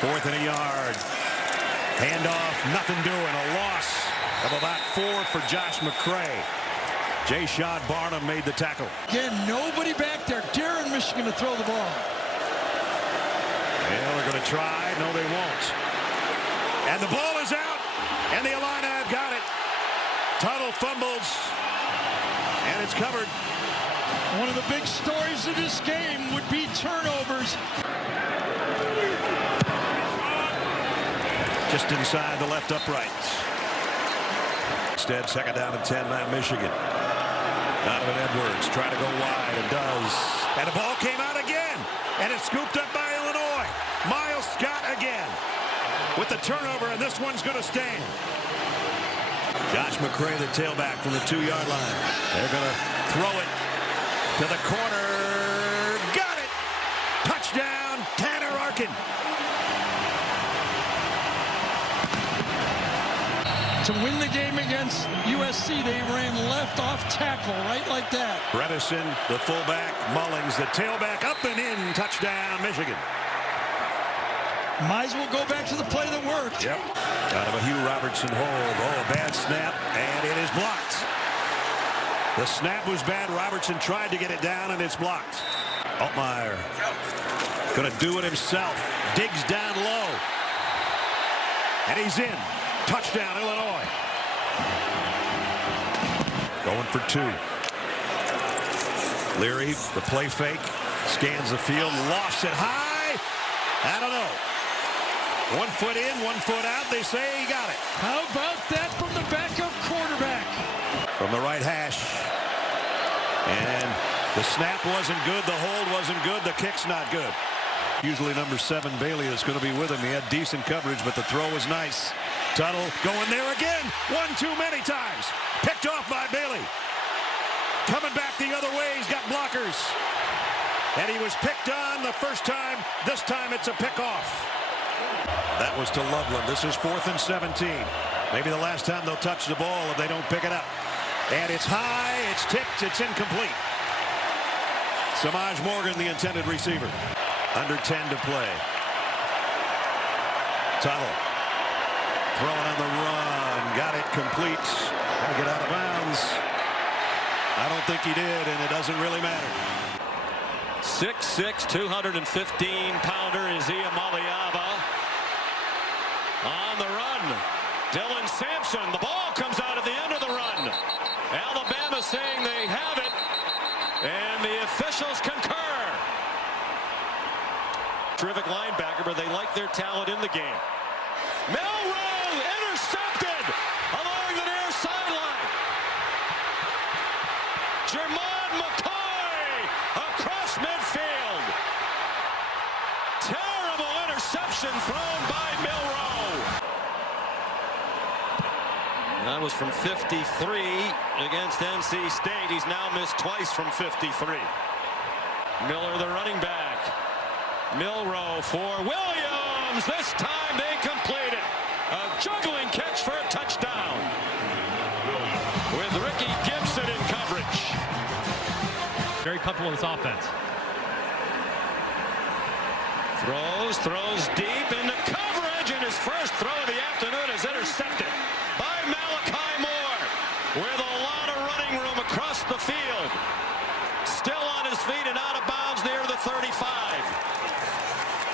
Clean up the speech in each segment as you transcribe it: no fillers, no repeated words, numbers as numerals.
4th and a yard. Handoff, nothing doing. A loss of about 4 for Josh McCray. Jashad Barnum made the tackle. Again, nobody back there. Daring Michigan to throw the ball. Well, they're going to try. No, they won't. And the ball is out. And the Illini have got it. Tuttle fumbles. And it's covered. One of the big stories of this game would be turnovers. Just inside the left upright. Instead, 2nd down and 10 now Michigan. Donovan Edwards trying to go wide and does. And the ball came out again. And it's scooped up by Illinois. Miles Scott again with the turnover, and this one's going to stand. Josh McCray, the tailback from the 2-yard line. They're going to throw it to the corner. Got it. Touchdown, Tanner Arkin. To win the game against USC, they ran left off tackle, right like that. Bredesen, the fullback. Mullings, the tailback. Up and in. Touchdown, Michigan. Might as well go back to the play that worked. Yep. Out of a Hugh Robertson hold. Oh, a bad snap, and it is blocked. The snap was bad. Robertson tried to get it down, and it's blocked. Altmaier going to do it himself. Digs down low. And he's in. Touchdown, Illinois. Going for 2. Leary, the play fake. Scans the field. Lofts it high. I don't know. 1 foot in, 1 foot out. They say he got it. How about that from the backup quarterback? From the right hash. And the snap wasn't good. The hold wasn't good. The kick's not good. Usually number 7, Bailey, is going to be with him. He had decent coverage, but the throw was nice. Tuttle going there again. 1 too many times. Picked off by Bailey. Coming back the other way. He's got blockers. And he was picked on the first time. This time it's a pickoff. That was to Loveland. This is 4th and 17. Maybe the last time they'll touch the ball if they don't pick it up. And it's high, it's tipped, it's incomplete. Samaj Morgan, the intended receiver. Under 10 to play. Tuttle. Throwing on the run. Got it complete. Got to get out of bounds. I don't think he did, and it doesn't really matter. 6'6", 215-pounder is Iamaleava. On the run, Dylan Sampson. The ball comes out at the end of the run. Alabama saying they have it, and the officials concur. Terrific linebacker, but they like their talent in the game. Milroe intercepted along the near sideline. Jermon McCoy across midfield. Terrible interception thrown by Milroe. That was from 53 against NC State. He's now missed twice from 53. Miller, the running back. Milroe for Williams. This time they complete it. A juggling catch for a touchdown. With Ricky Gibson in coverage. Very comfortable in this offense. Throws deep into coverage, and his first throw of the afternoon is intercepted by Malachi Moore with a lot of running room across the field. Still on his feet and out of bounds near the 35.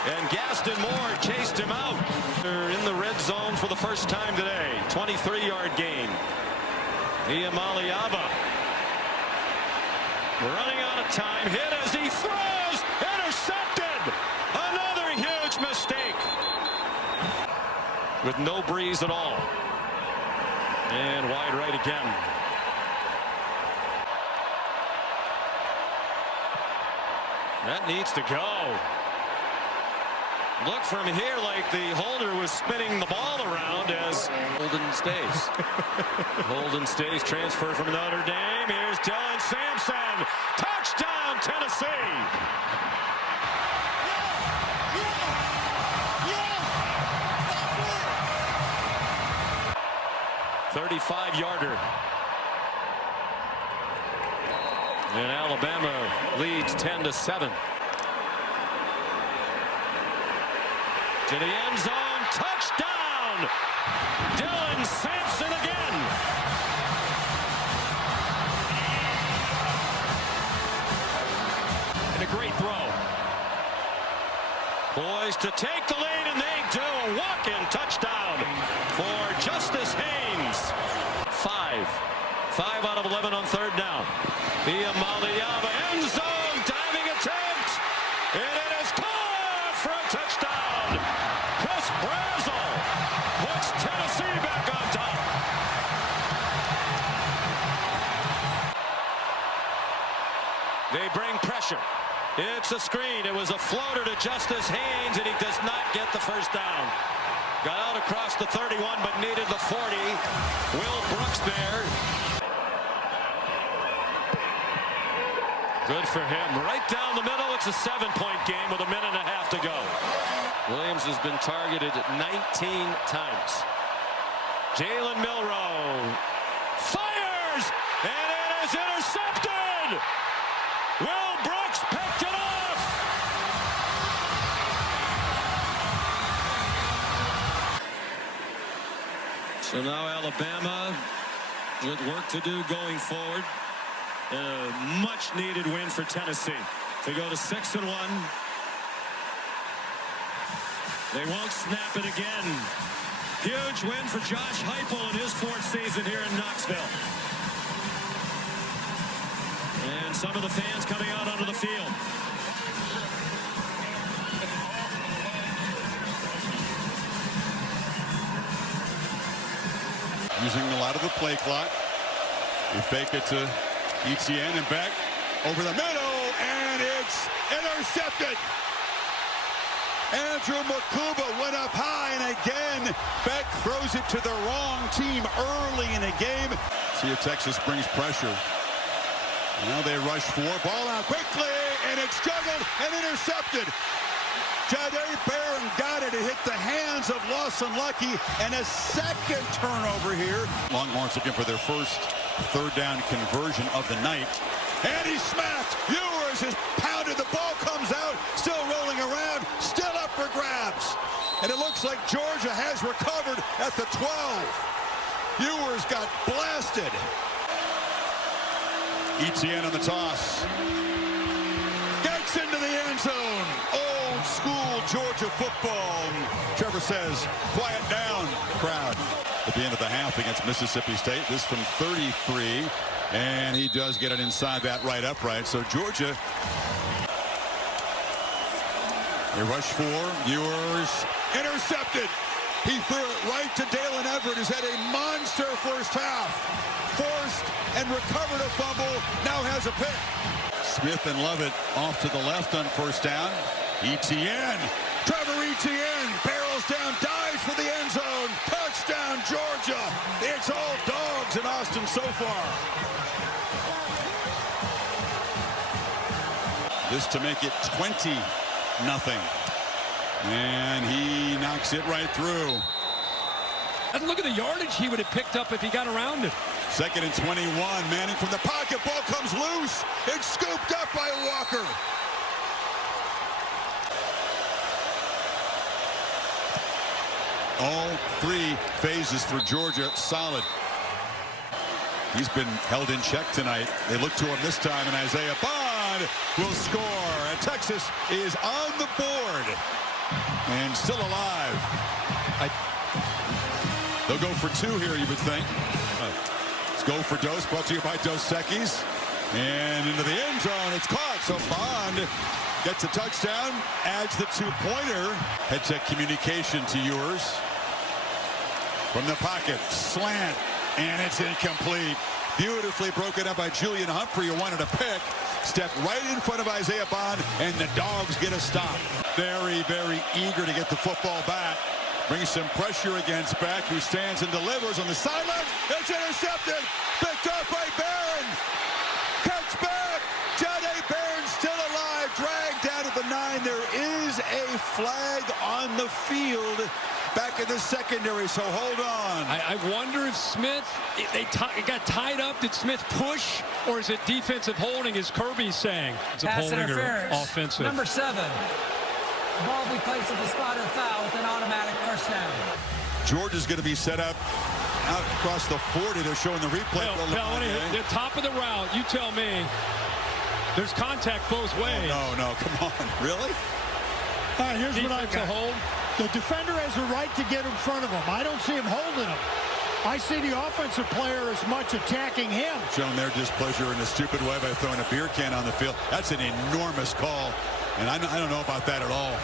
And Gaston Moore chased him out. They're in the red zone for the first time today. 23-yard gain. Iamaleava running out of time. Hit as he throws. Intercepted. Another huge mistake. With no breeze at all. And wide right again. That needs to go. Look from here like the holder was spinning the ball around as Holden stays. Holden stays, transfer from Notre Dame. Here's Dylan Sampson. Touchdown, Tennessee. 35-yarder. And Alabama leads 10-7. to the end zone. Touchdown! Dylan Sampson again. And a great throw. Poised to take the lead, and they do. A walk-in touchdown for Justice Haynes. 5 out of 11 on third down. Iamaleava, end zone, diving attempt, and it is caught for a touchdown. Chris Brazel puts Tennessee back on top. They bring pressure. It's a screen. It was a floater to Justice Haynes, and he does not get the first down. Got out across the 31, but needed the 40. Will Brooks there. Good for him. Right down the middle. It's a 7-point game with a minute and a half to go. Williams has been targeted 19 times. Jalen Milroe fires, and it is intercepted. Will Brooks picked it off. So now Alabama with work to do going forward. A much-needed win for Tennessee to go to 6-1. They won't snap it again. Huge win for Josh Heupel in his 4th season here in Knoxville. And some of the fans coming out onto the field. Using a lot of the play clock. We fake it to Etienne and Beck over the middle, and it's intercepted. Andrew Mukuba went up high, and again, Beck throws it to the wrong team early in the game. See if Texas brings pressure. Now they rush 4, ball out quickly, and it's juggled and intercepted. Jahdae Barron got it. It hit the hands of Lawson Lucky, and a second turnover here. Longhorns looking for their first third down conversion of the night. And he smacked. Ewers has pounded. The ball comes out, still rolling around, still up for grabs. And it looks like Georgia has recovered at the 12. Ewers got blasted. Etienne on the toss. Gets into the end zone. Old school Georgia football. Trevor says, quiet down, crowd. At the end of the half against Mississippi State. This from 33. And he does get it inside that right upright. So Georgia. They rush 4. Ewers intercepted. He threw it right to Dalen Everett, who's had a monster first half. Forced and recovered a fumble. Now has a pick. Smith and Lovett off to the left on first down. Etienne. Trevor Etienne barrels down, dives for the end zone. Touchdown, Georgia. It's all dogs in Austin so far. This to make it 20-0. And he knocks it right through. And look at the yardage he would have picked up if he got around it. 2nd and 21. Manning from the pocket. Ball comes loose. It's scooped up by Walker. All 3 phases for Georgia solid. He's been held in check tonight. They look to him this time, and Isaiah Bond will score. And Texas is on the board and still alive. They'll go for 2 here, you would think. Let's go for Dos, brought to you by Dos Equis. And into the end zone, it's caught. So Bond gets a touchdown, adds the 2-pointer. Head check communication to Ewers. From the pocket, slant, and it's incomplete. Beautifully broken up by Julian Humphrey, who wanted a pick. Stepped right in front of Isaiah Bond, and the Dogs get a stop. Very, very eager to get the football back. Brings some pressure against Beck, who stands and delivers on the sideline. It's intercepted. Picked up by Barron. Cuts back. Jahdae Barron still alive. Dragged down at the 9. There is a flag on the field back in the secondary, so hold on. I wonder if Smith, it got tied up. Did Smith push, or is it defensive holding, as Kirby's saying? It's a Pass holding or interference. offensive. Number 7. The ball will be placed at the spot of the foul with an automatic first down. Georgia's going to be set up out across the 40. They're showing the replay. The top of the route, you tell me. There's contact both ways. Oh, no, come on. Really? All right, here's what I got. Hold. The defender has a right to get in front of him. I don't see him holding him. I see the offensive player as much attacking him. Showing their displeasure in a stupid way by throwing a beer can on the field. That's an enormous call, and I don't know about that at all.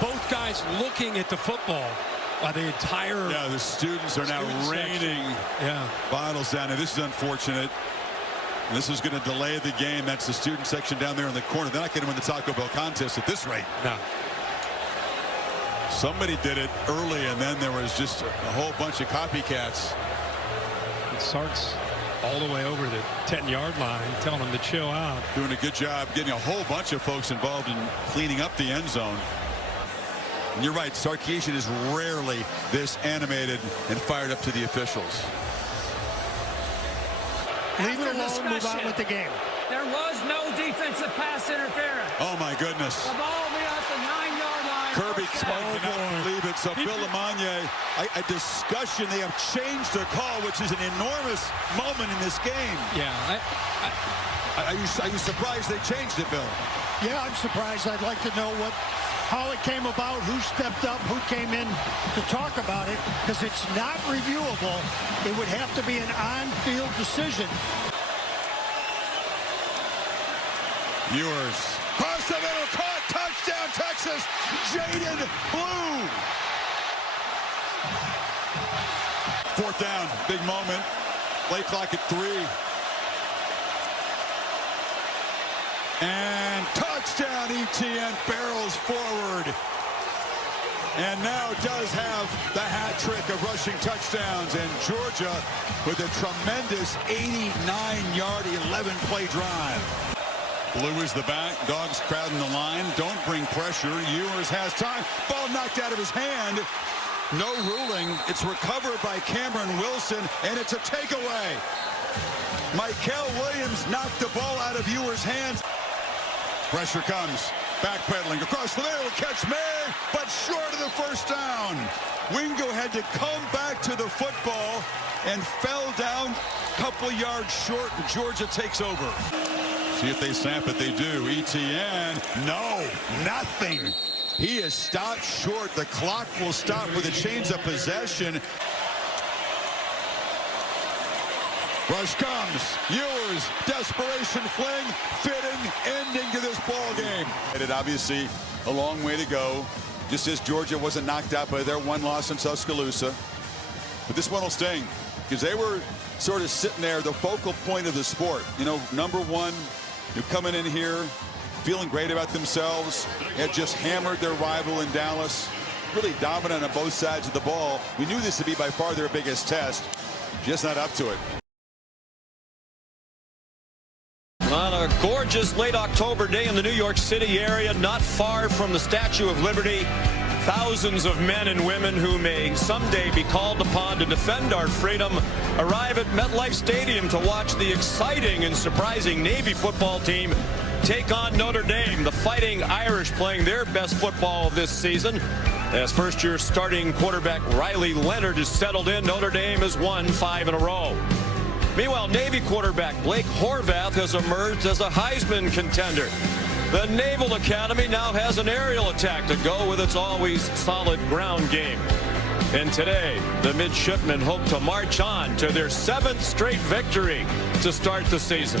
Both guys looking at the football. The entire... Yeah, the students are now raining bottles down, and this is unfortunate. This is going to delay the game. That's the student section down there in the corner. They're not going to win the Taco Bell contest at this rate. No. Somebody did it early, and then there was just a whole bunch of copycats. And Sark's all the way over the 10-yard line, telling them to chill out. Doing a good job getting a whole bunch of folks involved in cleaning up the end zone. And you're right, Sarkisian is rarely this animated and fired up to the officials. Leave it alone, move on with the game. There was no defensive pass interference. Oh, my goodness. The ball will be at the 9-yard line. Kirby cannot believe it. So Bill Lamagna, a discussion. They have changed the call, which is an enormous moment in this game. Yeah. Are you surprised they changed it, Bill? Yeah, I'm surprised. I'd like to know how it came about, who stepped up, who came in to talk about it, because it's not reviewable. It would have to be an on-field decision. Ewers. Cross the middle, caught, touchdown, Texas. Jaden Blue. 4th down, big moment. Play clock at 3. And touchdown, ETN barrels forward. And now does have the hat trick of rushing touchdowns. And Georgia with a tremendous 89-yard, 11-play drive. Blue is the back. Dogs crowding the line. Don't bring pressure. Ewers has time. Ball knocked out of his hand. No ruling. It's recovered by Cameron Wilson, and it's a takeaway. Michael Williams knocked the ball out of Ewers' hands. Pressure comes. Backpedaling across the middle. Catch made, but short of the first down. Wingo had to come back to the football and fell down a couple yards short, and Georgia takes over. See if they snap it. They do. ETN, no, nothing. He is stopped short. The clock will stop with a change of possession. Rush comes. Ewers, desperation fling, fitting ending to this ball game. It obviously a long way to go. Just as Georgia wasn't knocked out by their one loss in Tuscaloosa. But this one will sting because they were sort of sitting there, the focal point of the sport. You know, number one, you're coming in here feeling great about themselves. Had just hammered their rival in Dallas. Really dominant on both sides of the ball. We knew this to be by far their biggest test. Just not up to it. On a gorgeous late October day in the New York City area, not far from the Statue of Liberty, thousands of men and women who may someday be called upon to defend our freedom arrive at MetLife Stadium to watch the exciting and surprising Navy football team take on Notre Dame, the Fighting Irish playing their best football of this season. As first-year starting quarterback Riley Leonard is settled in, Notre Dame has won 5 in a row. Meanwhile, Navy quarterback Blake Horvath has emerged as a Heisman contender. The Naval Academy now has an aerial attack to go with its always solid ground game. And today, the midshipmen hope to march on to their 7th straight victory to start the season.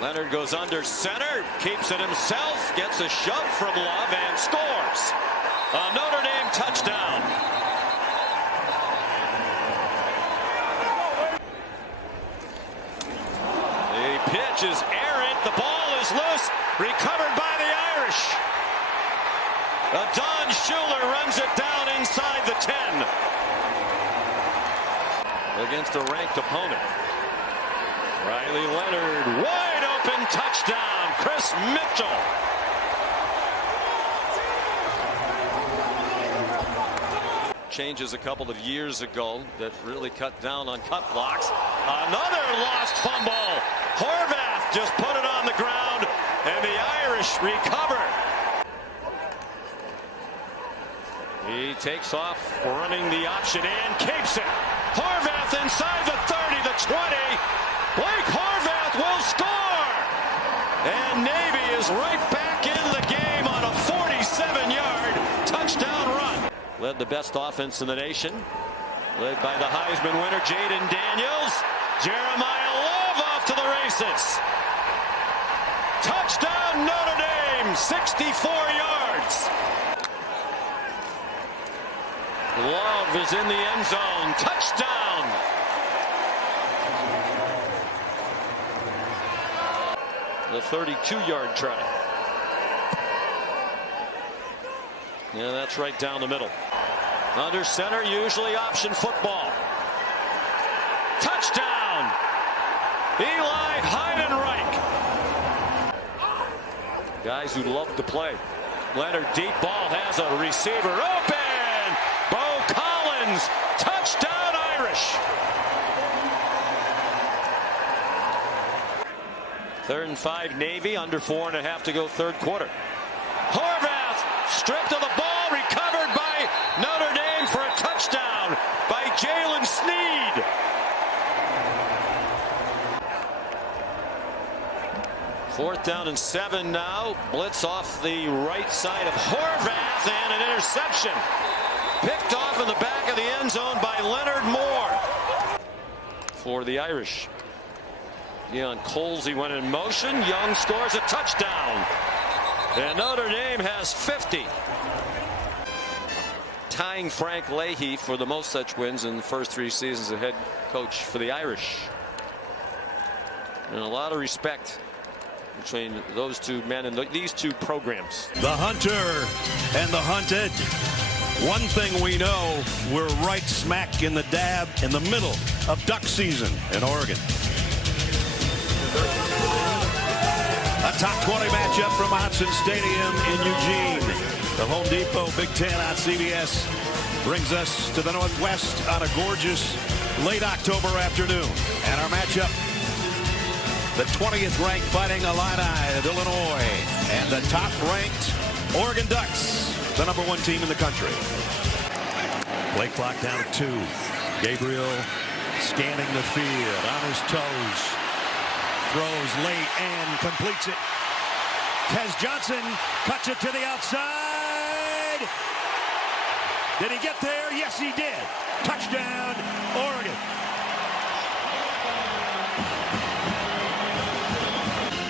Leonard goes under center, keeps it himself, gets a shove from Love and scores. A Notre Dame touchdown. Pitch is errant. The ball is loose. Recovered by the Irish. Don Schuler runs it down inside the 10. Against a ranked opponent. Riley Leonard, wide open touchdown. Chris Mitchell. Changes a couple of years ago that really cut down on cut blocks. Another lost fumble. Horvath just put it on the ground, and the Irish recover. He takes off, running the option and keeps it. Horvath inside the 30, the 20. Blake Horvath will score! And Navy is right back in the game on a 47-yard touchdown run. Led the best offense in the nation. Led by the Heisman winner, Jaden Daniels. Jeremiah Love off to the races. Touchdown Notre Dame, 64 yards. Love is in the end zone. Touchdown. The 32-yard try. Yeah, that's right down the middle. Under center, usually option football. Touchdown! Eli Heidenreich. Guys who love to play. Leonard, deep ball, has a receiver open. Bo Collins, touchdown Irish. 3rd and 5 Navy, under 4.5 to go third quarter. Horvath stripped of the ball, recovered by Notre Dame for a touchdown by Jalen Sneed. Fourth down and 7 now. Blitz off the right side of Horvath and an interception. Picked off in the back of the end zone by Leonard Moore. For the Irish. Deion Colsey went in motion. Young scores a touchdown. And Notre Dame has 50. Tying Frank Leahy for the most such wins in the first 3 seasons as head coach for the Irish. And a lot of respect between those two men and these two programs. The hunter and the hunted. One thing we know, we're right smack in the dab in the middle of duck season in Oregon. A top 20 matchup from Autzen Stadium in Eugene. The Home Depot Big Ten on CBS brings us to the Northwest on a gorgeous late October afternoon. And our matchup, the 20th ranked Fighting Illini of Illinois and the top ranked Oregon Ducks, the #1 team in the country. Play clock down to 2. Gabriel scanning the field on his toes. Throws late and completes it. Tez Johnson cuts it to the outside. Did he get there? Yes, he did. Touchdown, Oregon.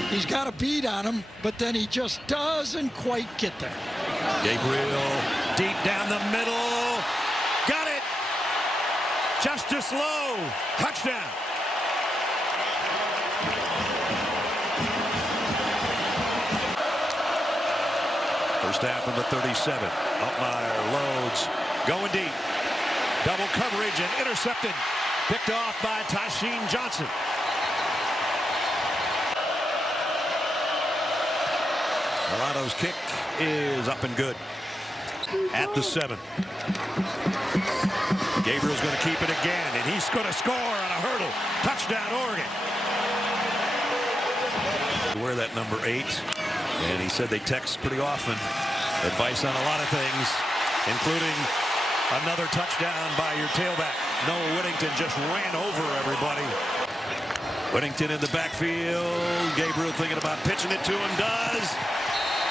He's got a beat on him, but then he just doesn't quite get there. Gabriel deep down the middle. Got it. Justice Lowe. Touchdown. First half from the 37. Altmaier loads. Going deep. Double coverage and intercepted. Picked off by Tasheen Johnson. Milano's kick is up and good. At the 7. Gabriel's going to keep it again, and he's going to score on a hurdle. Touchdown, Oregon. Wear that number 8. And he said they text pretty often. Advice on a lot of things, including another touchdown by your tailback. Noah Whittington just ran over everybody. Whittington in the backfield. Gabriel thinking about pitching it to him. Does.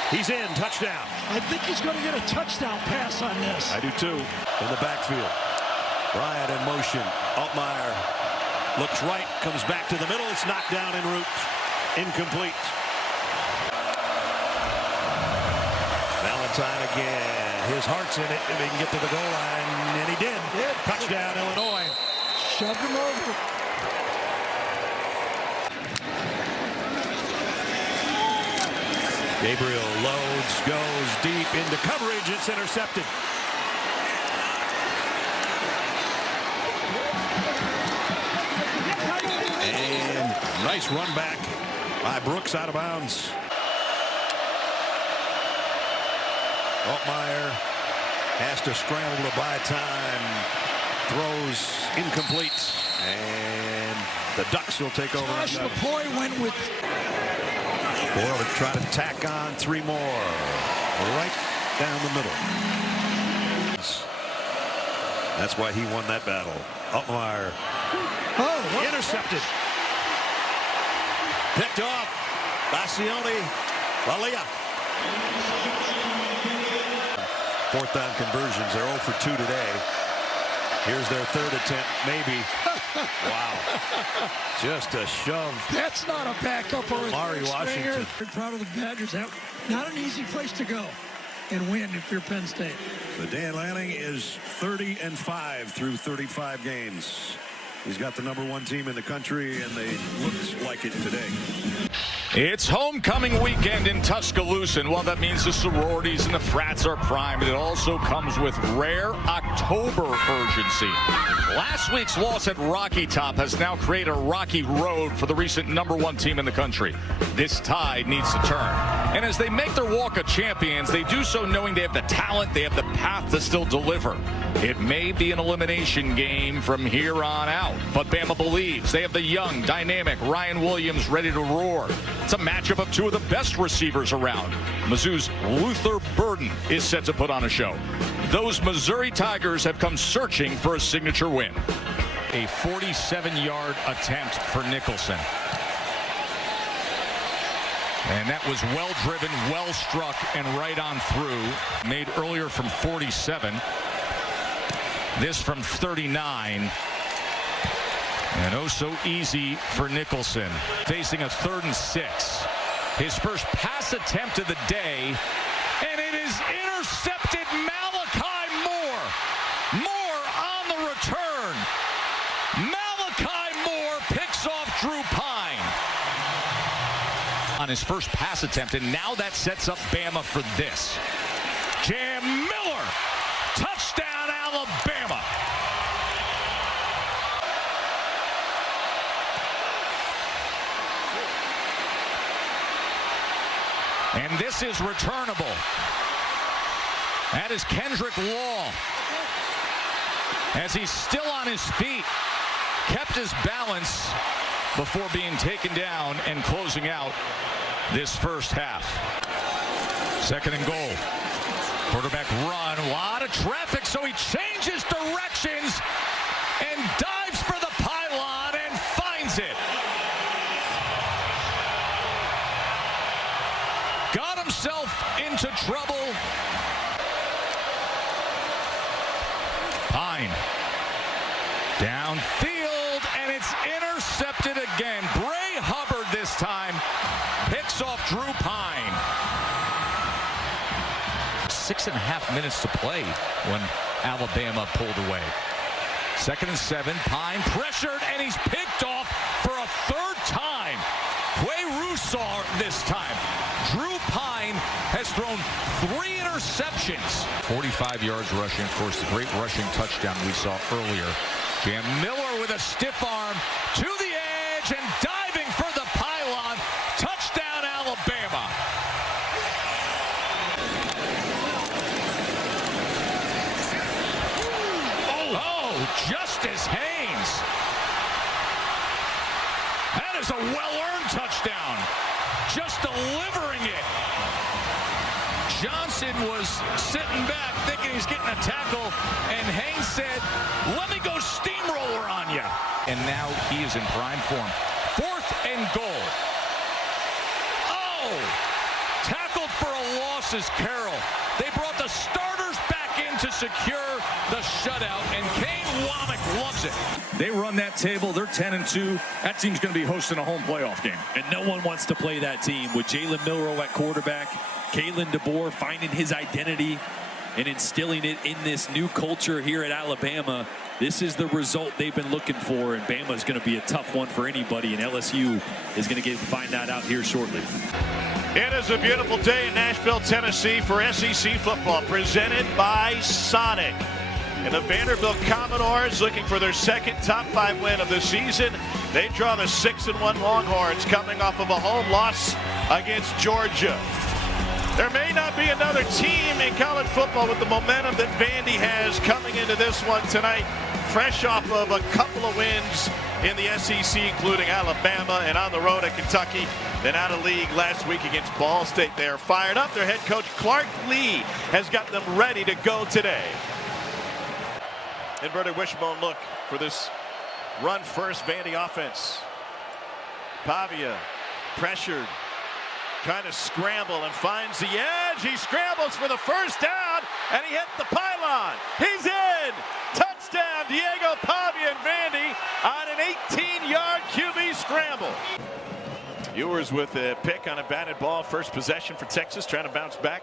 He's in. Touchdown. I think he's going to get a touchdown pass on this. I do too. In the backfield. Bryant in motion. Altmaier looks right. Comes back to the middle. It's knocked down en route. Incomplete. Valentine again. His heart's in it if he can get to the goal line. And he did. Touchdown, Illinois. Shoved him over. Gabriel loads, goes deep into coverage. It's intercepted. And nice run back by Brooks out of bounds. Altmaier has to scramble to buy time. Throws incomplete. And the Ducks will take over. Josh LaPoy went with... Boyle to try to tack on 3 more. Right down the middle. That's why he won that battle. Altmaier intercepted. Picked off. Bassioni. Valia. Fourth down conversions. They're 0 for 2 today. Here's their third attempt, maybe. Wow. Just a shove. That's not a backup or a Mari Washington. We're proud of the Badgers. Not an easy place to go and win if you're Penn State. But Dan Lanning is 30-5 through 35 games. He's got the #1 team in the country, and they looks like it today. It's homecoming weekend in Tuscaloosa, and while that means the sororities and the frats are primed, it also comes with rare October urgency. Last week's loss at Rocky Top has now created a rocky road for the recent #1 team in the country. This tide needs to turn. And as they make their walk of champions, they do so knowing they have the talent, they have the path to still deliver. It may be an elimination game from here on out, but Bama believes they have the young, dynamic Ryan Williams ready to roar. It's a matchup of two of the best receivers around. Mizzou's Luther Burden is set to put on a show. Those Missouri Tigers have come searching for a signature win. A 47-yard attempt for Nicholson. And that was well driven, well struck, and right on through. Made earlier from 47. This from 39. And oh so easy for Nicholson. Facing a 3rd and 6. His first pass attempt of the day. And it is intercepted. Malachi Moore. Moore on the return. Malachi Moore picks off Drew Pine on his first pass attempt, and now that sets up Bama for this. Jam Miller, touchdown Alabama. And this is returnable. That is Kendrick Law. As he's still on his feet, kept his balance before being taken down and closing out this first half. 2nd and goal. Quarterback run, a lot of traffic, so he changes directions and dives for the pylon and finds it. Got himself into trouble. Pine. Downfield, and it's intercepted again. Bray Hubbard this time picks off Drew Pine. 6.5 minutes to play when Alabama pulled away. 2nd and 7. Pine pressured, and he's picked off for a 3rd time. Quay Rusar this time. Drew Pine has thrown 3 interceptions. 45 yards rushing, of course, the great rushing touchdown we saw earlier. Jam Miller with a stiff arm to the edge and diving for the pylon. Touchdown, Alabama. Oh, Justice Haynes. That is a well-earned touchdown. Just delivering it. Johnson was sitting back thinking he's getting a tackle, and Haynes said, let me go steamroller on you. And now he is in prime form. 4th and goal. Oh! Tackled for a loss is Carroll. They brought the starters back in to secure the shutout, and Kane Womack loves it. They run that table. They're 10-2. That team's going to be hosting a home playoff game. And no one wants to play that team with Jalen Milroe at quarterback, Kalen DeBoer finding his identity and instilling it in this new culture here at Alabama. This is the result they've been looking for, and Bama is going to be a tough one for anybody, and LSU is going to find that out here shortly. It is a beautiful day in Nashville, Tennessee for SEC football, presented by Sonic. And the Vanderbilt Commodores, looking for their 2nd top 5 win of the season. They draw the 6-1 Longhorns, coming off of a home loss against Georgia. There may not be another team in college football with the momentum that Vandy has coming into this one tonight, fresh off of a couple of wins in the SEC, including Alabama, and on the road at Kentucky, then out of league last week against Ball State. They are fired up. Their head coach, Clark Lee, has got them ready to go today. Inverted wishbone look for this run first Vandy offense. Pavia pressured, trying to scramble and finds the edge. He scrambles for the first down and he hit the pylon. He's in. Touchdown Diego Pavia and Vandy on an 18-yard QB scramble. Ewers with a pick on a batted ball. First possession for Texas, trying to bounce back.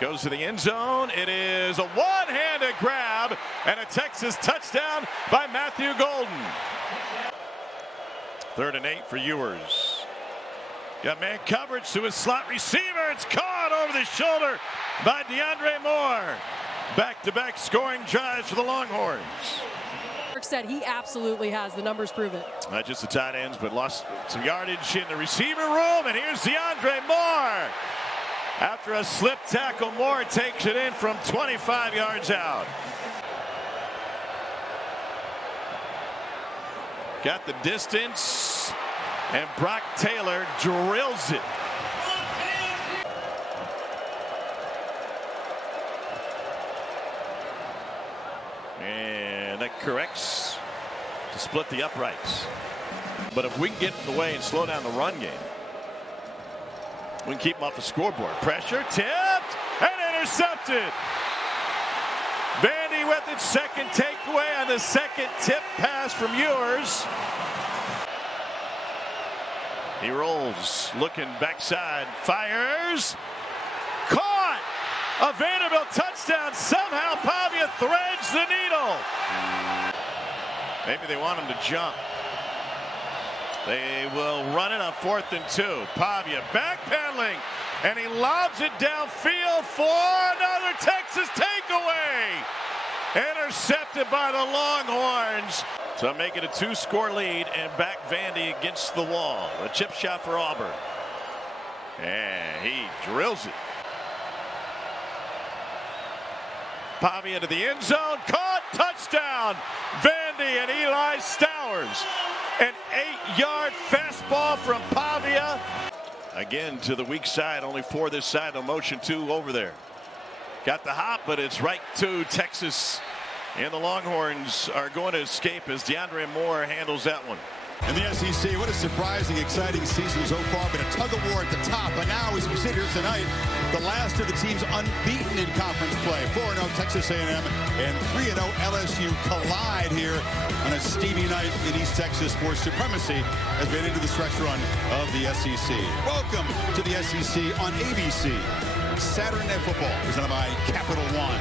Goes to the end zone. It is a one-handed grab and a Texas touchdown by Matthew Golden. 3rd and 8 for Ewers. Got man coverage to his slot receiver. It's caught over the shoulder by DeAndre Moore. Back-to-back scoring drives for the Longhorns. Said he absolutely has. The numbers prove it. Not just the tight ends, but lost some yardage in the receiver room. And here's DeAndre Moore. After a slip tackle, Moore takes it in from 25 yards out. Got the distance, and Brock Taylor drills it. And that corrects to split the uprights. But if we can get in the way and slow down the run game, we can keep them off the scoreboard. Pressure, tipped, and intercepted. Vandy with its second takeaway on the second tip pass from Ewers. He rolls, looking backside, fires. Caught! A Vanderbilt touchdown. Somehow Pavia threads the needle. Maybe they want him to jump. They will run it on 4th and 2. Pavia backpedaling, and he lobs it downfield for another Texas takeaway. Intercepted by the Longhorns. So make it a 2-score lead and back Vandy against the wall. A chip shot for Auburn. And he drills it. Pavia into the end zone. Caught. Touchdown. Vandy and Eli Stowers. An 8-yard fastball from Pavia. Again to the weak side. Only 4 this side. The motion 2 over there. Got the hop, but it's right to Texas. And the Longhorns are going to escape as DeAndre Moore handles that one. In the SEC, what a surprising, exciting season so far. Been a tug-of-war at the top. But now, as we sit here tonight, the last of the teams unbeaten in conference play. 4-0 Texas A&M and 3-0 LSU collide here on a steamy night in East Texas for supremacy as we head into the stretch run of the SEC. Welcome to the SEC on ABC. Saturday Night Football presented by Capital One.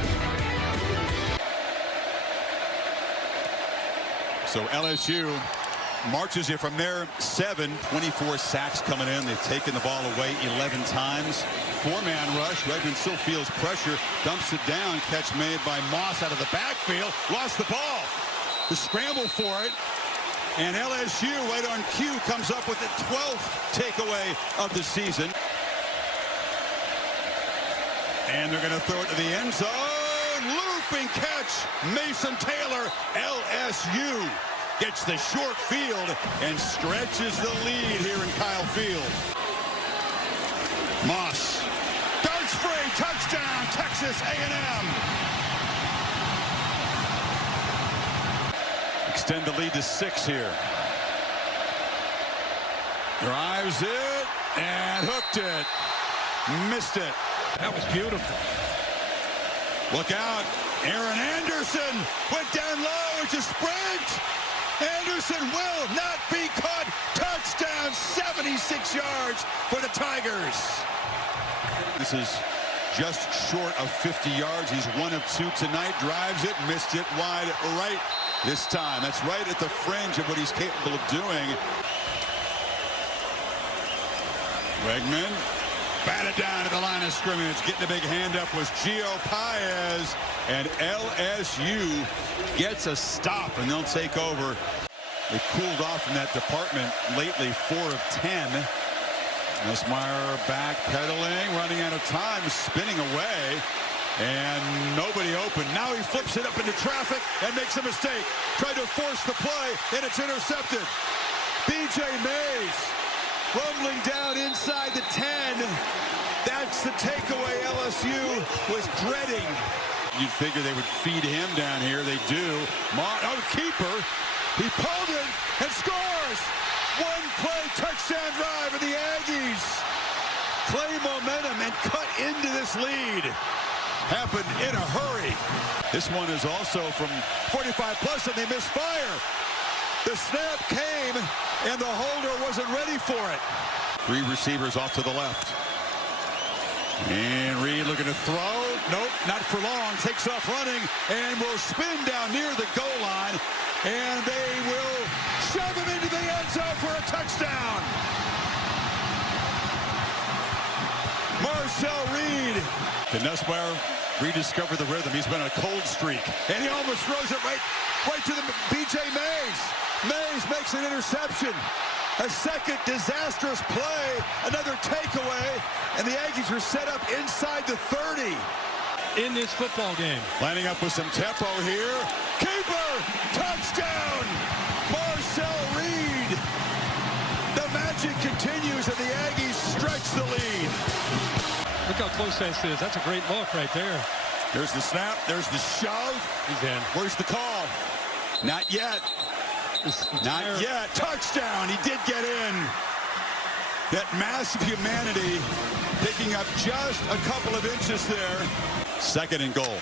So LSU marches here from there. 24 sacks coming in. They've taken the ball away 11 times. 4-man rush. Redmond still feels pressure. Dumps it down. Catch made by Moss out of the backfield. Lost the ball. The scramble for it. And LSU, right on cue, comes up with the 12th takeaway of the season. And they're going to throw it to the end zone. Looping catch. Mason Taylor. LSU gets the short field and stretches the lead here in Kyle Field. Moss darts free. Touchdown, Texas A&M. Extend the lead to 6 here. Drives it and hooked it. Missed it. That was beautiful. Look out. Aaron Anderson went down low. It's a sprint. Anderson will not be caught. Touchdown, 76 yards for the Tigers. This is just short of 50 yards. He's 1 of 2 tonight. Drives it, missed it wide right this time. That's right at the fringe of what he's capable of doing. Wegman batted down to the line of scrimmage. Getting a big hand up was Gio Paez. And LSU gets a stop, and they'll take over. They've cooled off in that department lately, 4 of 10. Nussmeier backpedaling, running out of time, spinning away, and nobody open. Now he flips it up into traffic and makes a mistake. Tried to force the play, and it's intercepted. B.J. Mays rumbling down inside the 10. That's the takeaway LSU was dreading. You'd figure they would feed him down here. They do. Keeper. He pulled it and scores. One play touchdown drive, and the Aggies claim momentum and cut into this lead. Happened in a hurry. This one is also from 45 plus, and they misfire. The snap came, and the holder wasn't ready for it. 3 receivers off to the left. And Reed looking to throw. Nope, not for long. Takes off running and will spin down near the goal line. And they will shove him into the end zone for a touchdown. Marcel Reed. Can Nussmeier rediscover the rhythm? He's been on a cold streak. And he almost throws it right to the B.J. Mays. Mays makes an interception. A second disastrous play. Another takeaway. And the Aggies are set up inside the 30. In this football game. Lining up with some tempo here. Keeper! Touchdown! Marcel Reed! The magic continues and the Aggies stretch the lead. Look how close that is. That's a great look right there. There's the snap. There's the shove. He's in. Where's the call? Not yet. Not yet. Touchdown. He did get in. That massive humanity picking up just a couple of inches there. Second and goal.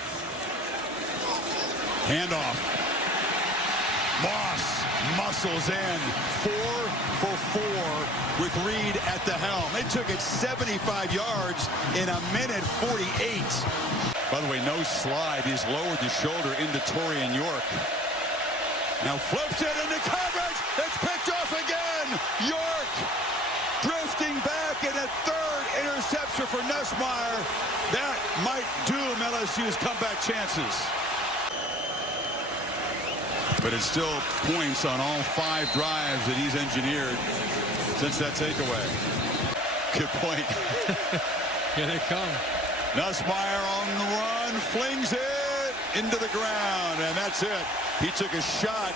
Handoff. Moss muscles in. 4 for 4 with Reed at the helm. They took it 75 yards in a minute 48. By the way, no slide. He's lowered the shoulder into Torian York. Now flips it into coverage. It's picked off again. York drifting back in a third interception for Nussmeier. That might doom LSU's comeback chances. But it's still points on all 5 drives that he's engineered since that takeaway. Good point. Here they come. Nussmeier on the run, flings it into the ground, and that's it. He took a shot.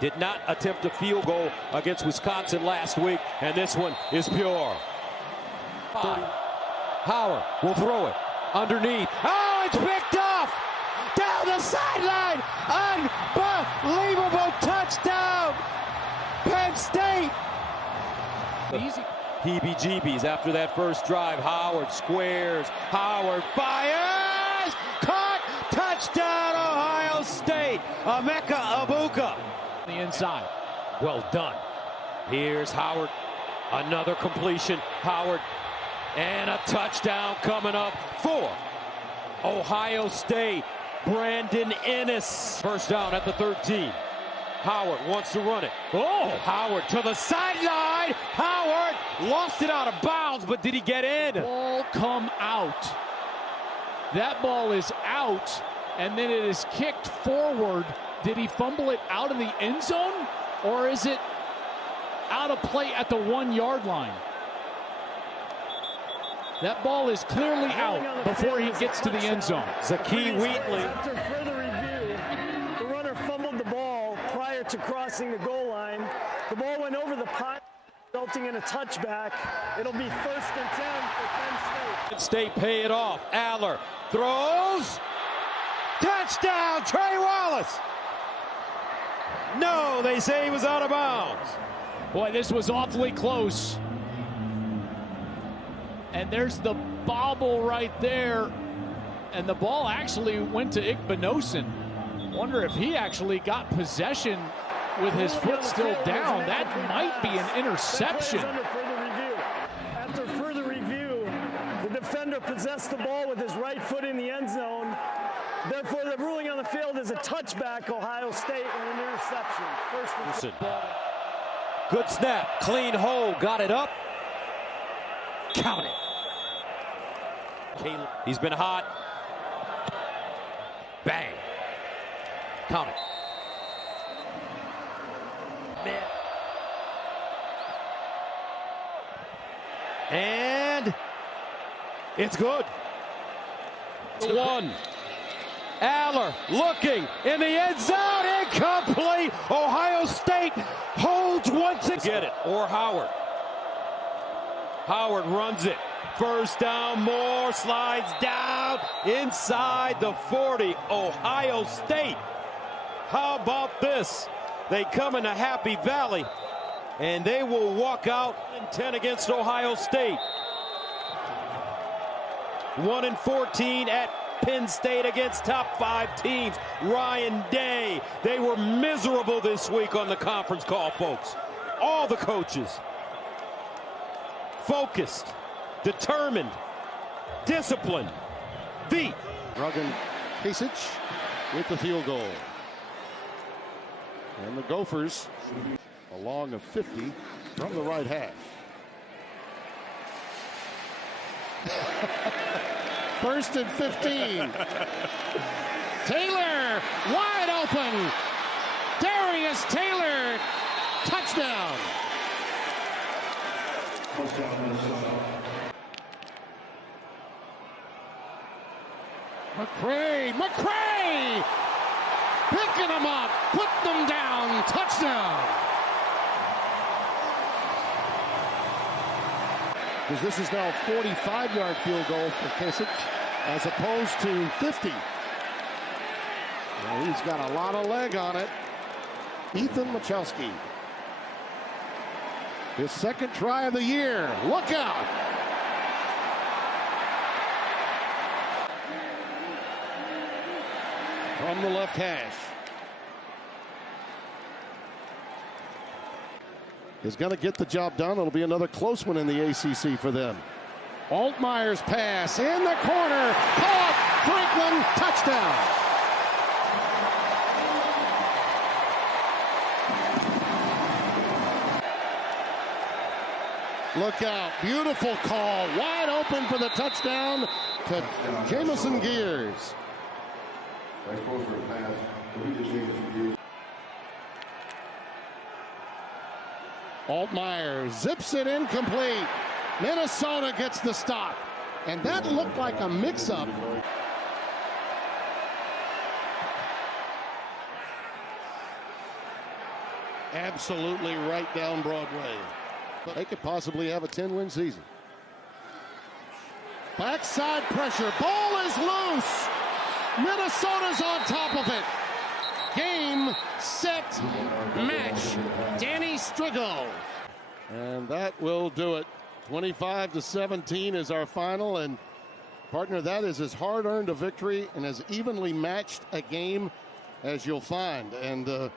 Did not attempt a field goal against Wisconsin last week, and this one is pure. Howard will throw it underneath. Oh, it's picked off! Down the sideline! Unbelievable touchdown! Penn State! Easy. Heebie-jeebies after that first drive. Howard squares. Howard fires! Caught! Touchdown, Ohio State! Emeka Egbuka. The inside. Well done. Here's Howard. Another completion. Howard. And a touchdown coming up for Ohio State. Brandon Ennis. First down at the 13. Howard wants to run it. Oh, Howard to the sideline. Howard lost it out of bounds, but did he get in? Ball come out. That ball is out, and then it is kicked forward. Did he fumble it out of the end zone, or is it out of play at the 1-yard line? That ball is clearly out before he gets to the end zone. Zakee Wheatley. After further review, the runner fumbled the ball prior to crossing the goal line. The ball went over the pile, resulting in a touchback. It'll be 1st and 10 for Penn State. Penn State pay it off. Aller throws. Touchdown, Trey Wallace. No, they say he was out of bounds. Boy, this was awfully close. And there's the bobble right there. And the ball actually went to Igbinosun. Wonder if he actually got possession with his foot still down. That might be an interception. After further review, the defender possessed the ball with his right foot in the end zone. Therefore, the ruling on the field is a touchback, Ohio State, and an interception. First and 10. Good snap, clean hole, got it up. Count it. He's been hot. Bang. Count it. And it's good. It's 1. Aller looking in the end zone. Incomplete. Ohio State holds once again. Get it. Or Howard. Howard runs it. First down, Moore slides down inside the 40. Ohio State. How about this? They come into Happy Valley, and they will walk out in 10 against Ohio State. 1-14 at Penn State against top 5 teams. Ryan Day. They were miserable this week on the conference call, folks. All the coaches. Focused. Determined. Disciplined. Ruggin Kasich with the field goal. And the Gophers along a 50 from the right hash. First and 15. Taylor wide open. Darius Taylor, touchdown. McCray picking them up, putting them down, touchdown. Because this is now a 45-yard field goal for Kasich as opposed to 50. Well, he's got a lot of leg on it. Ethan Machowski. His second try of the year. Look out. From the left hash. Is going to get the job done. It'll be another close one in the ACC for them. Altmaier's pass in the corner. Caught. Franklin, touchdown. Look out. Beautiful call. Wide open for the touchdown to Jamison Gears. Altmaier zips it incomplete. Minnesota gets the stop. And that looked like a mix-up. Absolutely right down Broadway. But they could possibly have a 10-win season. Backside pressure. Ball is loose. Minnesota's on top of it. Game, set, match. Danny Strigo. And that will do it. 25-17 is our final. And partner, that is as hard-earned a victory and as evenly matched a game as you'll find. And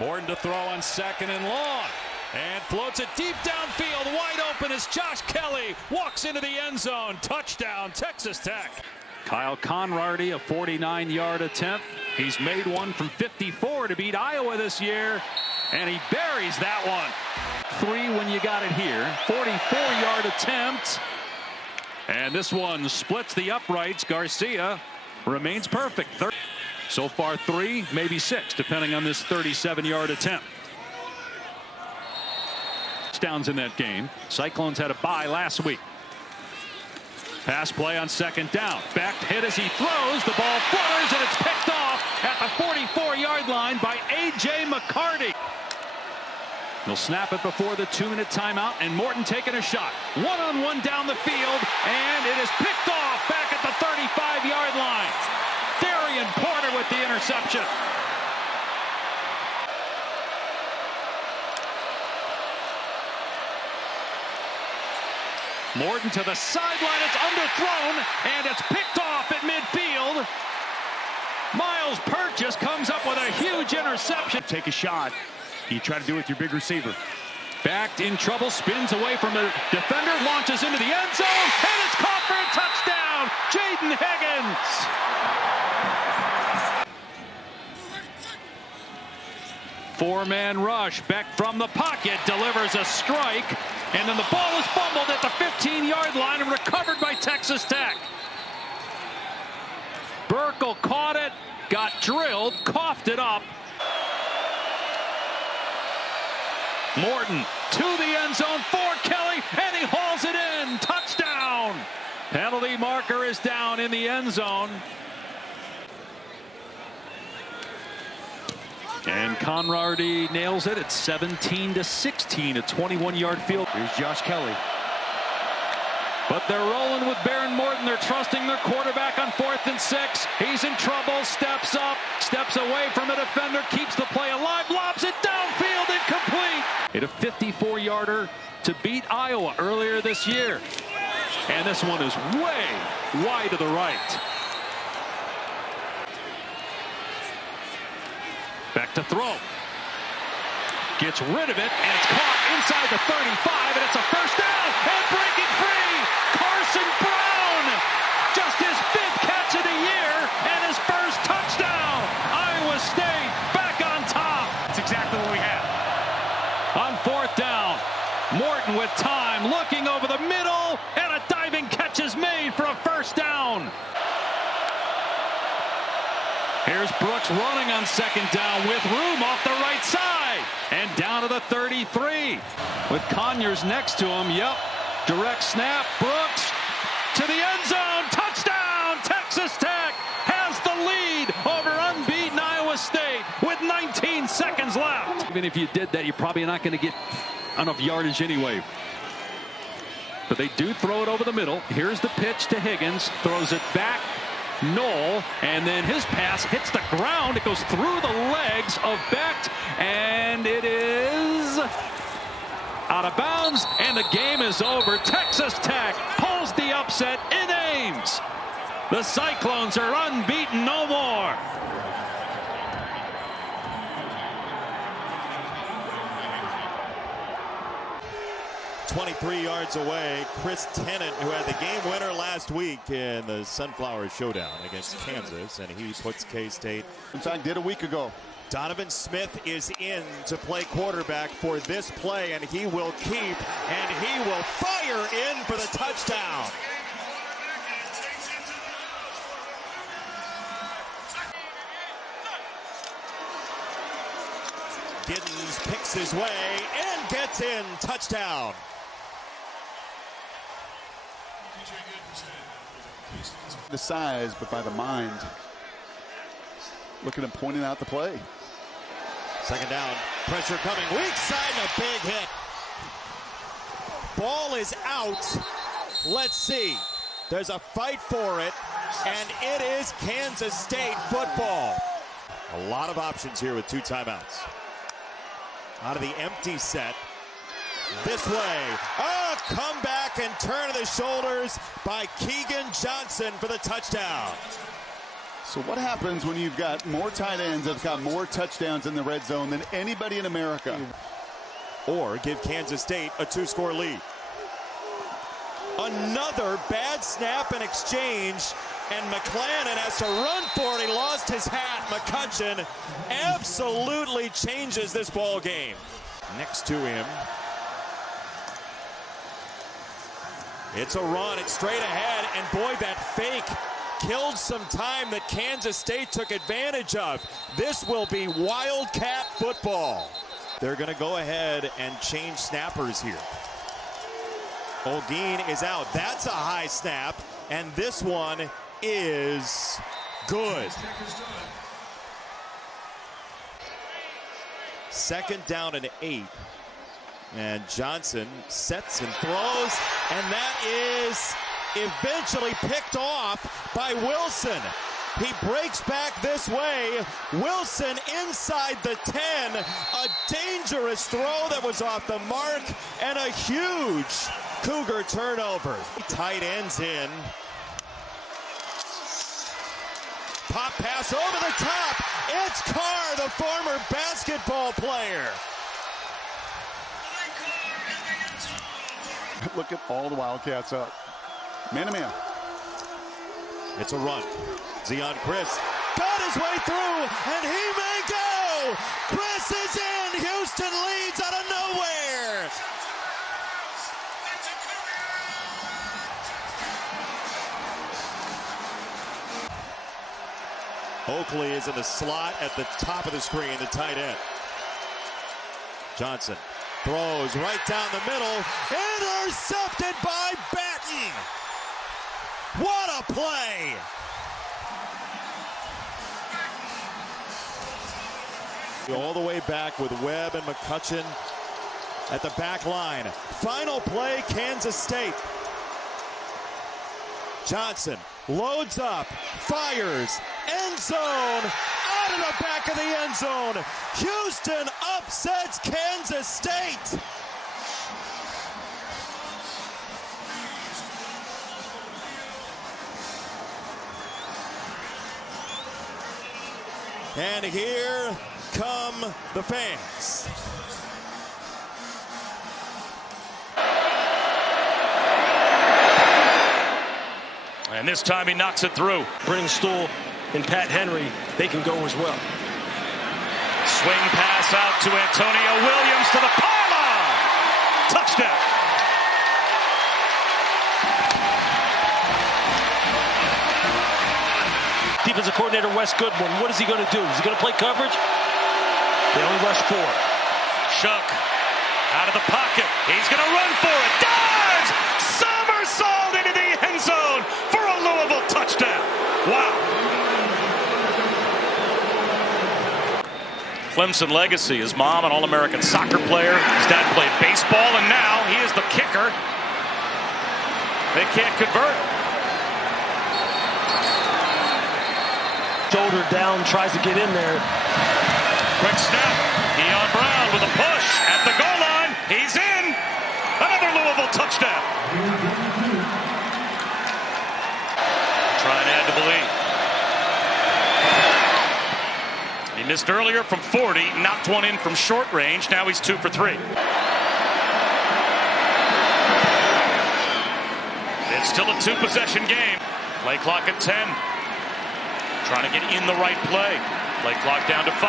Morton to throw on second and long. And floats it deep downfield. Wide open as Josh Kelly walks into the end zone. Touchdown, Texas Tech. Kyle Conrady, a 49-yard attempt. He's made one from 54 to beat Iowa this year. And he buries that one. 3 when you got it here. 44-yard attempt. And this one splits the uprights. Garcia remains perfect. So far 3, maybe 6, depending on this 37-yard attempt. Touchdowns in that game. Cyclones had a bye last week. Pass play on second down. Backed hit as he throws. The ball flutters and it's picked off at the 44-yard line by A.J. McCarty. They'll snap it before the 2-minute timeout, and Morton taking a shot. One-on-one down the field, and it is picked off back at the 35-yard line. Darian Porter with the interception. Morton to the sideline. It's underthrown, and it's picked off at midfield. Miles Purchase comes up with a huge interception. Take a shot. You try to do it with your big receiver. Backed in trouble, spins away from the defender, launches into the end zone, and it's caught for a touchdown. Jaden Higgins. Four-man rush. Beck from the pocket delivers a strike, and then the ball is fumbled at the 15-yard line and recovered by Texas Tech. Burkle caught it, got drilled, coughed it up. Morton to the end zone for Kelly, and he hauls it in. Touchdown. Penalty marker is down in the end zone. And Conrady nails it at 17-16, a 21-yard field. Here's Josh Kelly. But they're rolling with Baron Morton. They're trusting their quarterback on 4th and 6. He's in trouble, steps up, steps away from a defender, keeps the play alive, lobs it downfield, incomplete. Hit a 54-yarder to beat Iowa earlier this year. And this one is way wide to the right. Back to throw. Gets rid of it, and it's caught inside the 35, and it's a first down, and breaking free, Carson Brown! Just his 5th catch of the year, and his first touchdown! Iowa State back on top! That's exactly what we have. On 4th down, Morton with time, looking over the middle, and a diving catch is made for a first down. Here's Brooks running on 2nd down with room off the right side. And down to the 33. With Conyers next to him. Yep. Direct snap. Brooks to the end zone. Touchdown! Texas Tech has the lead over unbeaten Iowa State with 19 seconds left. Even if you did that, you're probably not going to get enough yardage anyway. But they do throw it over the middle. Here's the pitch to Higgins. Throws it back. Knoll, and then his pass hits the ground. It goes through the legs of Becht, and it is out of bounds, and the game is over. Texas Tech pulls the upset in Ames. The Cyclones are unbeaten no more. .23 yards away, Chris Tennant, who had the game winner last week in the Sunflower Showdown against Kansas, and he puts K-State. In fact, did a week ago. Donovan Smith is in to play quarterback for this play, and he will keep, and he will fire in for the touchdown. Giddens picks his way and gets in. Touchdown. The size, but by the mind. Look at him pointing out the play. 2nd down. Pressure coming. Weak side and a big hit. Ball is out. Let's see. There's a fight for it, and it is Kansas State football. A lot of options here with 2 timeouts. Out of the empty set. This way. Oh, comeback and turn of the shoulders by Keegan Johnson for the touchdown. So what happens when you've got more tight ends that have got more touchdowns in the red zone than anybody in America? Or give Kansas State a 2-score lead. Another bad snap and exchange, and McClanahan has to run for it. He lost his hat. McCutcheon absolutely changes this ball game. Next to him. It's a run. It's straight ahead, and boy, that fake killed some time that Kansas State took advantage of. This will be Wildcat football. They're going to go ahead and change snappers here. Olguin is out. That's a high snap, and this one is good. 2nd down and 8. And Johnson sets and throws, and that is eventually picked off by Wilson. He breaks back this way. Wilson inside the 10. A dangerous throw that was off the mark, and a huge Cougar turnover. Tight ends in. Pop pass over the top. It's Carr, the former basketball player. Look at all the Wildcats up. Man-to-man. It's a run. Zeon Chriss got his way through, and he may go. Chriss is in. Houston leads out of nowhere. Oakley is in the slot at the top of the screen, the tight end. Johnson throws right down the middle. Intercepted by Batten. What a play. All the way back with Webb and McCutcheon at the back line. Final play, Kansas State. Johnson loads up, fires, end zone, out of the back of the end zone. Houston upsets Kansas State. And here come the fans. And this time he knocks it through. Brennan Stool and Pat Henry, they can go as well. Swing pass out to Antonio Williams to the pylon. Touchdown. Defensive coordinator Wes Goodwin, what is he going to do? Is he going to play coverage? They only rush 4. Shook out of the pocket. He's going to run for it. Dives! Somersault into the end zone for a Louisville touchdown. Wow. Clemson legacy. His mom, an All-American soccer player. His dad played baseball, and now he is the kicker. They can't convert. Shoulder down, tries to get in there. Quick snap. Keon Brown with a push at the goal line. He's in. Another Louisville touchdown. Trying to add to the lead. He missed earlier from 40, knocked one in from short range. Now he's 2 for 3. It's still a 2-possession game. Play clock at 10. Trying to get in the right play. Play clock down to 5.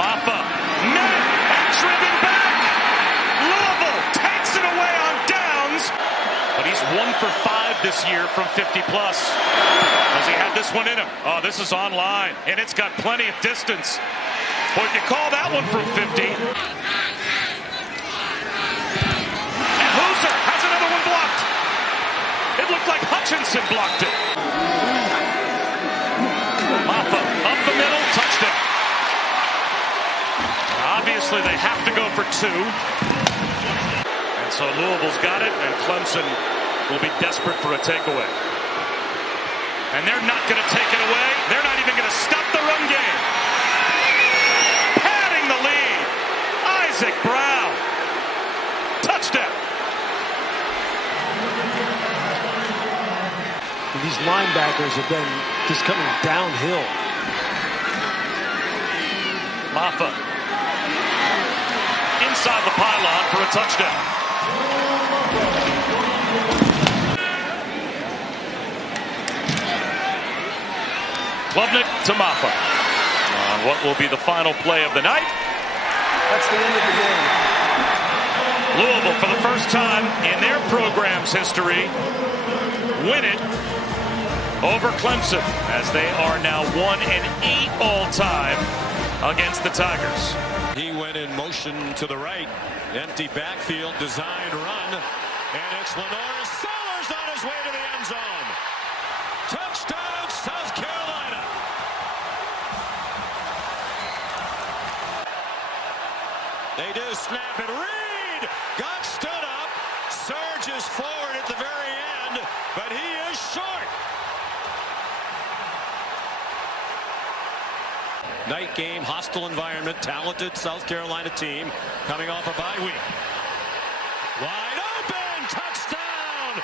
Maffa. Net. Driven back. Louisville takes it away on downs. But he's 1 for 5 this year from 50 plus. Does he have this one in him? Oh, this is online, and it's got plenty of distance. Boy, if you call that one from 50. And Hooser has another one blocked. It looked like Hutchinson blocked it. Maffa up the middle, touchdown. Obviously, they have to go for 2. And so Louisville's got it, and Clemson will be desperate for a takeaway. And they're not going to take it away. They're not even going to stop the run game. Padding the lead. Isaac Brown. Touchdown. These linebackers have been just coming downhill. Maffa. Inside the pylon for a touchdown. Klubnik to Maffa. On what will be the final play of the night. That's the end of the game. Louisville, for the first time in their program's history, win it over Clemson, as they are now 1-8 all-time against the Tigers. He went in motion to the right. Empty backfield, designed run. And it's Lenore Sellers on his way to the end zone. Touchdown, South Carolina. They do snap it. Reed got stood up. Surges forward at the very end, but he is short. Night game, hostile environment, talented South Carolina team coming off a bye week. Wide open, touchdown,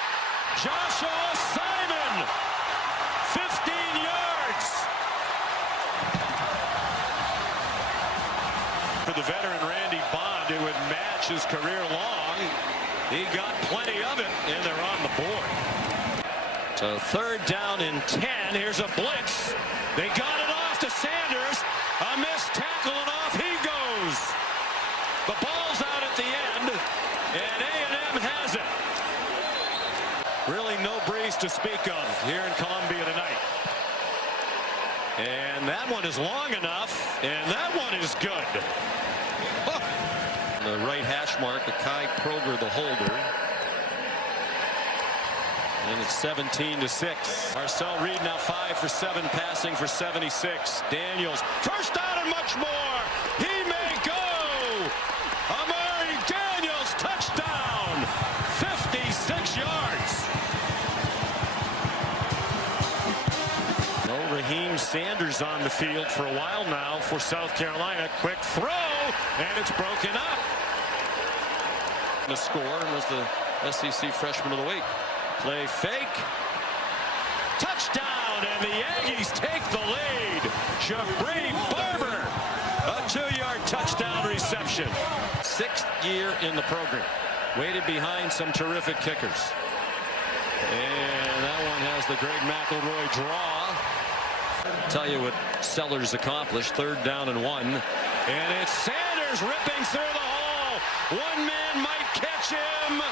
Joshua Simon, 15 yards. For the veteran Randy Bond, it would match his career long. He got plenty of it, and they're on the board. So 3rd down and 10, here's a blitz. They got it off to Sanders. A missed tackle, and off he goes. The ball's out at the end, and A&M has it. Really no breeze to speak of here in Columbia tonight. And that one is long enough, and that one is good. Oh. The right hash mark, Akai Kroger, the holder. And it's 17-6. Marcel Reed now 5 for 7, passing for 76. Daniels, first down and much more. He may go. Amari Daniels, touchdown. 56 yards. Sanders on the field for a while now for South Carolina. Quick throw, and it's broken up. The score was the SEC Freshman of the Week. Play fake. Touchdown, and the Aggies take the lead. Jabri Barber, a 2-yard touchdown reception. 6th year in the program. Waited behind some terrific kickers. And that one has the Greg McElroy draw. Tell you what Sellers accomplished. 3rd down and 1. And it's Sanders ripping through the hole. One man might catch him.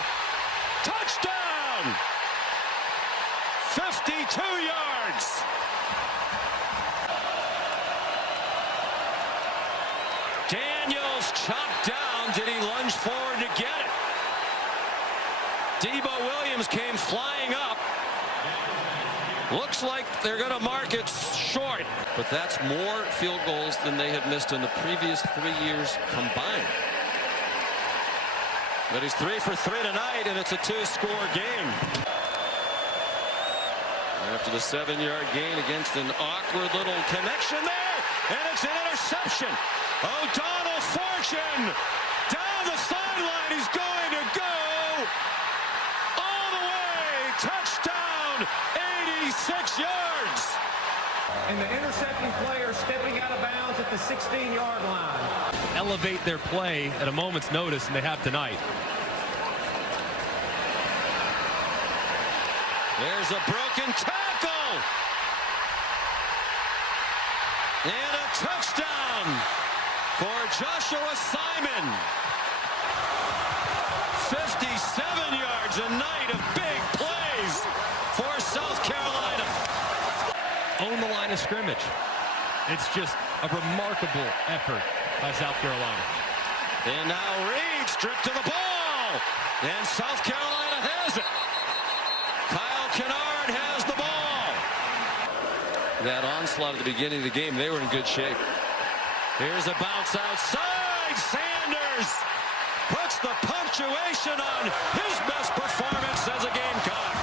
Touchdown! 52 yards. Daniels chopped down. Did he lunge forward to get it? Debo Williams came flying up. Looks like they're going to mark it short. But that's more field goals than they had missed in the previous 3 years combined. But he's 3 for 3 tonight, and it's a 2-score game. After the 7-yard gain against an awkward little connection there, and it's an interception. O'Donnell Fortune down the sideline. He's going to go all the way. Touchdown, 86 yards. And the intercepting player stepping out of bounds at the 16-yard line. Elevate their play at a moment's notice, and they have tonight. There's a broken tackle. And a touchdown for Joshua Simon. 57 yards, a night of big plays for South Carolina. Own the line of scrimmage. It's just a remarkable effort by South Carolina. And now Reed stripped to the ball. And South Carolina has it. Kyle Kennard has the ball. That onslaught at the beginning of the game, they were in good shape. Here's a bounce outside. Sanders puts the punctuation on his best performance as a Gamecock.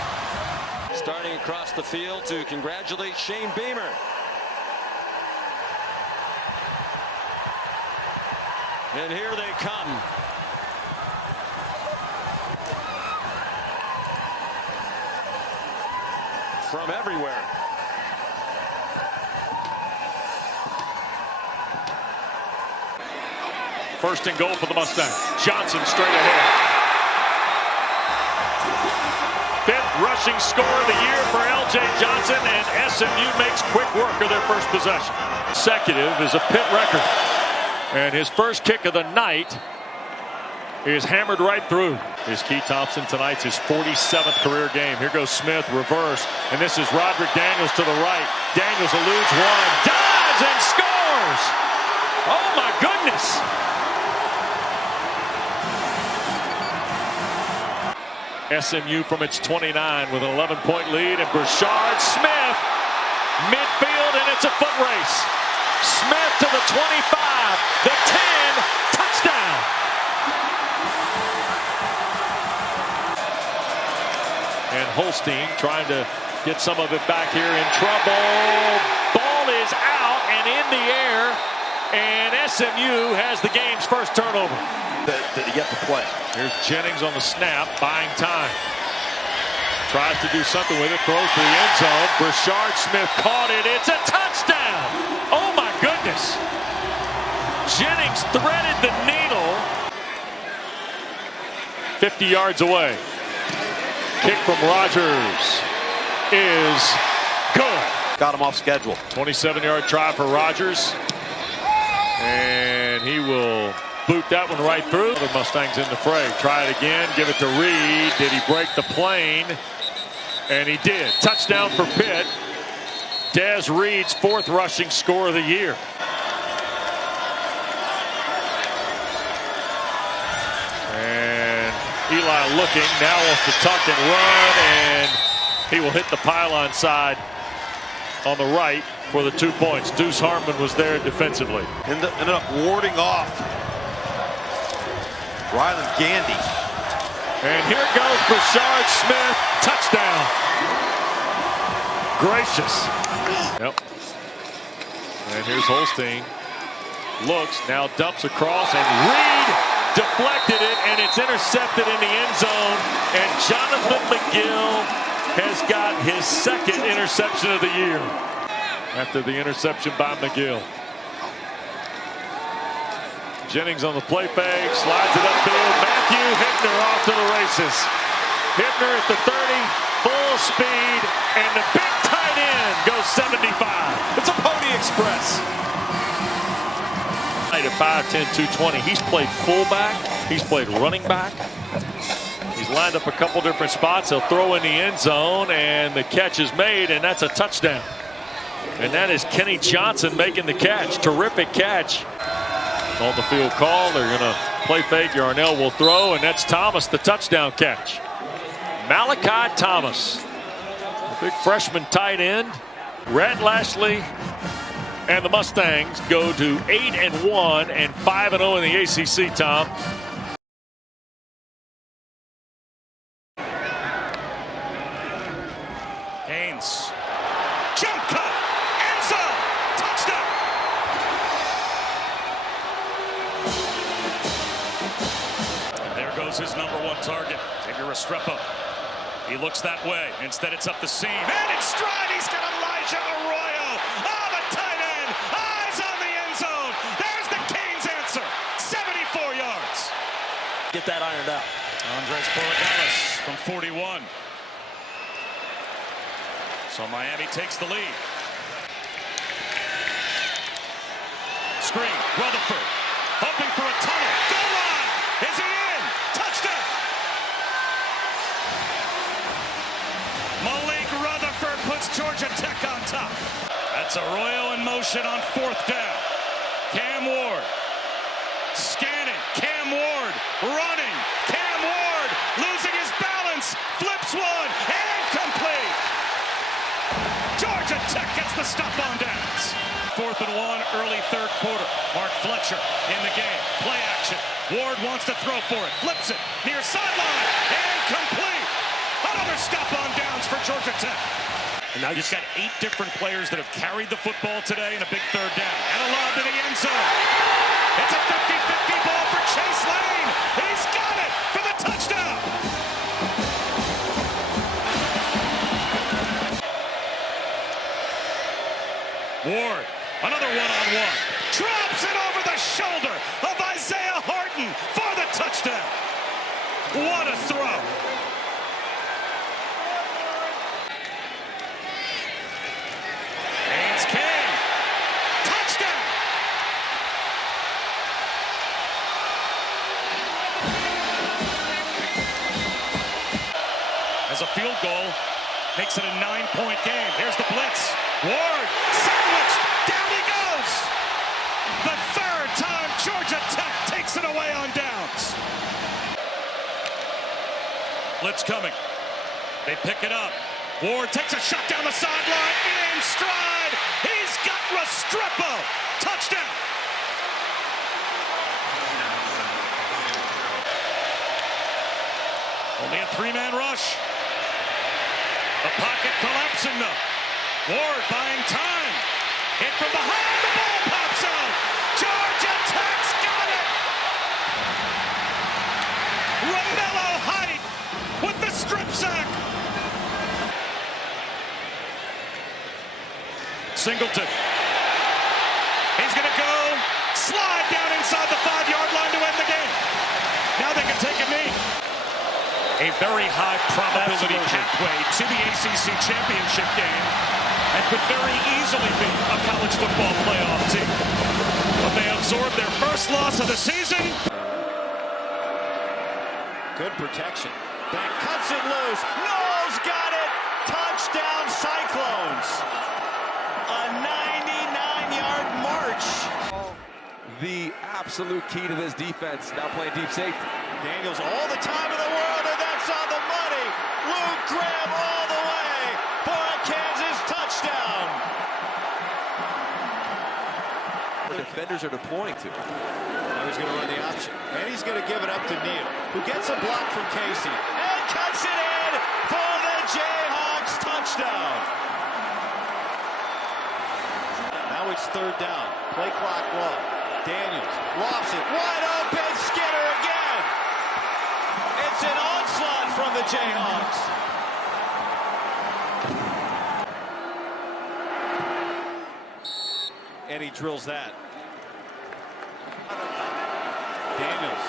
Starting across the field to congratulate Shane Beamer. And here they come. From everywhere. First and goal for the Mustangs. Johnson straight ahead. 5th rushing score of the year for L.J. Johnson, and SMU makes quick work of their first possession. Consecutive is a Pitt record. And his first kick of the night is hammered right through. Is Key Thompson tonight's his 47th career game. Here goes Smith, reverse, and this is Roderick Daniels to the right. Daniels eludes one, dives and scores! Oh my goodness! SMU from its 29 with an 11-point lead, and Brashard Smith midfield, and it's a foot race. Smith to the 25, the 10, touchdown! And Holstein trying to get some of it back here in trouble. Ball is out and in the air, and SMU has the game's first turnover. That you get to play. Here's Jennings on the snap, buying time. Tries to do something with it, throws to the end zone. Brashard Smith caught it. It's a touchdown! Oh my goodness! Jennings threaded the needle. 50 yards away. Kick from Rogers is good. Got him off schedule. 27-yard try for Rogers. And he will boot that one right through. The Mustangs in the fray. Try it again. Give it to Reed. Did he break the plane? And he did. Touchdown for Pitt. Des Reed's 4th rushing score of the year. And Eli looking. Now wants to tuck and run. And he will hit the pylon side on the right for the 2 points. Deuce Harmon was there defensively. Ended up warding off Rylan Gandy. And here goes Brashard Smith. Touchdown. Gracious. Yep. And here's Holstein. Looks, now dumps across, and Reed deflected it, and it's intercepted in the end zone. And Jonathan McGill has got his second interception of the year after the interception by McGill. Jennings on the play fake, slides it upfield. Matthew Hickner off to the races. Hickner at the 30, full speed, and the big tight end goes 75. It's a Pony Express. At 5'10", 220. He's played fullback. He's played running back. He's lined up a couple different spots. He'll throw in the end zone, and the catch is made, and that's a touchdown. And that is Kenny Johnson making the catch. Terrific catch. On the field call, they're going to play fake. Yarnell will throw, and that's Thomas, the touchdown catch. Malachi Thomas, a big freshman tight end. Rhett Lashlee and the Mustangs go to 8-1 and 5-0 in the ACC, Tom. Haynes. Jump cut. End zone. Touchdown. And there goes his #1 target, Xavier Restrepo. He looks that way. Instead, it's up the seam. And in stride, he's got Elijah Arroyo. Oh, the tight end. Eyes on the end zone. There's the Canes answer. 74 yards. Get that ironed out. Andres Borregales from 41. So Miami takes the lead. Screen, Rutherford, hoping for a tunnel. Goal line. Is he in? Touchdown. Malik Rutherford puts Georgia Tech on top. That's Arroyo in motion on 4th down. Cam Ward scanning. Cam Ward running. Cam Ward losing his balance. Flips one and complete. Georgia Tech gets the stop on downs. 4th and 1, early 3rd quarter. Mark Fletcher in the game. Play action. Ward wants to throw for it. Flips it near sideline and complete. Another stop on downs for Georgia Tech. And now you've got 8 different players that have carried the football today in a big 3rd down. And a lob to the end zone. It's a 50-50 ball for Chase Lane. He's got it for the touchdown. Ward, another one-on-one. Drops it over the shoulder of Isaiah Horton for the touchdown. What a throw. Haynes King. Touchdown. As a field goal makes it a 9-point game. Here's the blitz. Ward, sandwiched, down he goes. The 3rd time Georgia Tech takes it away on downs. Blitz coming. They pick it up. Ward takes a shot down the sideline. In stride. He's got Restrepo. Touchdown. Only a 3-man rush. The pocket collapsing though. Ward buying time. Hit from behind. The ball pops out. Georgia Tech's got it. Romello Height with the strip sack. Singleton. He's going to go. Slide down inside the 5-yard line to end the game. Now they can take a knee. A very high probability pathway to the ACC championship game and could very easily be a college football playoff team. But they absorbed their first loss of the season. Good protection. That cuts it loose. Knowles got it. Touchdown Cyclones. A 99-yard march. The absolute key to this defense. Now playing deep safety. Daniels all the time in the world, and that's on the money. Luke Graham all the way for a Kansas touchdown. The defenders are deploying to. Now he's going to run the option, and he's going to give it up to Neal, who gets a block from Casey, and cuts it in for the Jayhawks touchdown. Now it's third down. Play clock low. Daniels lofts it. Wide open. Skinner again. It's an onslaught from the Jayhawks. And he drills that. Daniels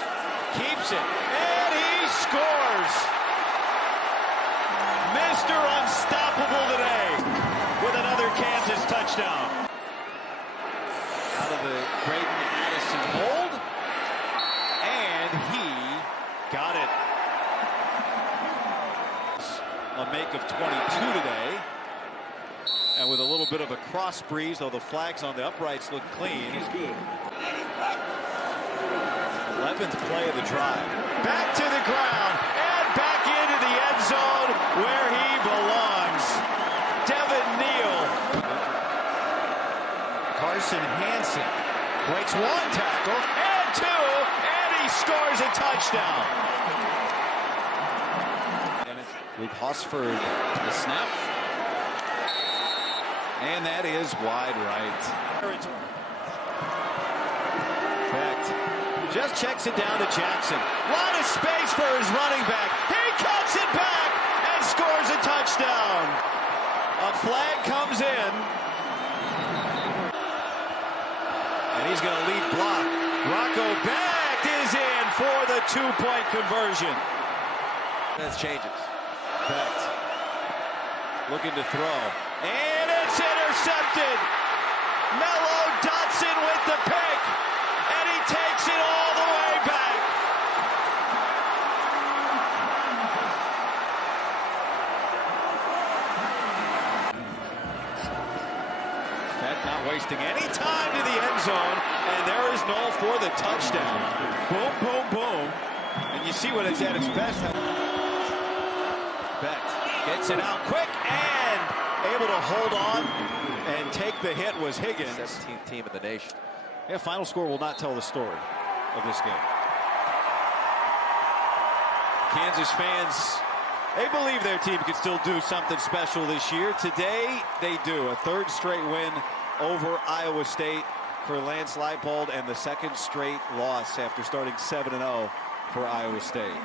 keeps it. And he scores. Mr. Unstoppable today with another Kansas touchdown. Out of the Creighton Addison hold. And he got it. A make of 22 today. And with a little bit of a cross breeze, though the flags on the uprights look clean. He's good. 11th play of the drive. Back to the ground and back into the end zone where he belongs. Devin Neal. Carson Hansen breaks one tackle and two, and he scores a touchdown. And it's Luke Hosford to the snap. And that is wide right. Becht just checks it down to Jackson. Lot of space for his running back. He cuts it back and scores a touchdown. A flag comes in. And he's going to lead block. Rocco Becht is in for the two-point conversion. That changes. Becht looking to throw. And it's intercepted. Mello Dotson with the pick. And he takes it all the way back. Becht not wasting any time to the end zone. And there is Knoll for the touchdown. Boom, boom, boom. And you see what it's at its best. Becht gets it out quick and able to hold on and take the hit was Higgins. 17th team in the nation. Yeah, final score will not tell the story of this game. Kansas fans, they believe their team can still do something special this year. Today, they do. A third straight win over Iowa State for Lance Leipold and the second straight loss after starting 7-0 for Iowa State.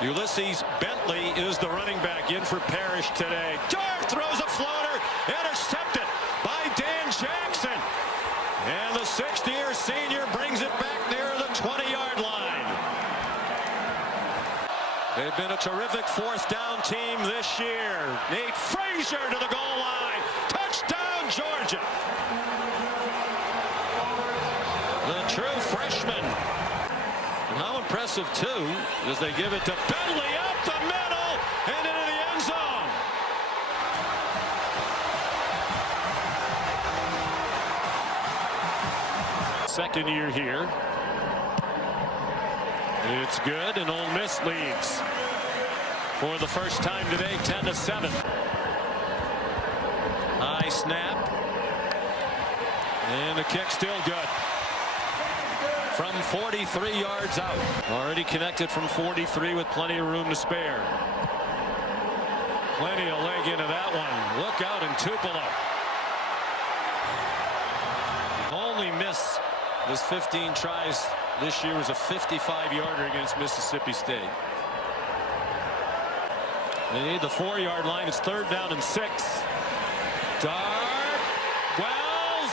Ulysses Bentley is the running back in for Parrish today. Dart throws a floater, intercepted by Dan Jackson. And the 6th-year senior brings it back near the 20-yard line. They've been a terrific fourth down team this year. Nate Frazier to the goal line. Touchdown, Georgia. The true freshman. And how impressive, too, as they give it to Bentley up the middle and into the end zone. Second year here. It's good, and Ole Miss leads for the first time today, 10-7. High snap. And the kick still good. From 43 yards out. Already connected from 43 with plenty of room to spare. Plenty of leg into that one. Look out in Tupelo. Only miss this 15 tries this year was a 55-yarder against Mississippi State. They need the 4-yard line. It's 3rd down and 6. Dart. Wells.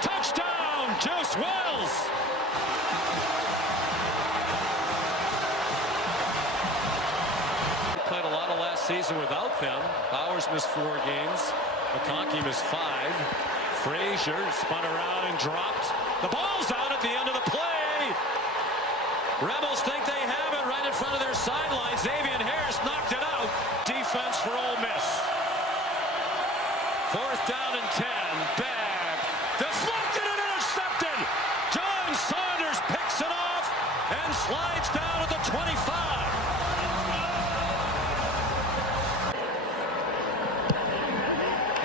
Touchdown, Juice Wells. Played a lot of last season without them. Bowers missed 4 games. McConkey missed 5. Frazier spun around and dropped. The ball's out at the end of the play. Rebels think they have it right in front of their sideline. Xavier Harris knocked it out. Defense for Ole Miss. 4th down and 10. Back. Deflected and intercepted. John Saunders picks it off and slides down at the 25.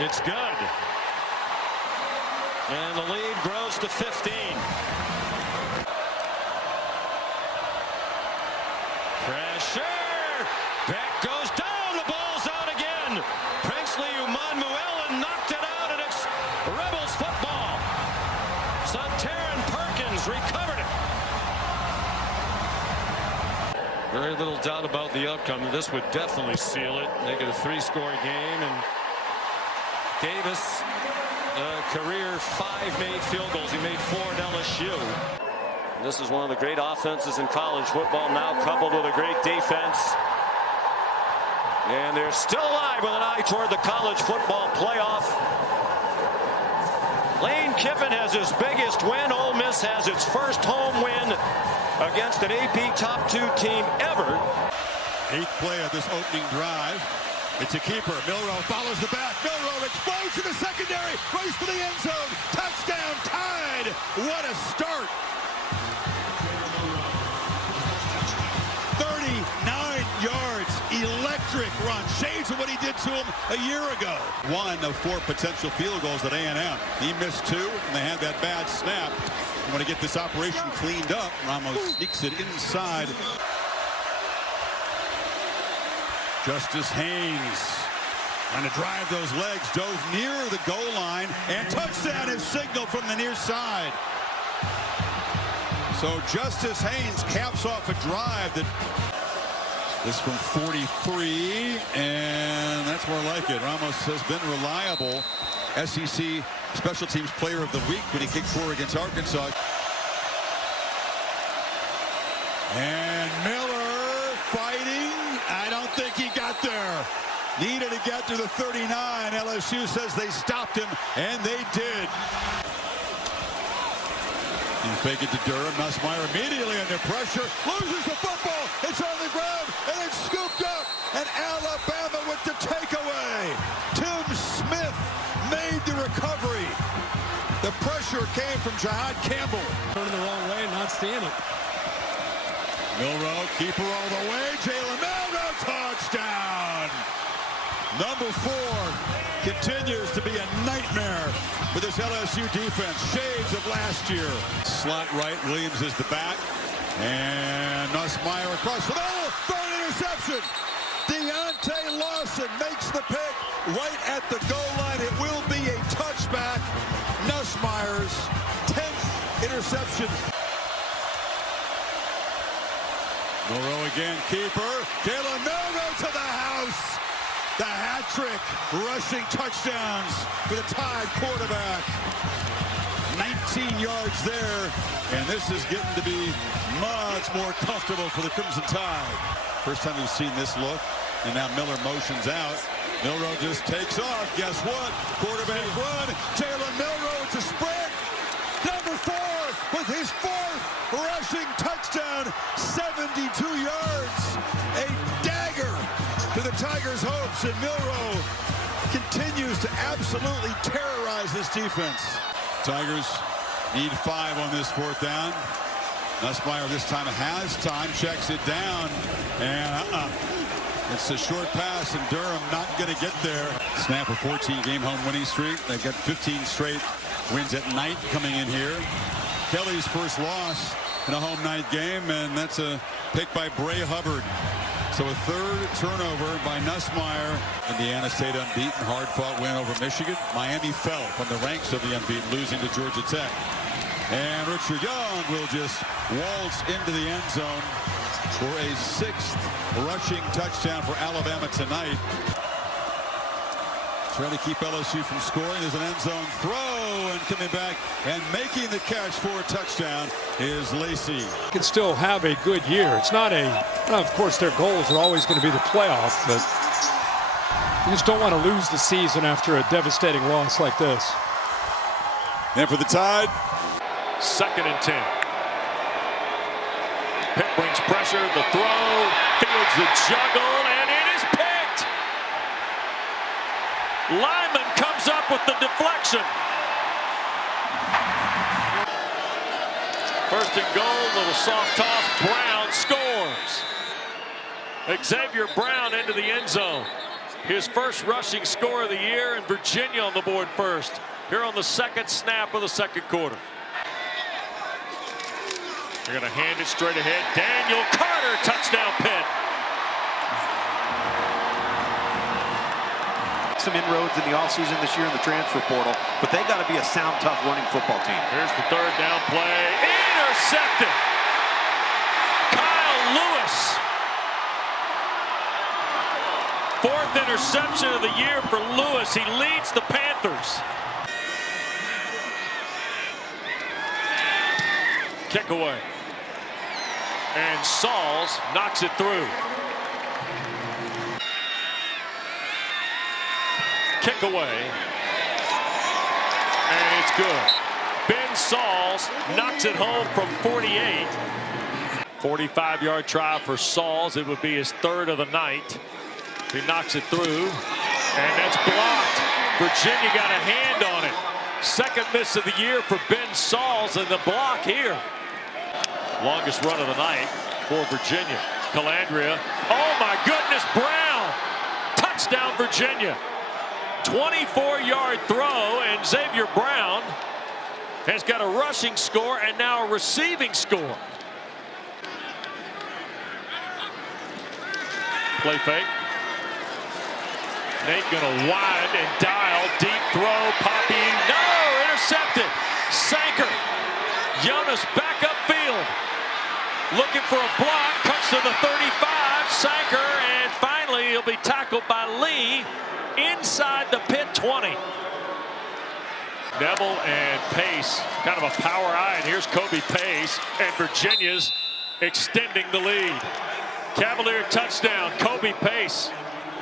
It's good. And the lead grows to 15. Pressure. Back goes down. The ball's out again. Princely Umanmuelen knocked it out, and it's Rebels football. little doubt about the outcome. This would definitely seal it. Make it a 3-score game. And Davis, career 5 made field goals. He made 4 at LSU. This is one of the great offenses in college football, now coupled with a great defense. And they're still alive with an eye toward the college football playoff. Lane Kiffin has his biggest win. Ole Miss has its first home win against an AP top 2 team ever. 8th play of this opening drive. It's a keeper. Milroe follows the back. Milroe explodes to the secondary. Race for the end zone. Touchdown, Tide. What a start. 39 yards. Electric run. Shades of what he did to him a year ago. 1 of 4 potential field goals at A&M. He missed 2, and they had that bad snap. You want to get this operation cleaned up. Ramos sneaks it inside. Justice Haynes trying to drive those legs, dove near the goal line, and touchdown is signaled from the near side. So Justice Haynes caps off a drive that is from 43, and that's more like it. Ramos has been reliable. SEC Special Teams Player of the Week when he kicked 4 against Arkansas. And Miller fighting. I don't think he got there. Needed to get to the 39. LSU says they stopped him, and they did. You fake it to Durham. Nussmeier immediately under pressure. Loses the football. It's on the ground, and it's scooped up. And Alabama with the takeaway. Tim Smith made the recovery. The pressure came from Jihad Campbell. Turning the wrong way and not seeing it. Milroe, keeper all the way. Jalen Milroe, touchdown. Number 4 continues to be a nightmare for this LSU defense. Shades of last year. Slot right, Williams is the back. And Nussmeier across the middle. Third interception. Deontay Lawson makes the pick right at the goal line. It will be a touchback. Nussmeier's 10th interception. Milroe again, keeper. Jalen Milroe to the house. The hat trick, rushing touchdowns for the Tide quarterback. 19 yards there, and this is getting to be much more comfortable for the Crimson Tide. First time we've seen this look, and now Miller motions out. Milroe just takes off. Guess what? Quarterback run. Jalen Milroe, it's a sprint. Number 4 with his 4th rushing touchdown, 72 yards. A dagger to the Tigers' hopes, and Milroe continues to absolutely terrorize this defense. Tigers need 5 on this 4th down. Nussmeier this time has time, checks it down, and it's a short pass, and Durham not going to get there. Snap a 14-game home winning streak. They've got 15 straight wins at night coming in here. Kelly's first loss in a home night game, and that's a pick by Bray Hubbard. So a 3rd turnover by Nussmeier. Indiana State unbeaten, hard-fought win over Michigan. Miami fell from the ranks of the unbeaten, losing to Georgia Tech. And Richard Young will just waltz into the end zone for a 6th rushing touchdown for Alabama tonight. Trying to keep LSU from scoring. There's an end zone throw, and coming back and making the catch for a touchdown is Lacey. Can still have a good year. It's not of course their goals are always going to be the playoff, but you just don't want to lose the season after a devastating loss like this. And for the Tide, 2nd and 10. Pitt brings pressure, the throw, fields the juggle, and it is picked. Lyman comes up with the deflection. 1st and goal, little soft toss, Brown scores. Xavier Brown into the end zone. His first rushing score of the year, and Virginia on the board first. Here on the 2nd snap of the 2nd quarter. They're going to hand it straight ahead. Daniel Carter, touchdown Pitt. Some inroads in the offseason this year in the transfer portal, but they got to be a sound, tough running football team. Here's the 3rd down play. Intercepted. Kyle Lewis 4th interception of the year for Lewis. He leads the Panthers. Kick away. And Sauls knocks it through. Kick away. And it's good. Ben Sauls knocks it home from 48. 45-yard try for Sauls. It would be his 3rd of the night. He knocks it through. And that's blocked. Virginia got a hand on it. 2nd miss of the year for Ben Sauls, and the block here. Longest run of the night for Virginia. Calandria. Oh my goodness, Brown! Touchdown, Virginia. 24-yard throw, and Xavier Brown has got a rushing score and now a receiving score. Play fake. Nate gonna wind and dial. Deep throw. Poppy. No! Intercepted. Sanker. Jonas back upfield. Looking for a block. Cuts to the 35. Sanker. And finally he'll be tackled by Lee inside the pit 20. Neville and Pace. Kind of a power eye. And here's Kobe Pace. And Virginia's extending the lead. Cavalier touchdown. Kobe Pace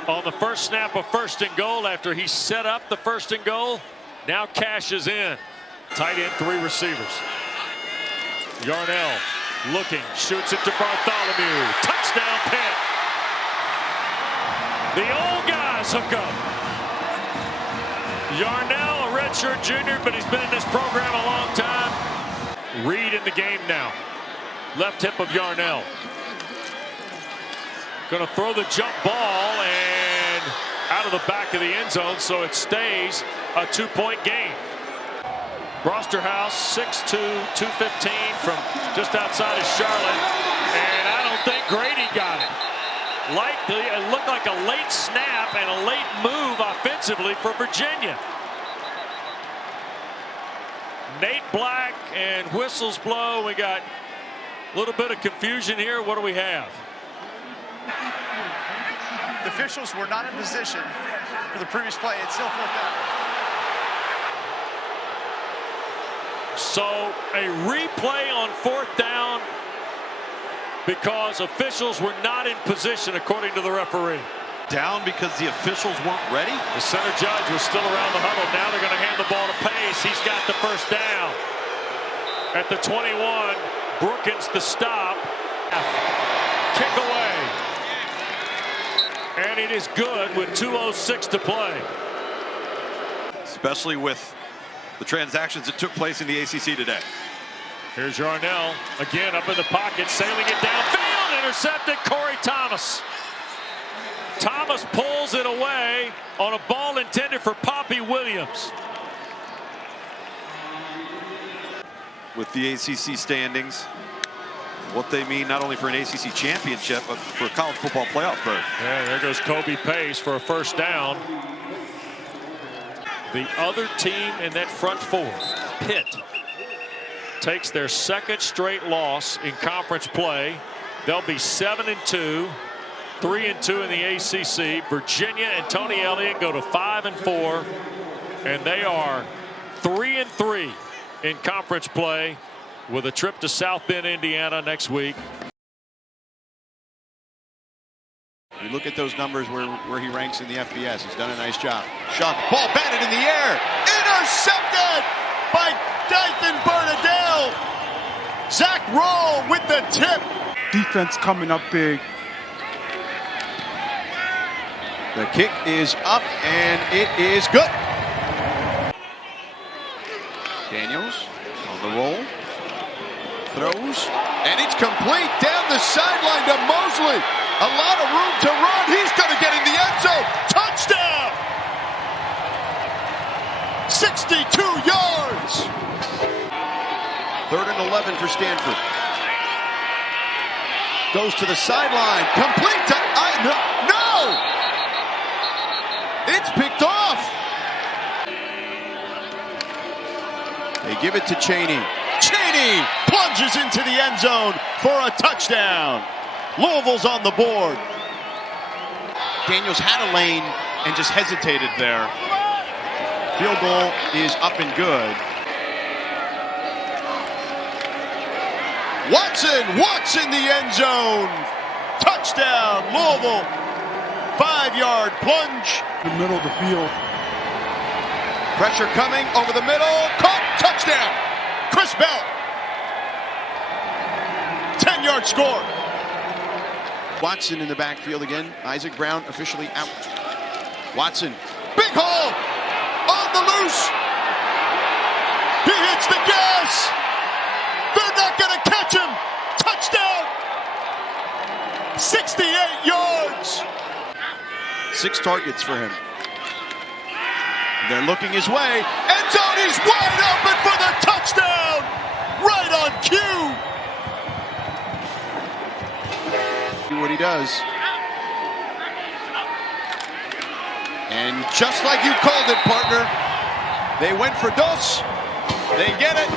on the first snap of 1st and goal after he set up the 1st and goal. Now cashes in. Tight end, 3 receivers. Yarnell looking, shoots it to Bartholomew. Touchdown, Pitt. The old guys hook up. Yarnell, a redshirt junior, but he's been in this program a long time. Reed in the game now. Left hip of Yarnell. Going to throw the jump ball and out of the back of the end zone, so it stays a 2-point game. Brosterhouse, 6'2", 215 from just outside of Charlotte, and I don't think Grady got it. It looked like a late snap and a late move offensively for Virginia. Nate Black and whistles blow. We got a little bit of confusion here. What do we have? The officials were not in position for the previous play. It's still 4th down. So a replay on 4th down because officials were not in position, according to the referee. Down because the officials weren't ready? The center judge was still around the huddle. Now they're going to hand the ball to Pace. He's got the 1st down. At the 21, Brookins the stop. Kick away. And it is good with 2:06 to play. Especially with the transactions that took place in the ACC today. Here's Yarnell again up in the pocket, sailing it downfield, intercepted. Corey Thomas. Thomas pulls it away on a ball intended for Poppy Williams. With the ACC standings, what they mean not only for an ACC championship, but for a college football playoff berth. Yeah, there goes Kobe Pace for a 1st down. The other team in that front 4, Pitt, takes their 2nd straight loss in conference play. They'll be 7-2, 3-2 in the ACC. Virginia and Tony Elliott go to 5-4, and they are 3-3 in conference play with a trip to South Bend, Indiana next week. You look at those numbers where he ranks in the FBS. He's done a nice job. Shot, ball batted in the air. Intercepted by Dyson Bernadelle. Zach Roll with the tip. Defense coming up big. The kick is up, and it is good. Daniels on the roll. Throws, and it's complete down the sideline to Mosley. A lot of room to run. He's going to get in the end zone. Touchdown! 62 yards. 3rd and 11 for Stanford. Goes to the sideline. Complete to... No! It's picked off. They give it to Chaney. Chaney plunges into the end zone for a touchdown. Louisville's on the board. Daniels had a lane and just hesitated there. Field goal is up and good. Watson walks in the end zone. Touchdown, Louisville. 5-yard plunge. The middle of the field. Pressure coming over the middle. Caught. Touchdown. Chris Bell. 10-yard score. Watson in the backfield again. Isaac Brown officially out. Watson. Big hole. On the loose. He hits the gas. They're not going to catch him. Touchdown. 68 yards. 6 targets for him. They're looking his way. End zone, he's wide open for the touchdown. Right on cue. Do what he does. And just like you called it, partner, they went for Dos. They get it.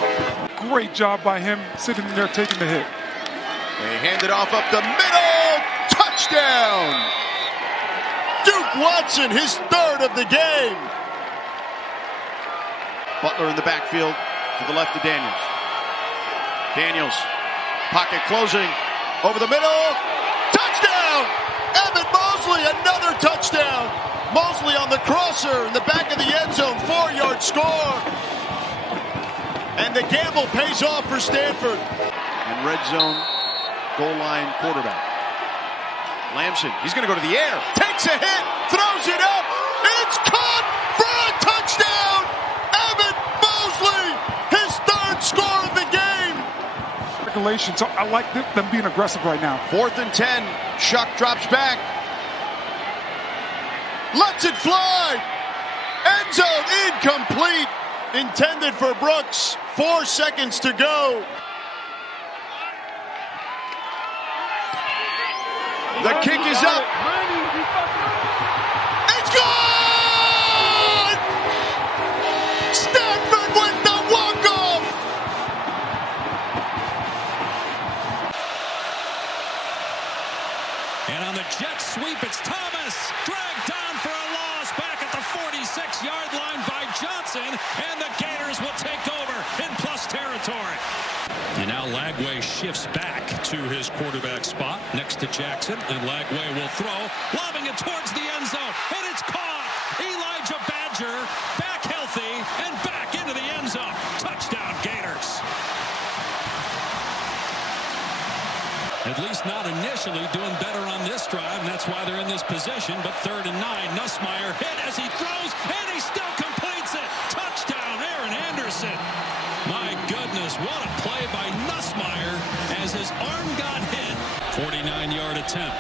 Great job by him sitting there taking the hit. They hand it off up the middle. Touchdown. Duke Watson, his 3rd of the game. Butler in the backfield to the left of Daniels. Daniels, pocket closing, over the middle. Touchdown! Evan Mosley, another touchdown. Mosley on the crosser in the back of the end zone, 4-yard score. And the gamble pays off for Stanford. And red zone, goal line quarterback. Lamson, he's going to go to the air. Takes a hit, throws it up. It's caught for a touchdown. Evan Mosley, his 3rd score of the game. Regulation, so I like them being aggressive right now. 4th and 10. Shuck drops back. Lets it fly. End zone incomplete. Intended for Brooks. 4 seconds to go. The kick is up. It's good! Stanford with the walk-off. And on the jet sweep, it's Thomas. Dragged down for a loss back at the 46-yard line by Johnson. And the Gators will take over in plus territory. And now Lagway shifts back to his quarterback spot next to Jackson. And Lagway will throw, lobbing it towards the end zone. And it's caught. Elijah Badger back healthy and back into the end zone. Touchdown, Gators. At least not initially, doing better on this drive, and that's why they're in this position. But 3rd and 9, Nussmeier hit as he throws, and he still completes it. Touchdown, Aaron Anderson. My goodness, what a play by Nussmeier as his arm got hit. 49-yard attempt.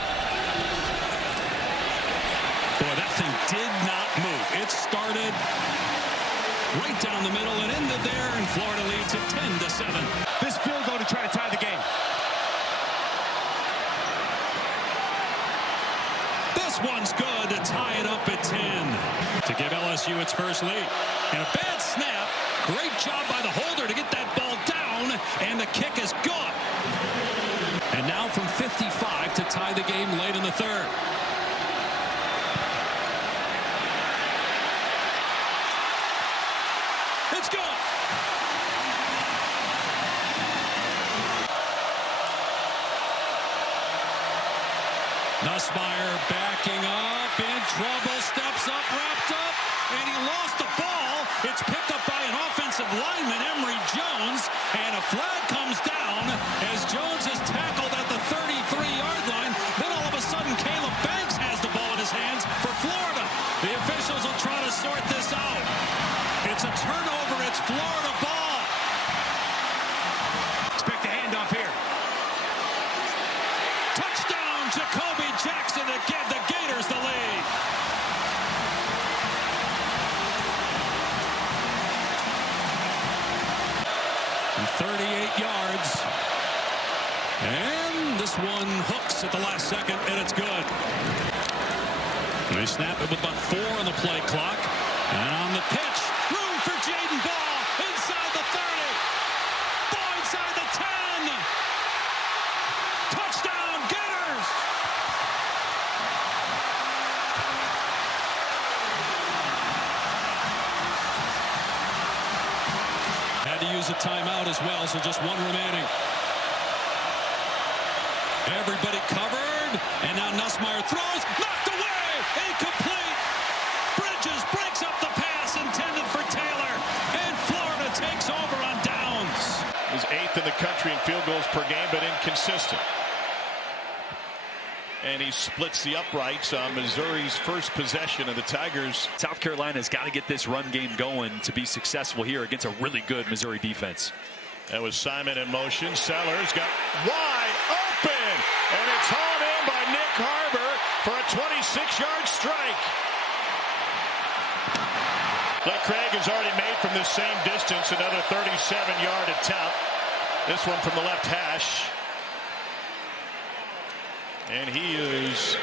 Boy, that thing did not move. It started right down the middle and ended there, and Florida leads it 10-7. This field goal to try to tie the game. This one's good to tie it up at 10 to give LSU its first lead. And a bad snap. Great job by the holder to get that ball down, and the kick is good. And now from 55 to tie the game late in the 3rd. It's good. Nussmeier backing up, in trouble, steps up, wrapped up, and he lost the ball. It's picked up by an offensive lineman, Emory Jones, and a flag comes down as Jones is tackled at the 33-yard line. Then all of a sudden, Caleb Banks has the ball in his hands for Florida. The officials will try to sort this out. It's a turnover, it's Florida ball. Expect a handoff here. Touchdown, Jacoby Jackson to give the Gators the lead. And 38 yards. And this one hooks at the last second, and it's good. And they snap it with about 4 on the play clock. And on the pitch, room for Jaden Ball inside the 30. Ball inside the 10. Touchdown, Gators! a timeout as well, so just one remaining. Everybody covered, and now Nussmeier throws, knocked away, incomplete. Bridges breaks up the pass intended for Taylor, and Florida takes over on downs. He's 8th in the country in field goals per game, but inconsistent. And he splits the uprights on Missouri's first possession of the Tigers. South Carolina's got to get this run game going to be successful here against a really good Missouri defense. That was Simon in motion. Sellers got wide open, and it's hauled in by Nick Harbor for a 26-yard strike. Blake Craig has already made from this same distance another 37-yard attempt. This one from the left hash. And he is...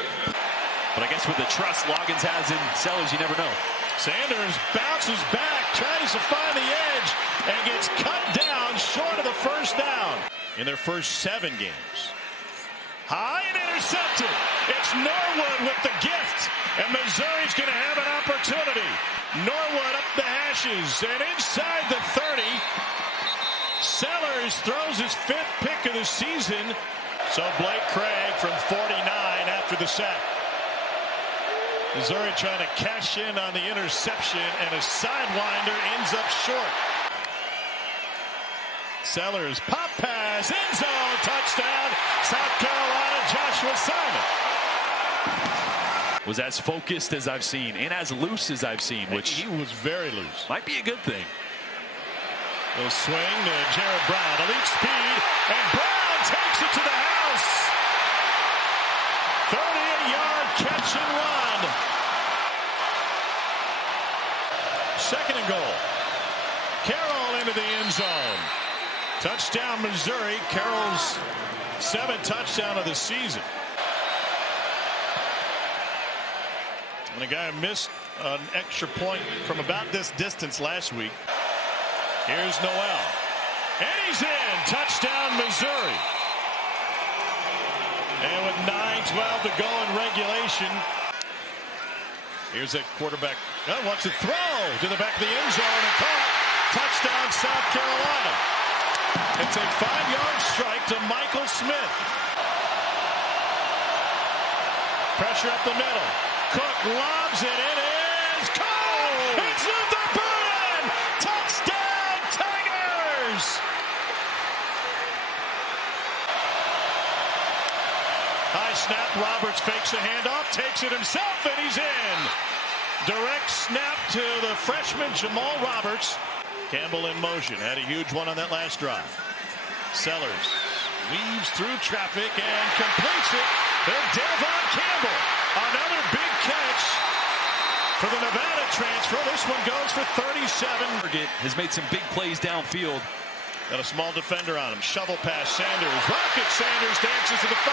But I guess with the trust Loggins has in Sellers, you never know. Sanders bounces back, tries to find the edge, and gets cut down short of the first down in their first 7 games. High and intercepted. It's Norwood with the gift, and Missouri's going to have an opportunity. Norwood up the hashes, and inside the 30, Sellers throws his 5th pick of the season. So Blake Craig from 49 after the sack. Missouri trying to cash in on the interception, and a sidewinder ends up short. Sellers pop pass, end zone, touchdown, South Carolina, Joshua Simon. Was as focused as I've seen and as loose as I've seen, which he was very loose. Might be a good thing. Little swing to Jared Brown, elite speed, and Brown takes it to the house. 38-yard catch and run. 2nd and goal. Carroll into the end zone. Touchdown Missouri. Carroll's 7th touchdown of the season. And a guy missed an extra point from about this distance last week. Here's Noel. And he's in. Touchdown Missouri. And with 9:12 to go in regulation. Here's a quarterback. Wants to throw to the back of the end zone and caught. Touchdown South Carolina. It's a 5-yard strike to Michael Smith. Pressure up the middle. Cook lobs it. It is caught. It's Luther Burden. Touchdown Tigers. High snap. Roberts fakes a handoff, takes it himself, and he's in. Direct snap to the freshman Jamal Roberts. Campbell in motion, had a huge one on that last drive. Sellers weaves through traffic and completes it. And Devon Campbell, another big catch for the Nevada transfer. This one goes for 37. Has made some big plays downfield. Got a small defender on him. Shovel pass Sanders. Rocket Sanders dances to the 5.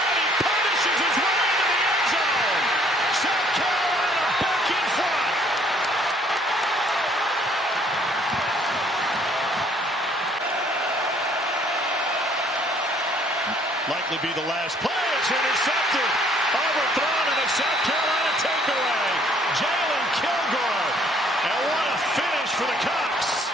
And he punishes his way into the end zone. South Carolina back in front. Likely be the last play. It's intercepted. Overthrown and a South Carolina takeaway. Jalen Kilgore. And what a finish for the Cox.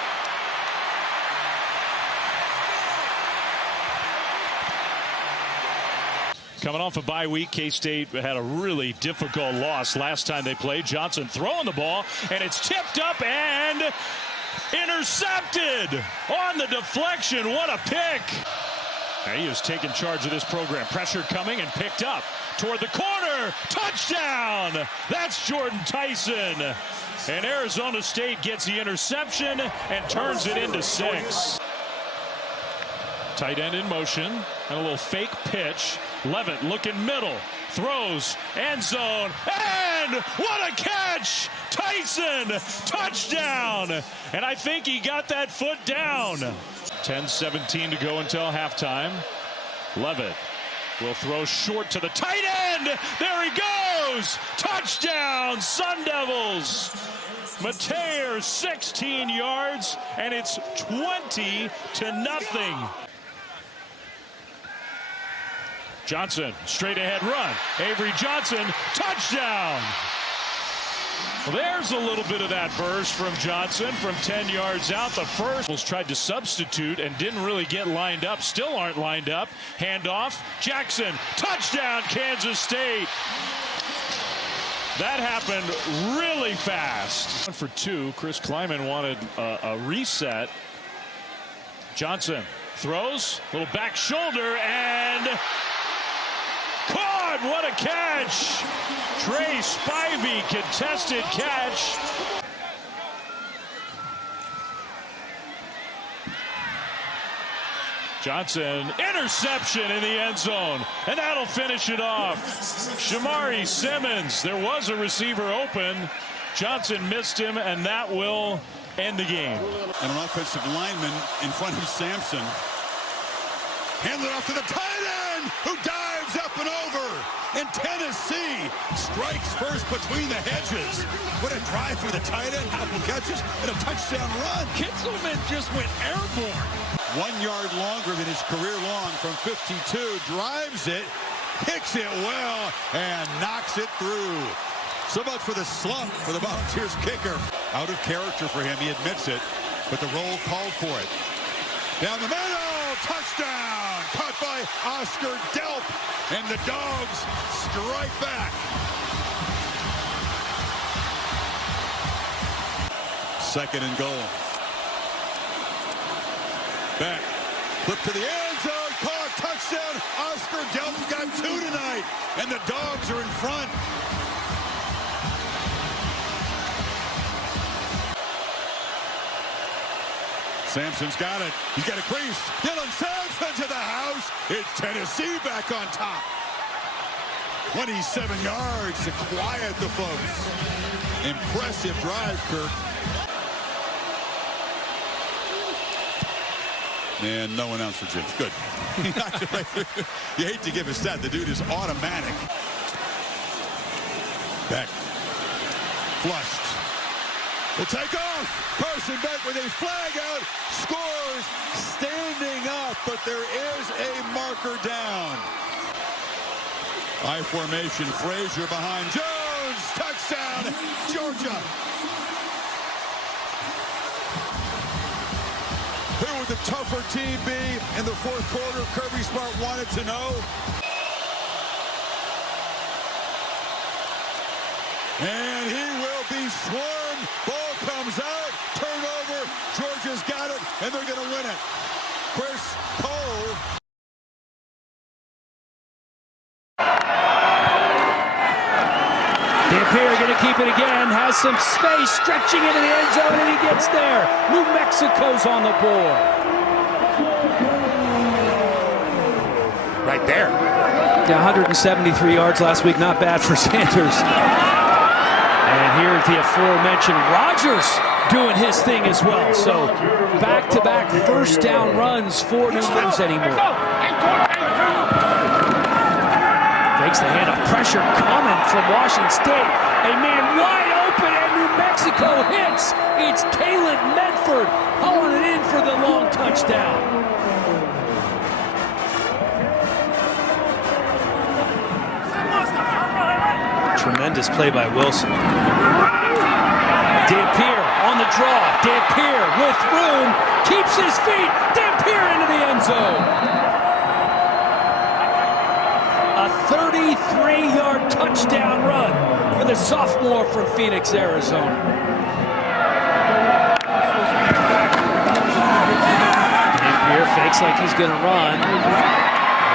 Coming off a bye week, K-State had a really difficult loss last time they played. Johnson throwing the ball, and it's tipped up and intercepted on the deflection. What a pick. He has taken charge of this program. Pressure coming and picked up toward the corner. Touchdown! That's Jordan Tyson. And Arizona State gets the interception and turns it into 6. Tight end in motion and a little fake pitch. Levitt looking middle, throws, end zone, and what a catch! Tyson, touchdown! And I think he got that foot down. 10:17 to go until halftime. Levitt will throw short to the tight end. There he goes! Touchdown, Sun Devils! Mateer, 16 yards, and it's 20-0. Johnson, straight ahead run. Avery Johnson, touchdown. Well, there's a little bit of that burst from Johnson from 10 yards out. The first was tried to substitute and didn't really get lined up. Still aren't lined up. Handoff. Jackson. Touchdown, Kansas State. That happened really fast. 1 for 2. Chris Kleiman wanted a reset. Johnson throws. Little back shoulder and caught. What a catch. Trey Spivey, contested catch. Johnson, interception in the end zone, and that'll finish it off. Shamari Simmons, there was a receiver open. Johnson missed him, and that will end the game. And an offensive lineman in front of Sampson. Hands it off to the tight end, who dives up and over. And Tennessee strikes first between the hedges. What a drive for the tight end, couple catches, and a touchdown run. Kitzelman just went airborne. 1 yard longer than his career long from 52. Drives it, kicks it well, and knocks it through. So much for the slump for the Volunteers kicker. Out of character for him, he admits it, but the roll called for it. Down the middle, touchdown! Caught by Oscar Delp, and the Dogs strike back. Second and goal. Back, flip to the end zone, caught, touchdown. Oscar Delp's got 2 tonight, and the Dogs are in front. Sampson's got it. He's got a crease. Dylan Sampson to the house. It's Tennessee back on top. 27 yards to quiet the folks. Impressive drive, Kirk. And no one else for Jim. Good. You hate to give a stat. The dude is automatic. Back. Flushed. Will take off. Carson Beck with a flag out. Scores standing up, but there is a marker down. I formation. Frazier behind Jones. Touchdown, Georgia. Who would the tougher team be in the fourth quarter? Kirby Smart wanted to know. And he will be swarmed. Ball comes out. Turnover. Georgia's got it, and they're going to win it. Chris Cole. Dampier going to keep it again. Has some space. Stretching into the end zone, and he gets there. New Mexico's on the board. Right there. Yeah, 173 yards last week. Not bad for Sanders. And here the aforementioned Rodgers doing his thing as well. So back-to-back first down runs for New England anymore. Takes the handoff. Pressure coming from Washington State. A man wide open and New Mexico hits. It's Caleb Medford hauling it in for the long touchdown. Tremendous play by Wilson. Dampier on the draw. Dampier with room. Keeps his feet. Dampier into the end zone. A 33-yard touchdown run for the sophomore from Phoenix, Arizona. Dampier fakes like he's going to run.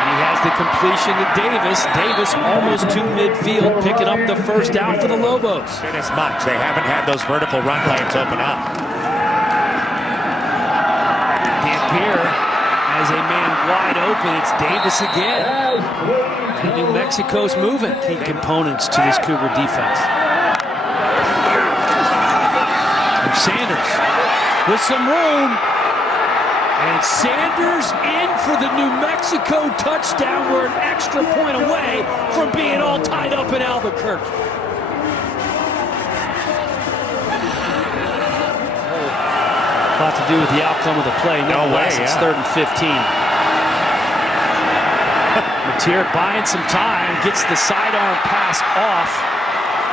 He has the completion to Davis. Davis almost to midfield, picking up the first down for the Lobos. As much. They haven't had those vertical run lanes open up. Dampier has a man wide open. It's Davis again. And New Mexico's moving. Key components to this Cougar defense. And Sanders with some room. And Sanders in for the New Mexico touchdown. We're an extra point away from being all tied up in Albuquerque. A lot to do with the outcome of the play. Nonetheless, it's 3rd and 15. Mateer buying some time, gets the sidearm pass off,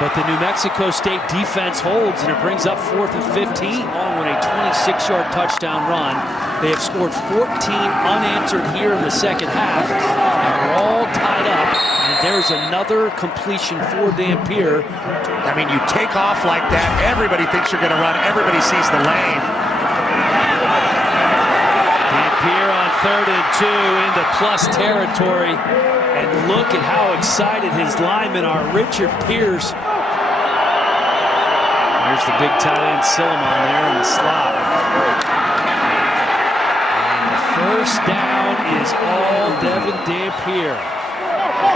But the New Mexico State defense holds, and it brings up 4th and 15 on a 26-yard touchdown run. They have scored 14 unanswered here in the second half, and we're all tied up. And there's another completion for Dampier. I mean, you take off like that, everybody thinks you're going to run, everybody sees the lane. Dampier on 3rd and 2 into plus territory. And look at how excited his linemen are. Richard Pierce. There's the big tight end Silliman there in the slot. And the first down is all Devin Dampier.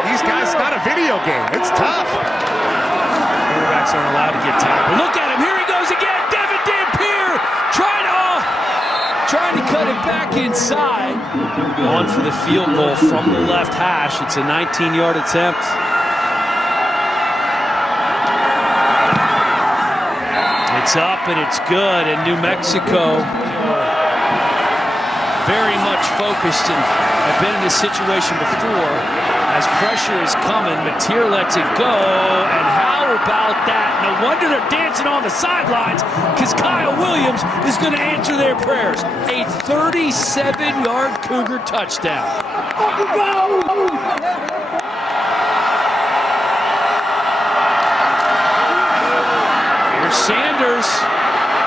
These guys, it's not a video game. It's tough. Quarterbacks aren't allowed to get tired. Look at him. Here he goes again. Devin Dampier trying to cut it back inside. On for the field goal from the left hash. It's a 19-yard attempt. It's up and it's good, and New Mexico very much focused and have been in this situation before. As pressure is coming, Mateer lets it go, and how about that? No wonder they're dancing on the sidelines, because Kyle Williams is going to answer their prayers. A 37-yard Cougar touchdown. Here's Sanders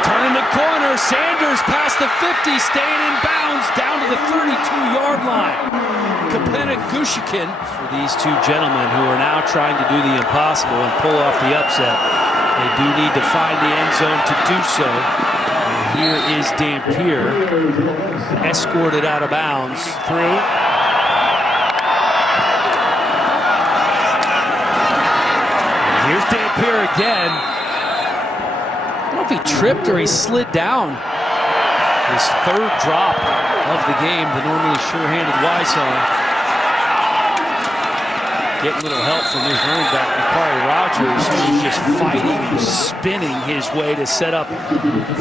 turning the corner. Sanders past the 50, staying in bounds down to the 32-yard line. Kapena Gushikin for these two gentlemen who are now trying to do the impossible and pull off the upset. They do need to find the end zone to do so. And here is Dampier, escorted out of bounds. Through. And here's Dampier again. I don't know if he tripped or he slid down. His 3rd drop of the game, the normally sure-handed Wysong. Getting a little help from his running back, Makari Rogers, who's just fighting and spinning his way to set up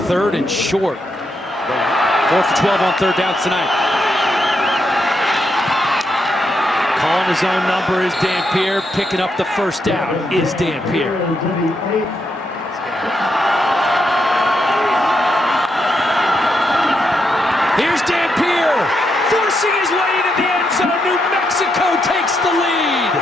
3rd and short. 4th and 12 on 3rd down tonight. Calling his own number is Dampier. Picking up the first down is Dampier. Here's Dampier, forcing his way into the end zone. New Mexico takes the lead.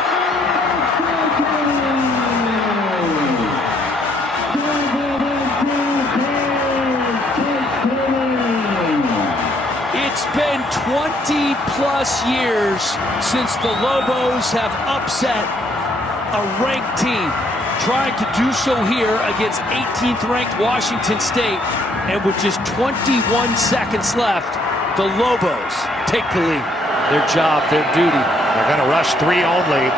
It's been 20-plus years since the Lobos have upset a ranked team. Trying to do so here against 18th-ranked Washington State. And with just 21 seconds left, the Lobos take the lead. Their job, their duty. They're going to rush 3 only.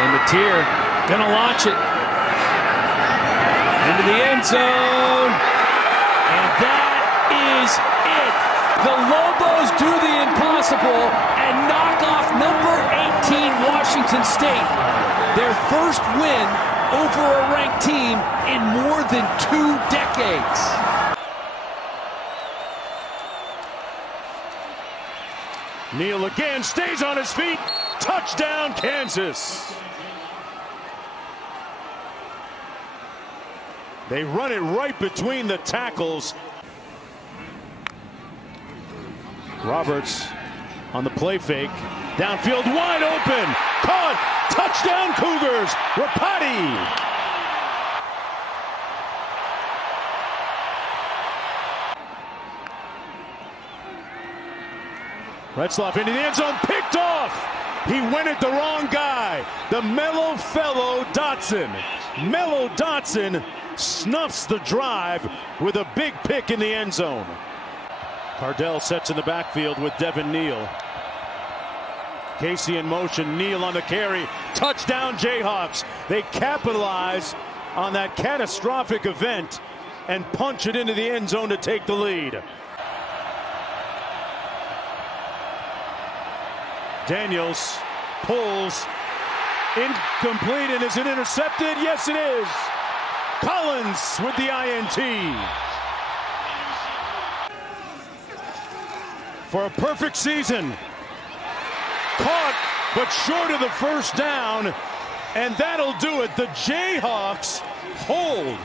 And Mateer going to launch it into the end zone. And that is it. The Lobos do the impossible and knock off number 18 Washington State. Their first win over a ranked team in more than 2 decades. Neal again, stays on his feet. Touchdown, Kansas. They run it right between the tackles. Roberts on the play fake. Downfield, wide open. Caught. Touchdown, Cougars. Rapati. Retzloff into the end zone. Picked off. He went at the wrong guy. The mellow fellow Dotson. Mellow Dotson snuffs the drive with a big pick in the end zone. Cardell sets in the backfield with Devin Neal. Casey in motion, Neal on the carry. Touchdown Jayhawks. They capitalize on that catastrophic event and punch it into the end zone to take the lead. Daniels pulls. Incomplete, and is it intercepted? Yes, it is. Collins with the INT. For a perfect season. caught, but short of the first down, and that'll do it. The Jayhawks hold.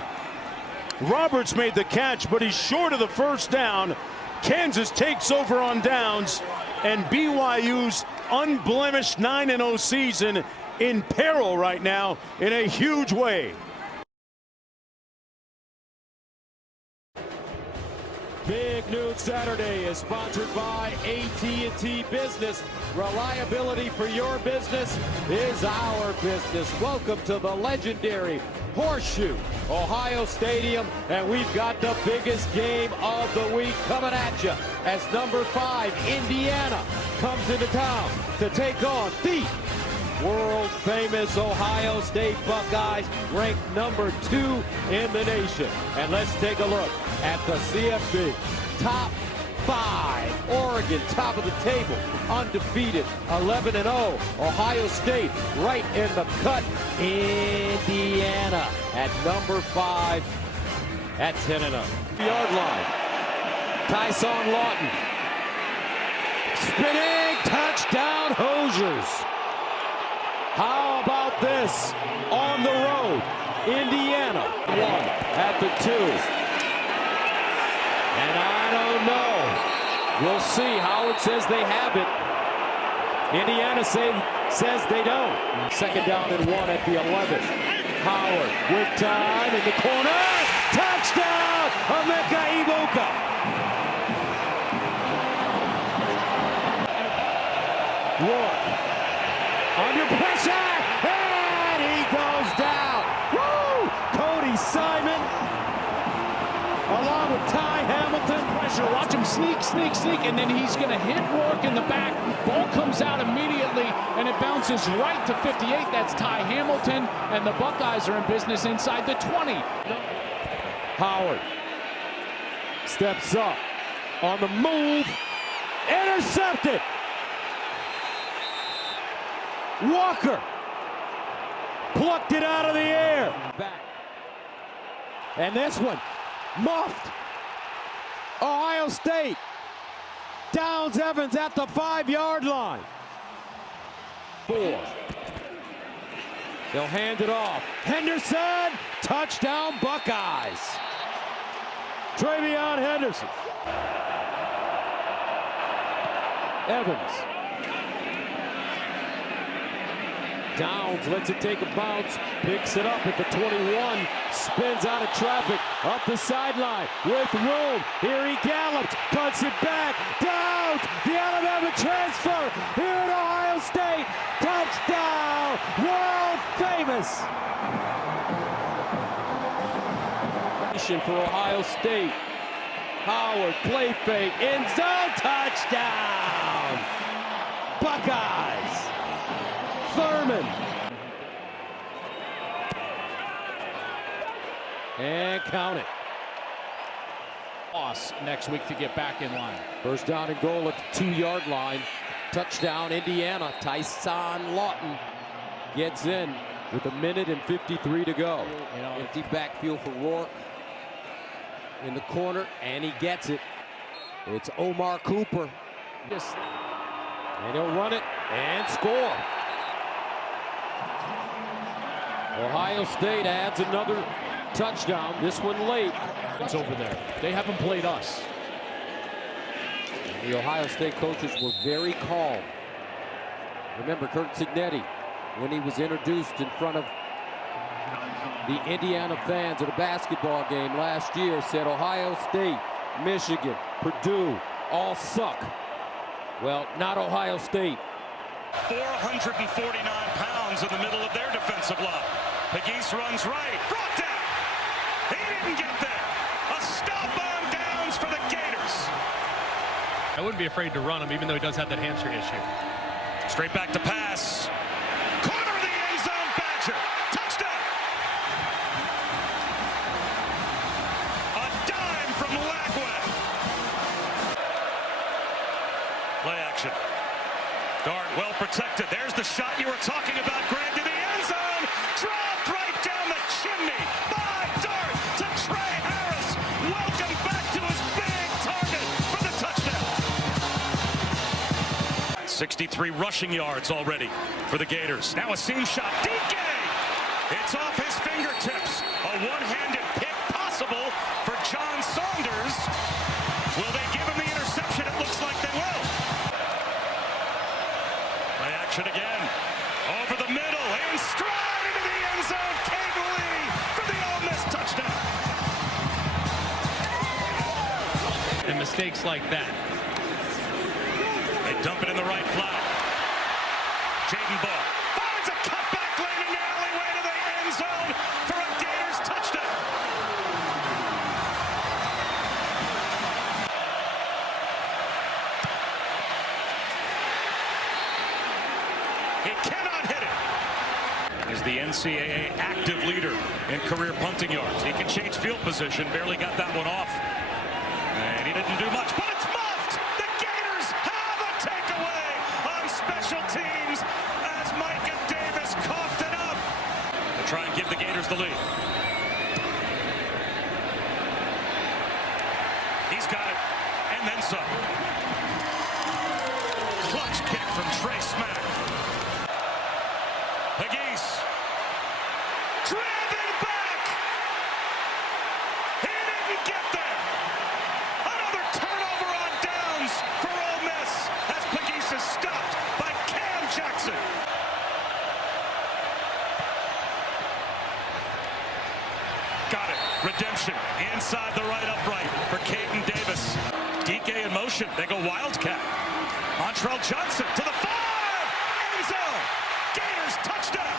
Roberts made the catch, but he's short of the first down. Kansas takes over on downs, and BYU's unblemished 9-0 season in peril right now in a huge way. Big Noon Saturday is sponsored by AT&T Business. Reliability for your business is our business. Welcome to the legendary Horseshoe Ohio Stadium, and we've got the biggest game of the week coming at you as number 5 Indiana comes into town to take on the world famous Ohio State Buckeyes, ranked number 2 in the nation. And let's take a look at the CFB top 5. Oregon, top of the table, undefeated, 11-0. Ohio State right in the cut. Indiana at number 5 at 10-0. Yard line. Tyson Lawton. Spinning touchdown Hoosiers. How about this on the road? Indiana 1 at the 2. And I don't know. We'll see. Howard says they have it. Indiana says they don't. Second down and 1 at the 11. Howard with time in the corner. Touchdown! Emeka Egbuka. Rourke under pressure, and he goes down. Woo! Cody Simon, along with Ty Hamilton. Pressure, watch him sneak, and then he's going to hit Rourke in the back. Ball comes out immediately, and it bounces right to 58. That's Ty Hamilton, and the Buckeyes are in business inside the 20. Howard steps up on the move, intercepted. Walker plucked it out of the air. Back. And this one, muffed. Ohio State. Downs Evans at the 5-yard line. 4. They'll hand it off. Henderson, touchdown Buckeyes. Travion Henderson. Evans. Downs lets it take a bounce, picks it up at the 21, spins out of traffic, up the sideline with room. Here he gallops, cuts it back. Downs, the Alabama transfer here at Ohio State. Touchdown, world famous. For Ohio State. Howard, play fake, end zone, touchdown. Buckeyes. Thurman. And count it. Loss next week to get back in line. First down and goal at the 2-yard line. Touchdown Indiana. Tyson Lawton gets in with 1:53 to go. Empty backfield for Rourke in the corner, and he gets it. It's Omar Cooper. And he'll run it and score. Ohio State adds another touchdown, this one late. It's over there. They haven't played us. The Ohio State coaches were very calm. Remember Curt Cignetti, when he was introduced in front of the Indiana fans at a basketball game last year, said Ohio State, Michigan, Purdue, all suck. Well, not Ohio State. 449 pounds in the middle of their defensive line. Pegues runs right, brought down. He didn't get there. A stop on downs for the Gators. I wouldn't be afraid to run him, even though he does have that hamstring issue. Straight back to pass. Corner of the end zone, Badger. Touchdown. A dime from Lagway. Play action. Dart well protected. There's the shot you were talking about, Greg, to the end zone. Dropped right down the chimney by Dart to Trey Harris. Welcome back to his big target for the touchdown. 63 rushing yards already for the Gators. Now a seam shot. DK! It's off his fingertips. A one-handed pick possible for John Saunders. Will they give him the interception? It looks like they will. Play action again. Over the middle. In stride into the end zone. Caden Lee for the Ole Miss touchdown. And mistakes like that. They dump it in the right flat. Jaden Ball finds a cutback lane in the alleyway to the end zone for a Gators touchdown. He cannot hit it. Is the NCAA active leader in career punting yards. He can change field position. Barely got that one off. And he didn't do much, but it's muffed. The Gators have a takeaway on special teams as Micah Davis coughed it up to try and give the Gators the lead. He's got it, and then some. Clutch kick from Trey Smack. Pegues. Driven back. He didn't get there. Another turnover on downs for Ole Miss as Pegues is stopped by Cam Jackson. Got it. Redemption inside the right upright for Caden Davis. DK in motion. They go Wildcat. Montrell Johnson to the 5. End zone. Gators touchdown.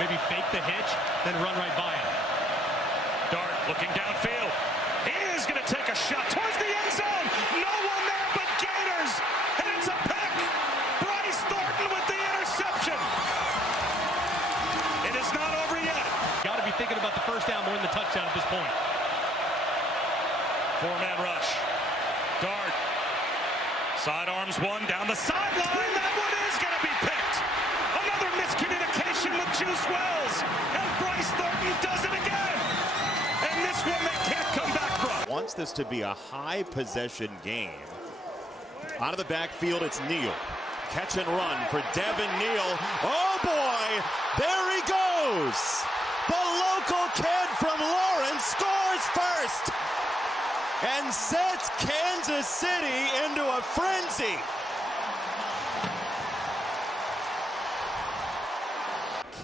Maybe fake the hitch, then run right by him. Dart looking downfield. He is going to take a shot towards the end zone. No one there but Gators. And it's a pick. Bryce Thornton with the interception. It is not over yet. Got to be thinking about the first down more than the touchdown at this point. Four-man rush. Dart. Sidearms one down the sideline. That one is going to be picked. Another miscommunication with Juice Wells. And Bryce Thornton does it again. And this one they can't come back from. Wants this to be a high possession game. Out of the backfield, it's Neal. Catch and run for Devin Neal. Oh boy, there he goes. The local kid from Lawrence scores first and sets Kansas City into a frenzy.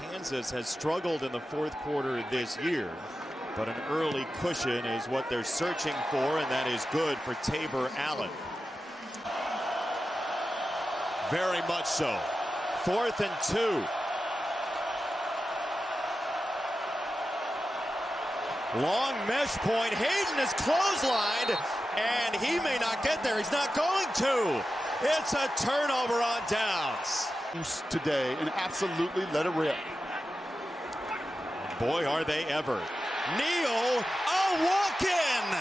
Kansas has struggled in the fourth quarter this year, but an early cushion is what they're searching for, and that is good for Tabor Allen. Very much so. 4th and 2. Long mesh point. Hayden is clotheslined, and he may not get there. He's not going to. It's a turnover on downs. Today and absolutely let it rip. Boy, are they ever. Neal, a walk-in.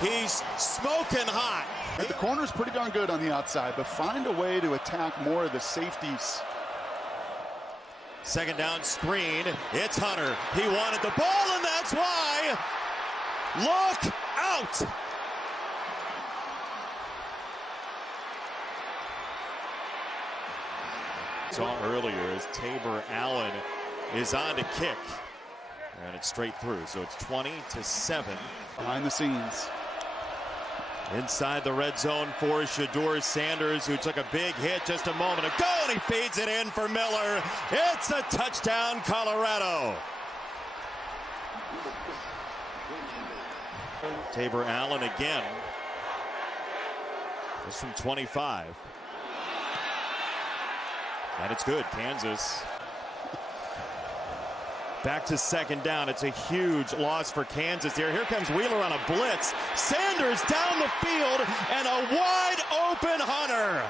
He's smoking hot. The corner's pretty darn good on the outside, but find a way to attack more of the safeties. Second down screen. It's Hunter. He wanted the ball, and that's why. Look out. Saw earlier as Tabor Allen is on to kick. And it's straight through, so it's 20-7. Behind the scenes. Inside the red zone for Shedeur Sanders, who took a big hit just a moment ago, and he feeds it in for Miller. It's a touchdown, Colorado. Tabor Allen again. Just from 25. And it's good, Kansas. Back to second down. It's a huge loss for Kansas here. Here comes Wheeler on a blitz. Sanders down the field and a wide open Hunter.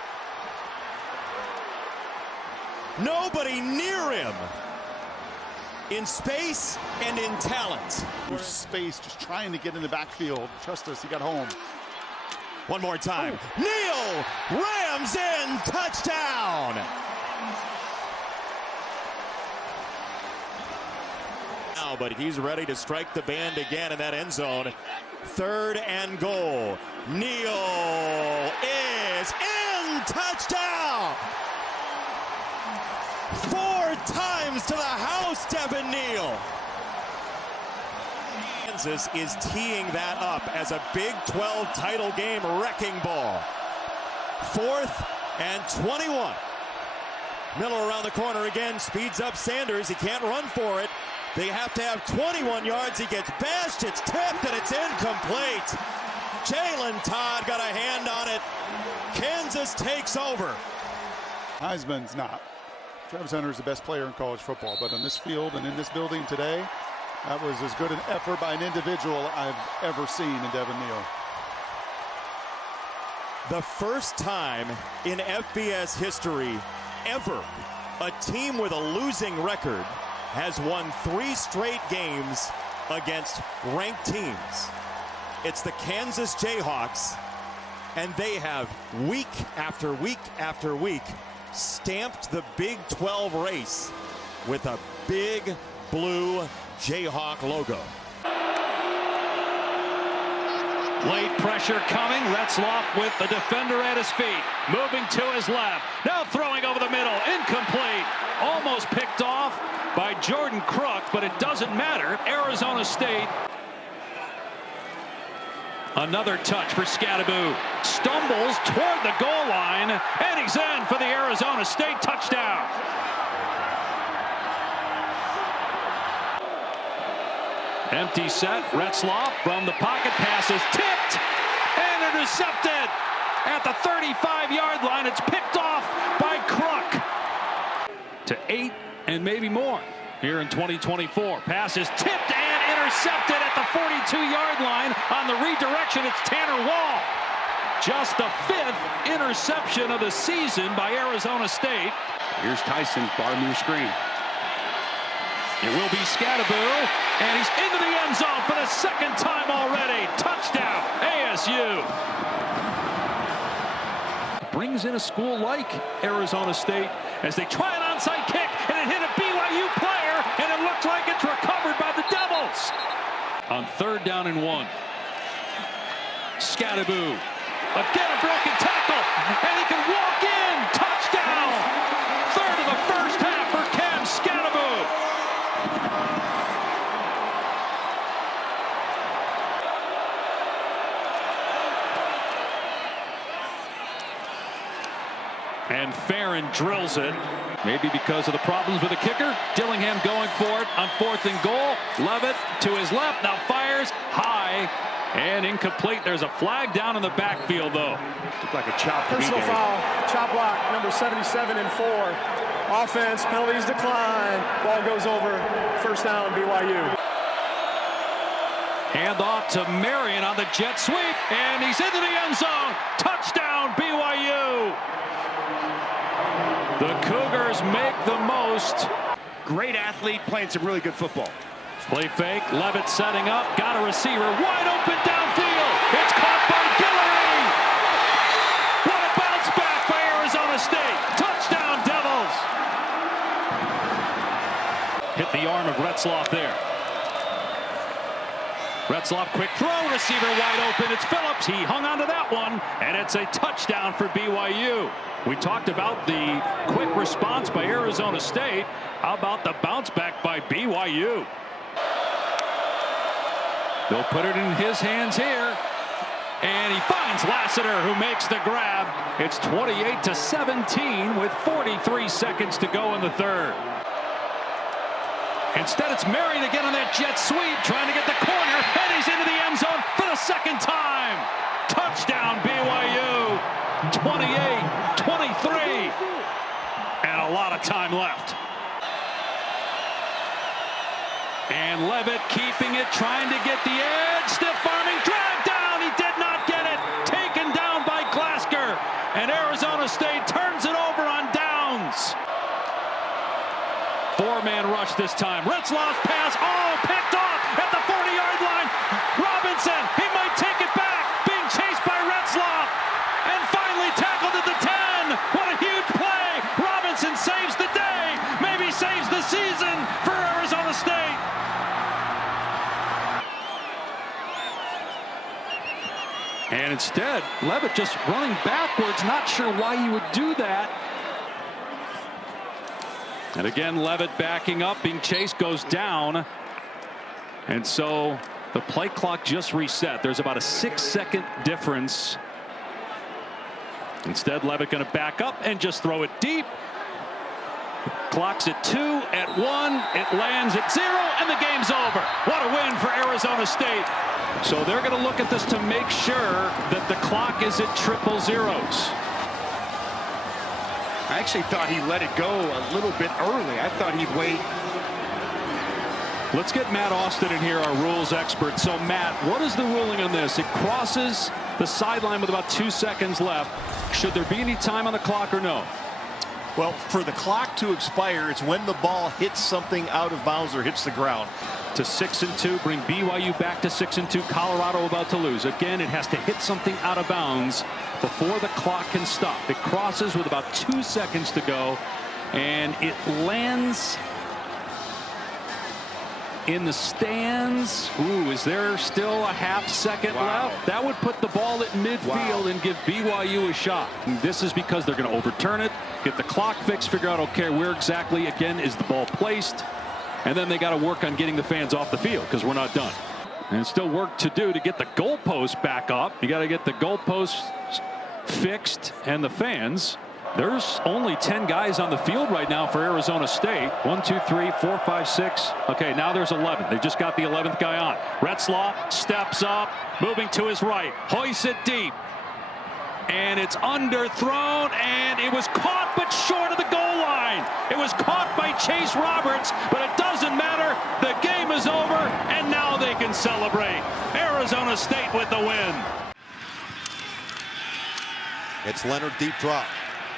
Nobody near him in space and in talent. There's space, just trying to get in the backfield. Trust us, he got home. One more time. Neal rams in, touchdown. Now, but he's ready to strike the band again in that end zone. 3rd and goal. Neal is in. Touchdown! 4 times to the house, Devin Neal. Kansas is teeing that up as a Big 12 title game wrecking ball. 4th and 21. Miller around the corner again, speeds up Sanders. He can't run for it. They have to have 21 yards. He gets bashed, it's tipped, and it's incomplete. Jalen Todd got a hand on it. Kansas takes over. Heisman's not. Travis Hunter is the best player in college football, but on this field and in this building today, that was as good an effort by an individual I've ever seen in Devin Neal. The first time in FBS history ever a team with a losing record has won 3 straight games against ranked teams. It's the Kansas Jayhawks, and they have week after week after week stamped the Big 12 race with a big blue Jayhawk logo. Late pressure coming. Retzloff with the defender at his feet. Moving to his left. Now throwing over the middle. Incomplete. Almost picked off by Jordan Crook, but it doesn't matter. Arizona State. Another touch for Scadaboo. Stumbles toward the goal line, and he's in for the Arizona State touchdown. Empty set. Retzloff from the pocket, passes tipped and intercepted at the 35-yard line. It's picked off by Crook. To 8 and maybe more here in 2024. Passes tipped and intercepted at the 42-yard line. On the redirection, it's Tanner Wall. Just the 5th interception of the season by Arizona State. Here's Tyson, bottom of your screen. It will be Scadaboo, and he's into the end zone for the 2nd time already. Touchdown, ASU. Brings in a school like Arizona State as they try an onside kick, and it hit a BYU player, and it looks like it's recovered by the Devils. On 3rd down and 1. Scadaboo, again a broken tackle, and he can walk in. Touchdown. 3rd of the first half for Cam Scadaboo. And Farron drills it. Maybe because of the problems with the kicker. Dillingham going for it on 4th and goal. Levitt to his left, now fires high and incomplete. There's a flag down in the backfield, though. Looked like a chop. Personal foul, chop block, number 77 and 4. Offense, penalties decline. Ball goes over, 1st down, BYU. Hand off to Marion on the jet sweep, and he's into the end zone. Touchdown, BYU. The Cougars make the most. Great athlete playing some really good football. Play fake, Levitt setting up, got a receiver wide open downfield. It's caught by Guillory. What a bounce back by Arizona State. Touchdown, Devils. Hit the arm of Retzloff there. Retzloff, quick throw, receiver wide open. It's Phillips. He hung on to that one, and it's a touchdown for BYU. We talked about the quick response by Arizona State. How about the bounce back by BYU? They'll put it in his hands here. And he finds Lassiter, who makes the grab. It's 28-17 with 43 seconds to go in the 3rd. Instead, it's Marion again on that jet sweep, trying to get the corner, and he's into the end zone for the 2nd time. Touchdown, BYU. 28-23. And a lot of time left. And Levitt keeping it, trying to get the edge. Stiff arming, dragged down. He did not get it. Taken down by Glasgow. And Arizona State turns it over on downs. 4-man rush this time. Retzloff's pass, picked off at the 40-yard line. Robinson, he might take it back. Being chased by Retzloff. And finally tackled at the 10. What a huge play. Robinson saves the day. Maybe saves the season for Arizona State. And instead, Levitt just running backwards, not sure why you would do that. And again, Levitt backing up, being chased, goes down. And so the play clock just reset. There's about a 6-second difference. Instead, Levitt going to back up and just throw it deep. Clock's at 2, at 1, it lands at 0, and the game's over. What a win for Arizona State. So they're going to look at this to make sure that the clock is at 000. I actually thought he let it go a little bit early. I thought he'd wait. Let's get Matt Austin in here, our rules expert. So, Matt, what is the ruling on this? It crosses the sideline with about 2 seconds left. Should there be any time on the clock or no? Well, for the clock to expire, it's when the ball hits something out of bounds or hits the ground. To 6-2, bring BYU back to 6-2. Colorado about to lose. Again, it has to hit something out of bounds before the clock can stop. It crosses with about 2 seconds to go, and it lands in the stands. Ooh, is there still a half-second left? That would put the ball at midfield and give BYU a shot. And this is because they're going to overturn it, get the clock fixed, figure out, okay, where exactly, again, is the ball placed? And then they got to work on getting the fans off the field because we're not done. And still work to do to get the goalpost back up. You got to get the goalpost fixed and the fans. There's only 10 guys on the field right now for Arizona State. 1, 2, 3, 4, 5, 6. Okay, now there's 11. They just got the 11th guy on. Retzlaff steps up, moving to his right, hoists it deep. And it's underthrown, and it was caught but short of the goal line. It was caught by Chase Roberts, but it doesn't matter. The game is over, and now they can celebrate. Arizona State with the win. It's Leonard, deep drop.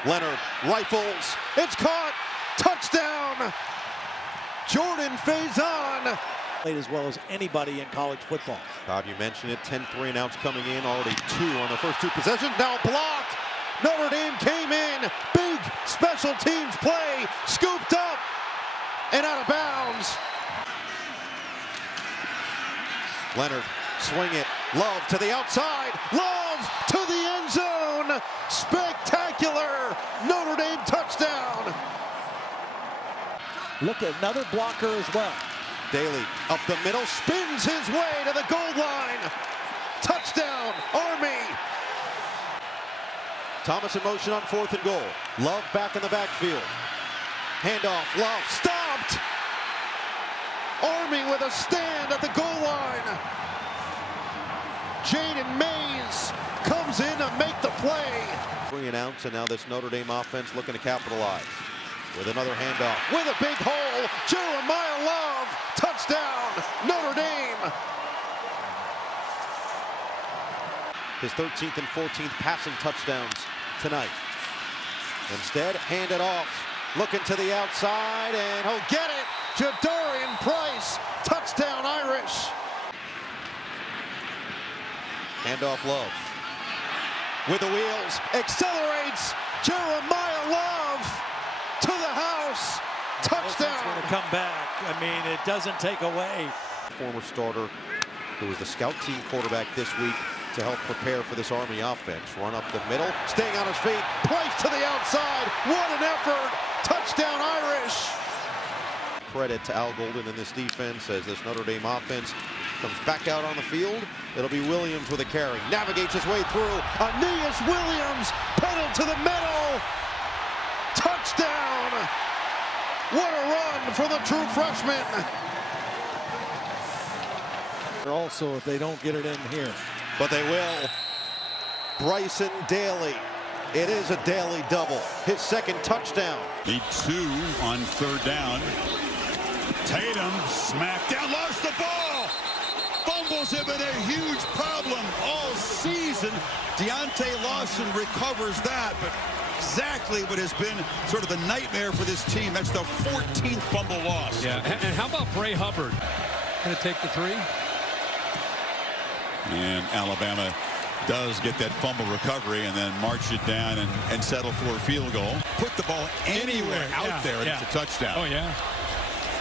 Leonard rifles. It's caught. Touchdown. Jordan Faison. Played as well as anybody in college football. Bob, you mentioned it. 10-3 ounce coming in. Already 2 on the first 2 possessions. Now blocked. Notre Dame came in. Big special teams play. Scooped up and out of bounds. Leonard, swing it. Love to the outside. Love to the end zone. Spectacular Notre Dame touchdown. Look at another blocker as well. Daly up the middle, spins his way to the goal line. Touchdown, Army. Thomas in motion on 4th and goal. Love back in the backfield. Handoff, Love stopped. Army with a stand at the goal line. Jaden Mays comes in to make the play. 3 and outs, and now this Notre Dame offense looking to capitalize. With another handoff, with a big hole, Jeremiah Love, touchdown, Notre Dame. His 13th and 14th passing touchdowns tonight. Instead, hand it off, looking to the outside, and he'll get it. Jadarian Price, touchdown Irish. Handoff Love. With the wheels, accelerates, Jeremiah Love. To the house, touchdown. Going to come back. I mean, it doesn't take away. Former starter who was the scout team quarterback this week to help prepare for this Army offense. Run up the middle, staying on his feet, Price to the outside. What an effort. Touchdown Irish. Credit to Al Golden in this defense as this Notre Dame offense comes back out on the field. It'll be Williams with a carry. Navigates his way through. Aeneas Williams, pedal to the middle. Touchdown! What a run for the true freshman. Also, if they don't get it in here. But they will. Bryson Daly. It is a Daly double. His 2nd touchdown. Need 2 on 3rd down. Tatum smacked down, lost the ball. Fumbles have been a huge problem all season. Deontay Lawson recovers that, but exactly what has been sort of the nightmare for this team. That's the 14th fumble loss. Yeah, and how about Bray Hubbard? Going to take the 3? And Alabama does get that fumble recovery and then march it down and settle for a field goal. Put the ball anywhere out there and it's a touchdown. Oh, yeah.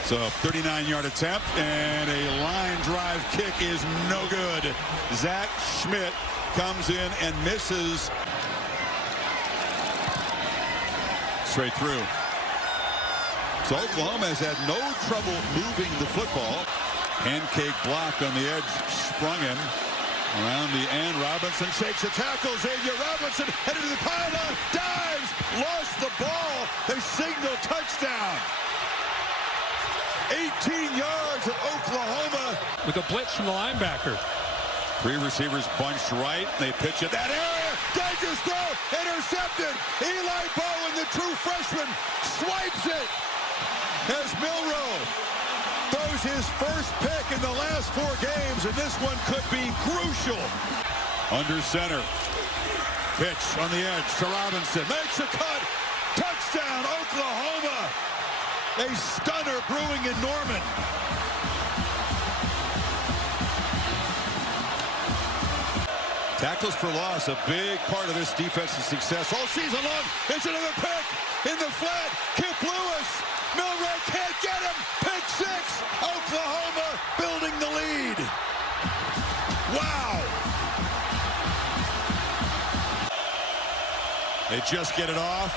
So 39-yard attempt and a line drive kick is no good. Zach Schmidt comes in and misses. Straight through. So Oklahoma has had no trouble moving the football. Pancake block on the edge, sprung him. Around the end, Robinson shakes the tackle. Xavier Robinson headed to the pylon, dives, lost the ball. They signal touchdown. 18 yards at Oklahoma. With a blitz from the linebacker. Three receivers bunched right. They pitch it that area. Dangerous throw. Intercepted. Eli Bowen, the true freshman, swipes it as Milroe throws his first pick in the last 4 games, and this one could be crucial. Under center. Pitch on the edge to Robinson. Makes a cut. Touchdown, Oklahoma. A stunner brewing in Norman. Tackles for loss, a big part of this defense's success all season long. It's another pick in the flat. Kip Lewis. Milroe can't get him. Pick 6. Oklahoma building the lead. Wow. They just get it off.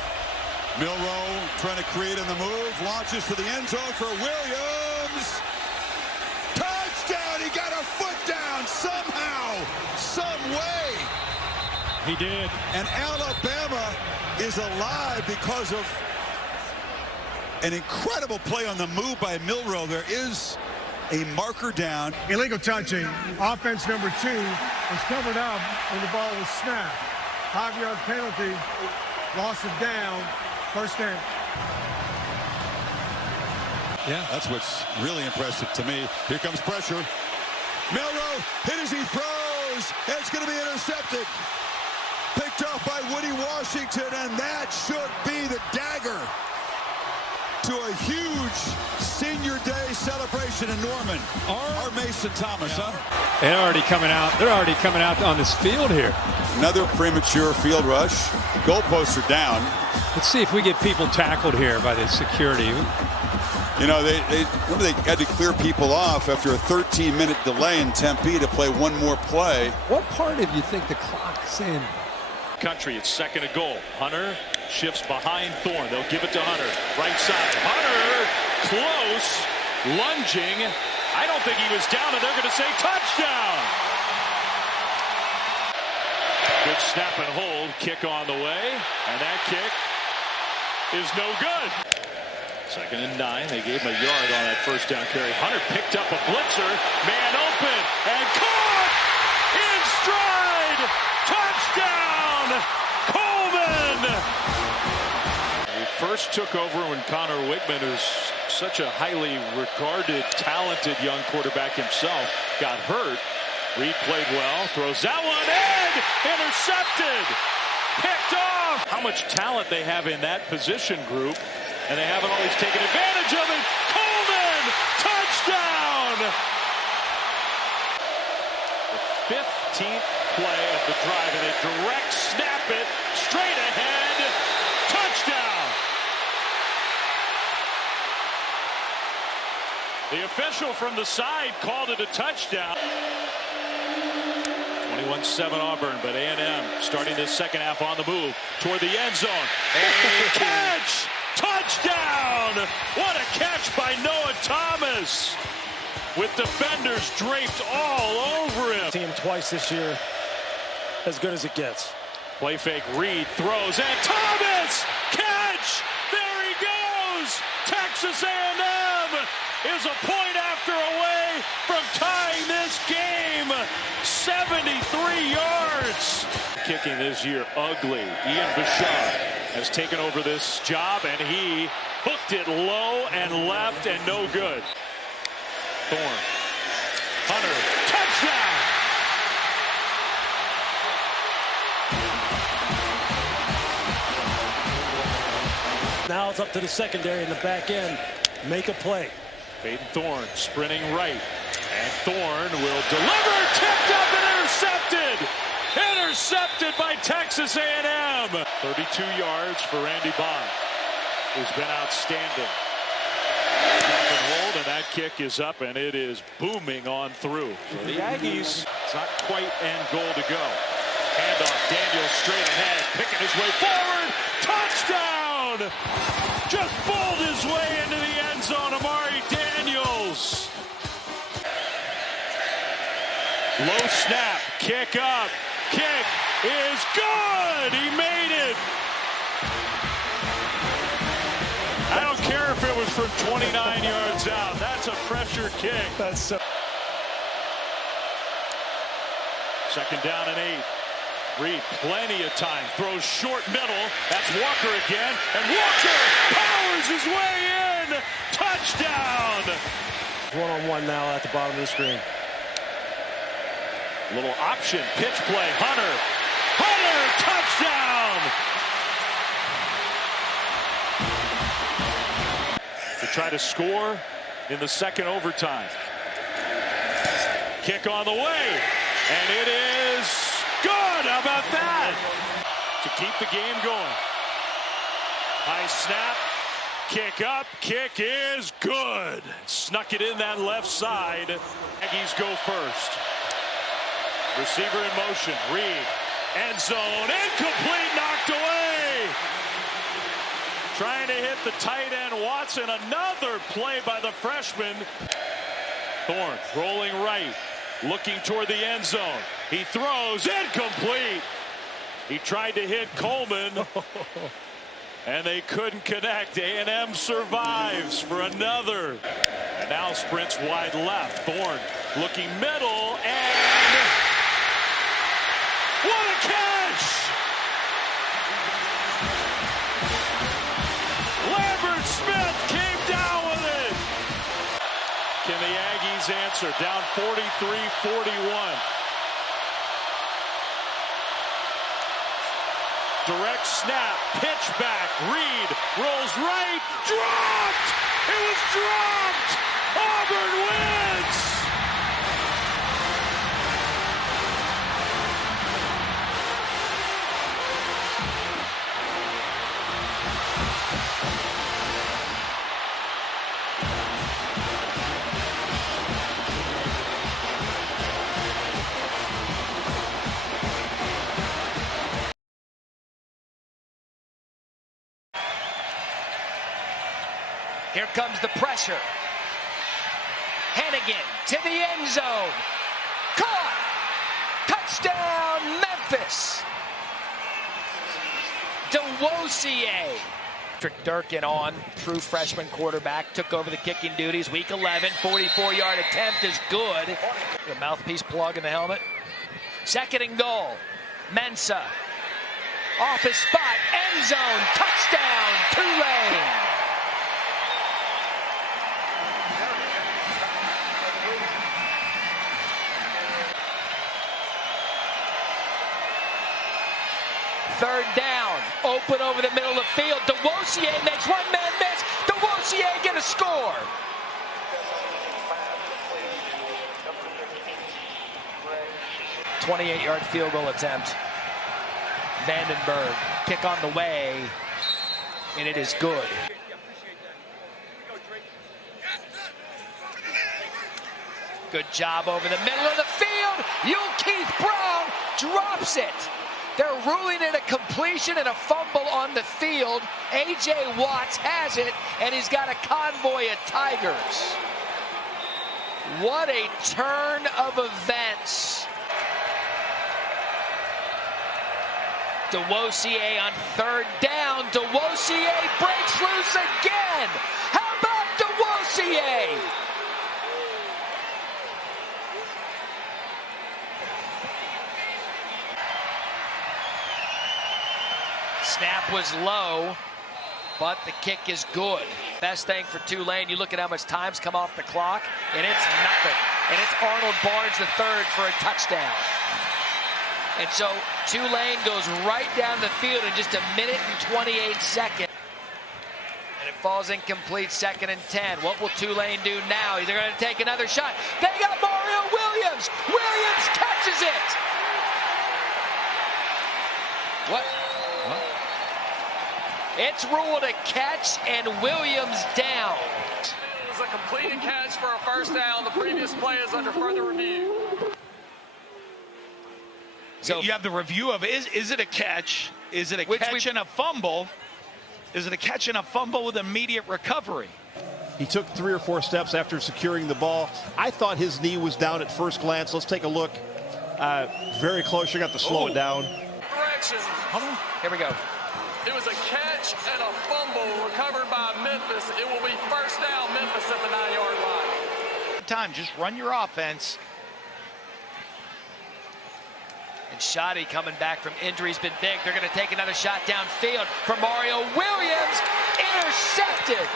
Milroe trying to create in the move. Launches to the end zone for Williams. Touchdown. He got a foot down somehow, some way. He did. And Alabama is alive because of an incredible play on the move by Milroe. There is a marker down. Illegal touching. Offense number 2 was covered up when the ball was snapped. 5-yard penalty. Loss of down. First down. Yeah, that's what's really impressive to me. Here comes pressure. Milroe hit as he throws. It's going to be intercepted. Picked off by Woody Washington, and that should be the dagger to a huge senior day celebration in Norman. Our Mason Thomas, huh? They're already coming out. They're already coming out on this field here. Another premature field rush. Goalposts are down. Let's see if we get people tackled here by the security. You know, they had to clear people off after a 13-minute delay in Tempe to play one more play. What part of you think the clock's in? Country, it's 2nd and goal. Hunter shifts behind Thorne. They'll give it to Hunter. Right side. Hunter, close, lunging. I don't think he was down, and they're going to say touchdown. Good snap and hold. Kick on the way, and that kick is no good. 2nd and 9. They gave him a yard on that first down carry. Hunter picked up a blitzer. Man open, and caught in stride. Touchdown, Coleman. He first took over when Connor Wigman, who's such a highly regarded, talented young quarterback himself, got hurt. Reed played well, throws that one in, intercepted, picked off. How much talent they have in that position group, and they haven't always taken advantage of it. Coleman, touchdown. The 15th play of the drive, and a direct snap it straight ahead. Touchdown. The official from the side called it a touchdown. 21-7 Auburn, but A&M starting this second half on the move toward the end zone. And catch! Touchdown! What a catch by Noah Thomas! With defenders draped all over him. Seen him twice this year. As good as it gets. Play fake, Reed throws, and Thomas! Catch! There he goes! Texas A&M is a point after away from tying this game. 73 yards. Kicking this year ugly. Ian Bashar has taken over this job, and he hooked it low and left, and no good. Thorne. Hunter. Touchdown! Now it's up to the secondary in the back end. Make a play. Peyton Thorne sprinting right. And Thorne will deliver. Tipped up and intercepted. Intercepted by Texas A&M. 32 yards for Randy Bond, who's been outstanding. Hold, and that kick is up, and it is booming on through. So the Aggies, it's not quite end goal to go. Handoff, Daniels straight ahead, picking his way forward. Touchdown! Just bowled his way into the end zone, Amari Daniels. Low snap, kick up, kick is good! He made it! I don't care if it was from 29 yards out. That's a pressure kick. That's so. Second down and 8. Reed, plenty of time, throws short middle. That's Walker again, and Walker powers his way in. Touchdown! One-on-one now at the bottom of the screen. Little option, pitch play, Hunter, touchdown! To try to score in the second overtime. Kick on the way, and it is good. How about that? To keep the game going. High snap, kick up, kick is good. Snuck it in that left side. Aggies go first. Receiver in motion, Reed, end zone, incomplete, knocked away. Trying to hit the tight end, Watson, another play by the freshman. Thorne rolling right, looking toward the end zone. He throws, incomplete. He tried to hit Coleman, and they couldn't connect. A&M survives for another. And now sprints wide left. Thorne looking middle, and what a catch! Lambert Smith came down with it. Can the Aggies answer? Down 43-41. Direct snap, pitch back, Reed rolls right, dropped! It was dropped! Auburn wins! Here comes the pressure. Hennigan to the end zone. Caught! Touchdown, Memphis! DeWosier. Durkin on, true freshman quarterback, took over the kicking duties. Week 11, 44-yard attempt is good. The mouthpiece plug in the helmet. Second and goal. Mensah. Off his spot, end zone, touchdown, Tulane. Third down, open over the middle of the field. DeWosier makes one man miss. DeWosier get a score. .28-yard field goal attempt. Vandenberg, kick on the way, and it is good. Good job over the middle of the field. Keith Brown drops it. They're ruling it a completion and a fumble on the field. A.J. Watts has it, and he's got a convoy of Tigers. What a turn of events. DeWosier on third down. DeWosier breaks loose again. How about DeWosier? Snap was low, but the kick is good. Best thing for Tulane, you look at how much time's come off the clock, and it's nothing. And it's Arnold Barnes III for a touchdown. And so Tulane goes right down the field in just 1 minute and 28 seconds. And it falls incomplete, 2nd and 10. What will Tulane do now? They're going to take another shot. They got Mario Williams. Williams catches it. What? It's ruled a catch, and Williams down. It was a completed catch for a first down. The previous play is under further review. So you have the review of is it a catch? Is it a catch and a fumble? Is it a catch and a fumble with immediate recovery? He took 3 or 4 steps after securing the ball. I thought his knee was down at first glance. Let's take a look. Very close. You got to slow it down. Direction. Hold on. Here we go. It was a catch and a fumble recovered by Memphis. It will be first down, Memphis at the 9-yard line. Time, just run your offense. And Shoddy coming back from injury has been big. They're going to take another shot downfield for Mario Williams. Intercepted.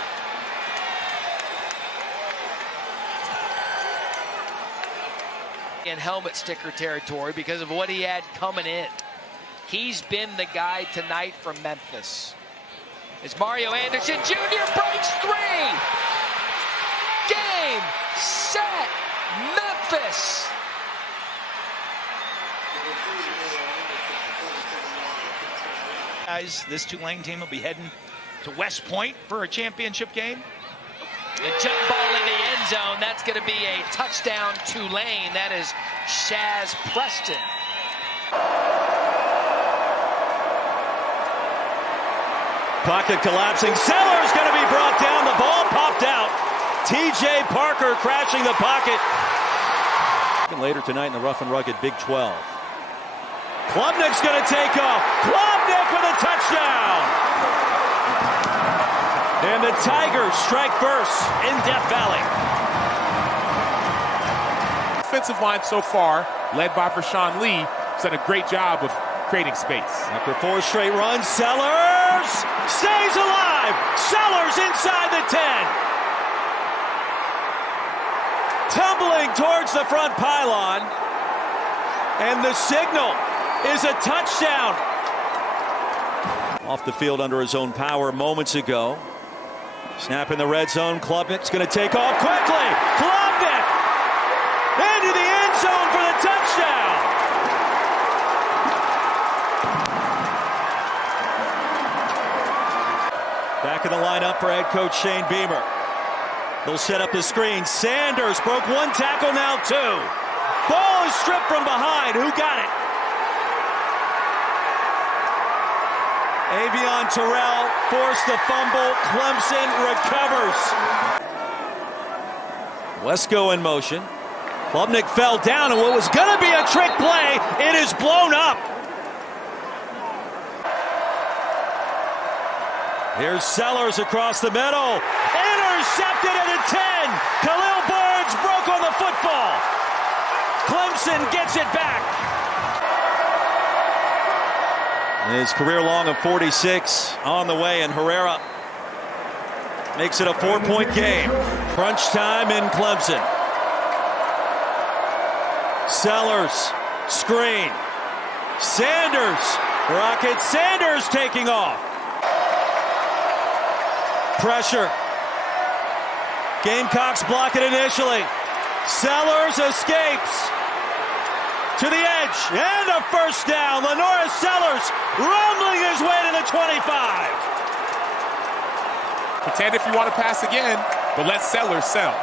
In helmet sticker territory because of what he had coming in. He's been the guy tonight from Memphis. As Mario Anderson Jr. breaks 3. Game, set, Memphis. Guys, this Tulane team will be heading to West Point for a championship game. A jump ball in the end zone. That's going to be a touchdown Tulane. That is Shaz Preston. Pocket collapsing. Sellers going to be brought down. The ball popped out. T.J. Parker crashing the pocket. Later tonight in the Rough and Rugged Big 12. Klubnik's going to take off. Klubnik with a touchdown. And the Tigers strike first in Death Valley. Offensive line so far, led by Rashawn Lee, has done a great job of creating space. After 4 straight runs, Sellers stays alive. Sellers inside the 10. Tumbling towards the front pylon. And the signal is a touchdown. Off the field under his own power moments ago. Snap in the red zone. Klubnik's going to take off quickly. Klubnik into the end zone for the touchdown. Back in the lineup for head coach Shane Beamer. He'll set up the screen. Sanders broke 1 tackle, now 2. Ball is stripped from behind. Who got it? Avion Terrell forced the fumble. Clemson recovers. Wesco in motion. Klubnik fell down, and what was going to be a trick play, it is blown up. Here's Sellers across the middle. Intercepted at the 10. Khalil Barnes broke on the football. Clemson gets it back. His career long of 46 on the way, and Herrera makes it a 4-point game. Crunch time in Clemson. Sellers, screen. Sanders, Rocket Sanders taking off. Pressure. Gamecocks block it initially. Sellers escapes to the edge, and a first down. Lenoris Sellers rumbling his way to the 25. Pretend if you want to pass again, but let Sellers sell.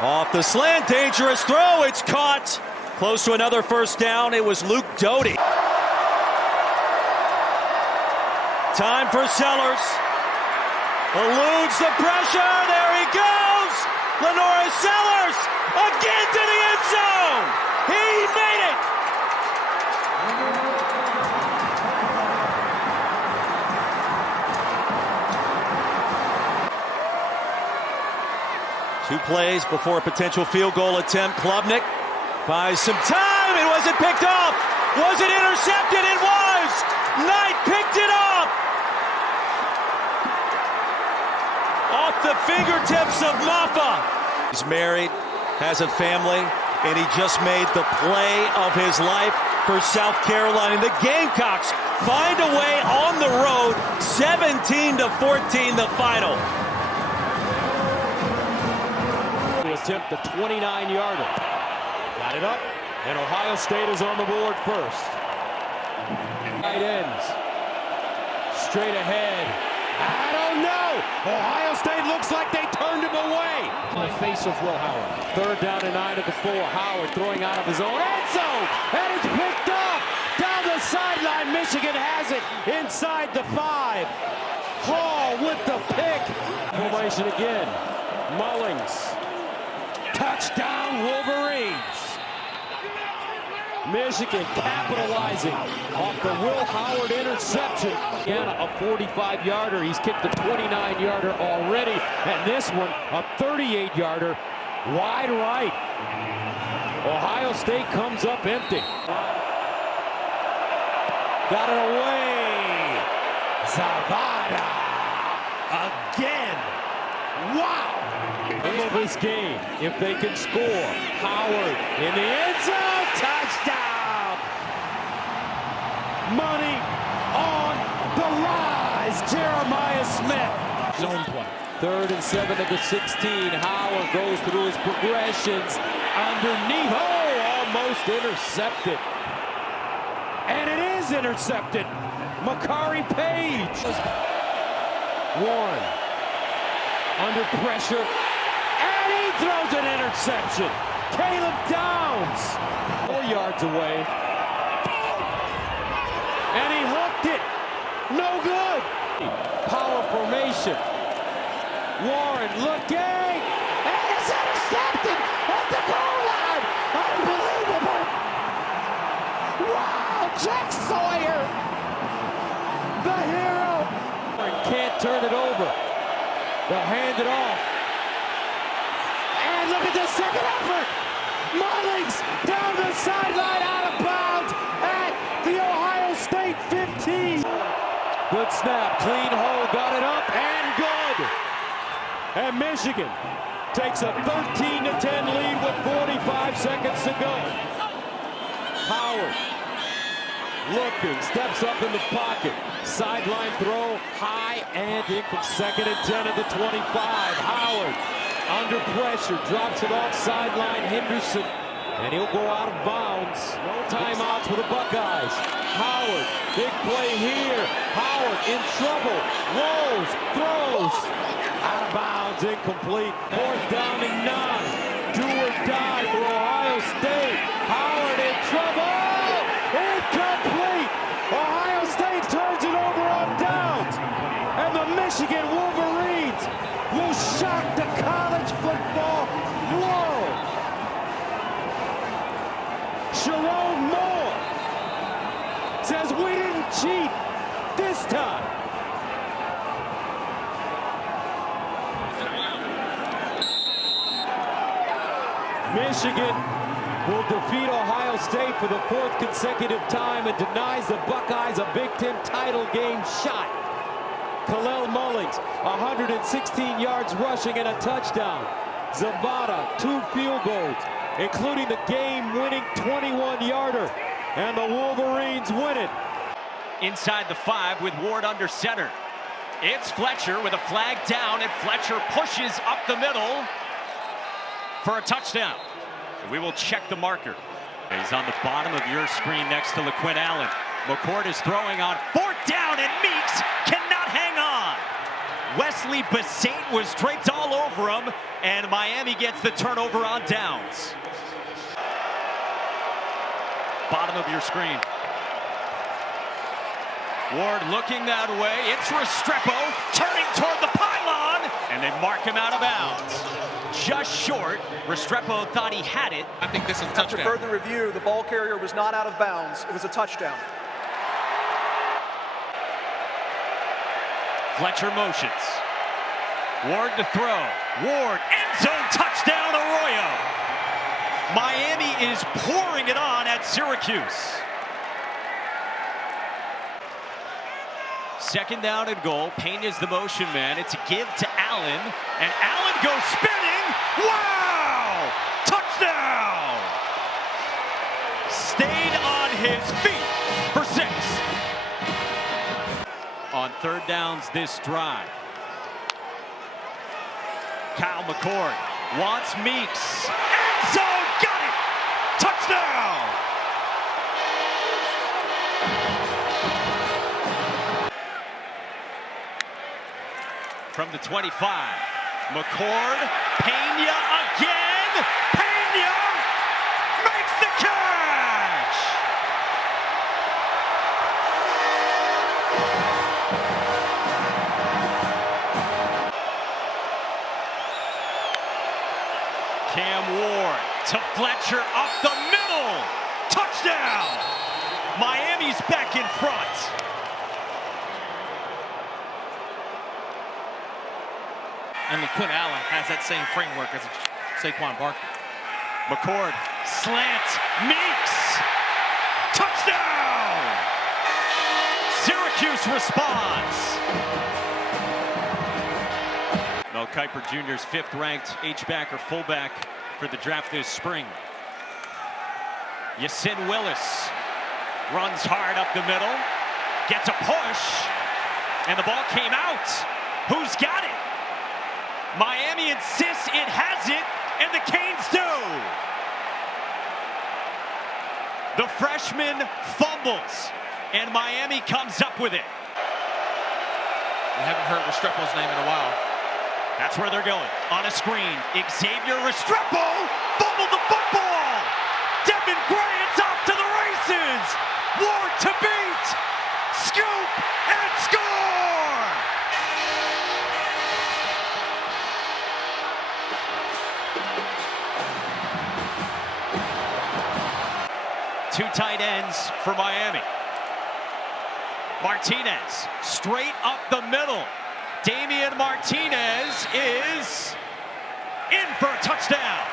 Off the slant, dangerous throw. It's caught. Close to another first down. It was Luke Doty. Time for Sellers. Eludes the pressure. There he goes. Lenoris Sellers again to the end zone. He made it. Two plays before a potential field goal attempt. Klubnik buys some time. It wasn't picked off. Was it intercepted? It was. Knight picked it off. Off the fingertips of Maffa. He's married, has a family, and he just made the play of his life for South Carolina. The Gamecocks find a way on the road, 17-14 the final. To attempt the 29-yarder. Got it up, and Ohio State is on the board first. Tight ends. Straight ahead. I don't know. Ohio State looks like they turned him away. face of Will Howard. Third down and 9 at the 4. Howard throwing out of his own end zone. And it's picked up down the sideline. Michigan has it inside the 5. Hall with the pick. Formation again. Mullings. Touchdown Wolverines. Michigan capitalizing off the Will Howard interception. And a 45-yarder. He's kicked a 29-yarder already. And this one, a 38-yarder wide right. Ohio State comes up empty. Got it away. Zavada again. Wow. Of this game, if they can score. Howard in the end zone. Touchdown. Money on the rise. Jeremiah Smith. Zone play. 3rd and 7 at the 16. Howard goes through his progressions. Underneath. Oh, almost intercepted. And it is intercepted. Makari Page. Warren under pressure. And he throws an interception. Caleb Downs. 4 yards away. And he hooked it. No good. Power formation. Warren looking. And it's intercepted at the goal line. Unbelievable. Wow, Jack Sawyer. The hero. Can't turn it over. They'll hand it off. And look at the second effort. Mullings down the sideline, out of bounds at the Ohio State 15. Good snap, clean hole, got it up and good. And Michigan takes a 13-10 lead with 45 seconds to go. Howard looking, steps up in the pocket. Sideline throw, high and incomplete. 2nd and 10 at the 25. Howard under pressure, drops it off sideline. Henderson, and he'll go out of bounds. No timeouts for the Buckeyes. Howard, big play here. Howard in trouble, rolls, throws, out of bounds, incomplete. 4th down and 9. Do or die for Ohio State. Howard in trouble, incomplete. Ohio State turns it over on downs, and the Michigan Wolverines will shock the college football world. Sharon Moore says we didn't cheat this time. Michigan will defeat Ohio State for the 4th consecutive time and denies the Buckeyes a Big Ten title game shot. Kalel Mullings, 116 yards rushing and a touchdown. Zavada, 2 field goals, including the game-winning 21-yarder. And the Wolverines win it. Inside the 5 with Ward under center. It's Fletcher with a flag down, and Fletcher pushes up the middle for a touchdown. We will check the marker. He's on the bottom of your screen next to LaQuinn Allen. McCord is throwing on 4th down, and Meeks cannot hang on. Wesley Bassett was draped all over him, and Miami gets the turnover on downs. Bottom of your screen. Ward looking that way. It's Restrepo turning toward the pylon, and they mark him out of bounds. Just short. Restrepo thought he had it. I think this is a touchdown. After further review, the ball carrier was not out of bounds. It was a touchdown. Fletcher motions. Ward to throw. Ward, end zone touchdown, Arroyo. Miami is pouring it on at Syracuse. 2nd down and goal. Pena's the motion man. It's a give to Allen, and Allen goes spinning. Wow! Touchdown! Stayed on his feet for 6. On 3rd downs this drive. Kyle McCord wants Meeks. End zone, got it! Touchdown! From the 25, McCord, Pena Cam Ward to Fletcher up the middle. Touchdown! Miami's back in front. And Quinn Allen has that same framework as Saquon Barkley. McCord, slant, Meeks, touchdown! Syracuse responds. Mel Kiper Jr.'s 5th-ranked H-back or fullback for the draft this spring. Yasin Willis runs hard up the middle, gets a push, and the ball came out. Who's got it? Miami insists it has it, and the Canes do. The freshman fumbles, and Miami comes up with it. We haven't heard Restrepo's name in a while. That's where they're going. On a screen, Xavier Restrepo fumbled the football. Devin Bryant's off to the races. Ward to beat. Scoop and score. Two tight ends for Miami. Martinez straight up the middle. Damian Martinez is in for a touchdown.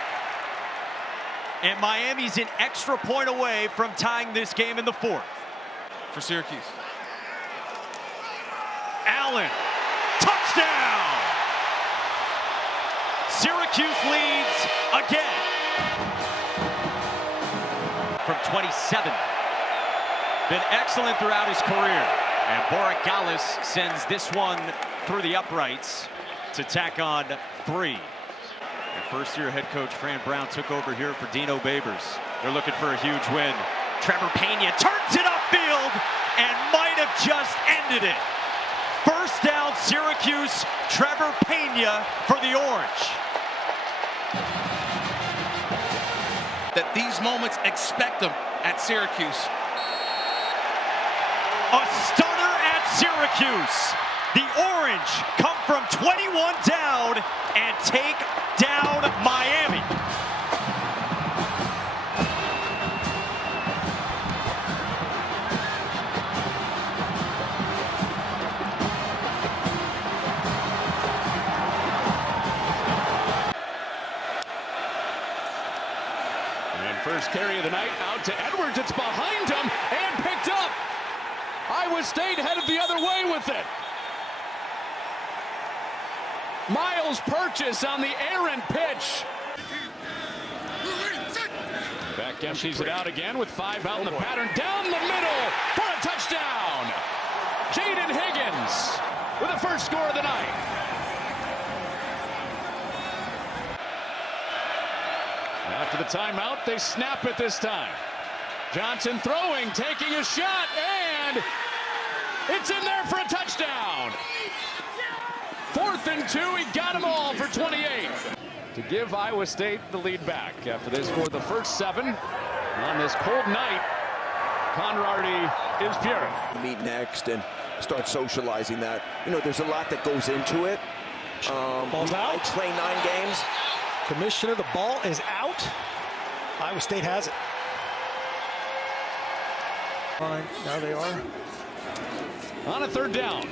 And Miami's an extra point away from tying this game in the 4th. For Syracuse. Allen, touchdown! Syracuse leads again. From 27. Been excellent throughout his career. And Borregales sends this one through the uprights to tack on 3. And first-year head coach Fran Brown took over here for Dino Babers. They're looking for a huge win. Trevor Pena turns it upfield and might have just ended it. First down, Syracuse. Trevor Pena for the Orange. That these moments, expect them at Syracuse. A stunner at Syracuse. The Orange come from 21 down and take down Miami. And first carry of the night out to Edwards. It's behind him and picked up. Iowa State headed the other way with it. Miles Purchase on the errant pitch. Back empties it out again with 5 out in the pattern. Down the middle for a touchdown. Jaden Higgins with the first score of the night. After the timeout, they snap it this time. Johnson throwing, taking a shot, and it's in there for a touchdown. 4th and 2, he got them all for 28. To give Iowa State the lead back after they scored the first 7 on this cold night. Conradi is pure. Meet next and start socializing that. You know, there's a lot that goes into it. Ball's out. I play 9 games. Commissioner, the ball is out. Iowa State has it. Fine, now they are. On a 3rd down.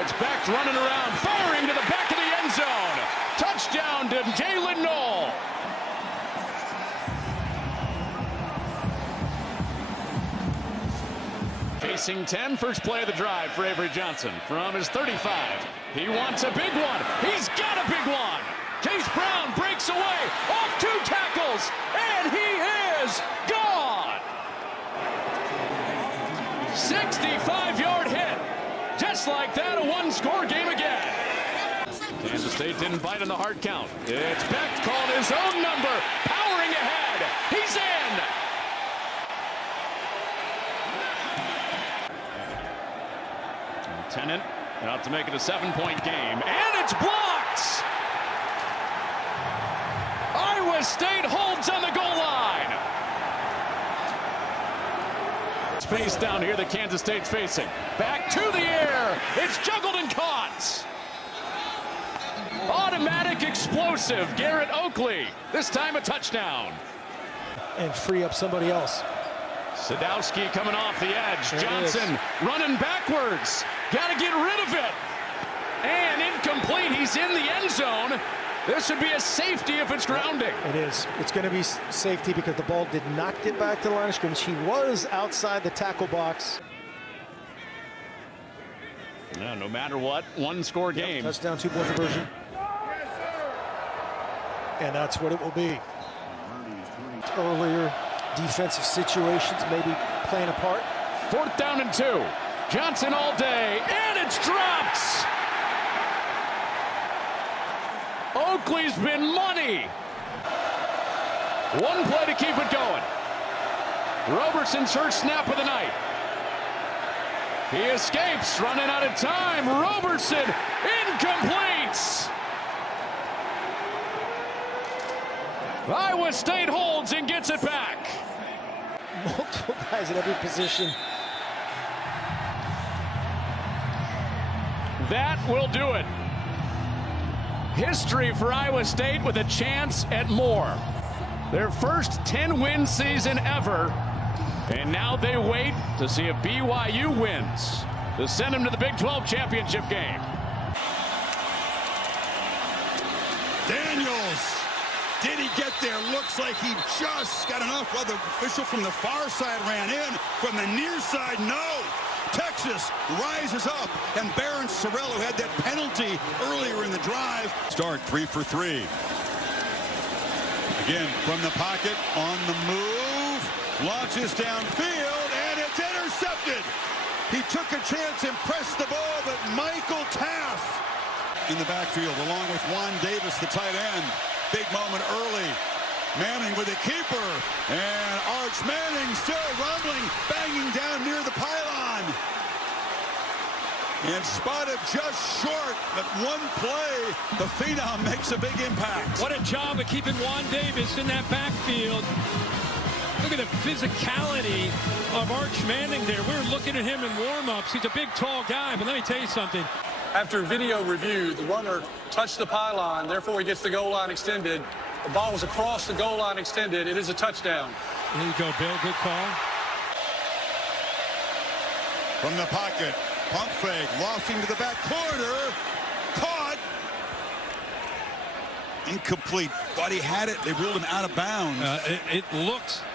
It's Beck running around, firing to the back of the end zone. Touchdown to Jalen Knoll. Facing 10, first play of the drive for Avery Johnson from his 35. He wants a big one. He's got a big one. Chase Brown breaks away off 2 tackles, and he is gone. 65-yard hit. Just like that, a 1-score game again. Kansas State didn't bite on the hard count. It's Beck called his own number, powering ahead. He's in. Tennant out to make it a 7-point game, and it's blocked. Iowa State holds on the goal line. Space down here that Kansas State's facing. Back to the air. It's juggled and caught. Automatic express. explosive Garrett Oakley. This time a touchdown. And free up somebody else. Sadowski coming off the edge. Johnson running backwards. Got to get rid of it. And incomplete. He's in the end zone. This should be a safety if it's grounding. It is. It's going to be safety because the ball did not get back to the line of scrimmage. He was outside the tackle box. Yeah, no matter what, one-score game. Touchdown, 2-point conversion. And that's what it will be. Earlier defensive situations maybe playing a part. 4th down and 2. Johnson all day, and it's dropped. Oakley's been money. One play to keep it going. Roberson's first snap of the night. He escapes, running out of time. Roberson, incomplete. Iowa State holds and gets it back. Multiple guys at every position. That will do it. History for Iowa State with a chance at more. Their first 10-win season ever. And now they wait to see if BYU wins to send them to the Big 12 championship game. Daniels, did he get there? Looks like he just got enough. Well, the official from the far side ran in. From the near side, no. Texas rises up, and Barron Sorrello had that penalty earlier in the drive. Start 3 for 3. Again, from the pocket, on the move, launches downfield, and it's intercepted. He took a chance and pressed the ball, but Michael Taff in the backfield, along with Juan Davis, the tight end. Big moment early. Manning with a keeper, and Arch Manning still rumbling, banging down near the pylon. And spotted just short, but one play, the Phenom makes a big impact. What a job of keeping Juan Davis in that backfield. Look at the physicality of Arch Manning there. We were looking at him in warm-ups. He's a big, tall guy, but let me tell you something. After video review, the runner touched the pylon, therefore he gets the goal line extended. The ball was across the goal line extended. It is a touchdown. There you go, Bill. Good call. From the pocket, pump fake, lofting to the back corner, caught. Incomplete. Thought he had it. They ruled him out of bounds.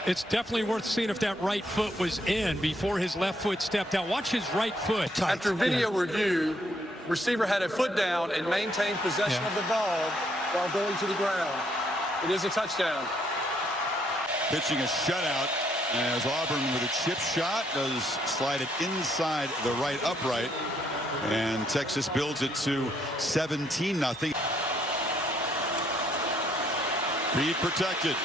It's definitely worth seeing if that right foot was in before his left foot stepped out. Watch his right foot. After video review, receiver had a foot down and maintained possession of the ball while going to the ground. It is a touchdown. Pitching a shutout as Auburn with a chip shot does slide it inside the right upright. And Texas builds it to 17-0. Reed protected.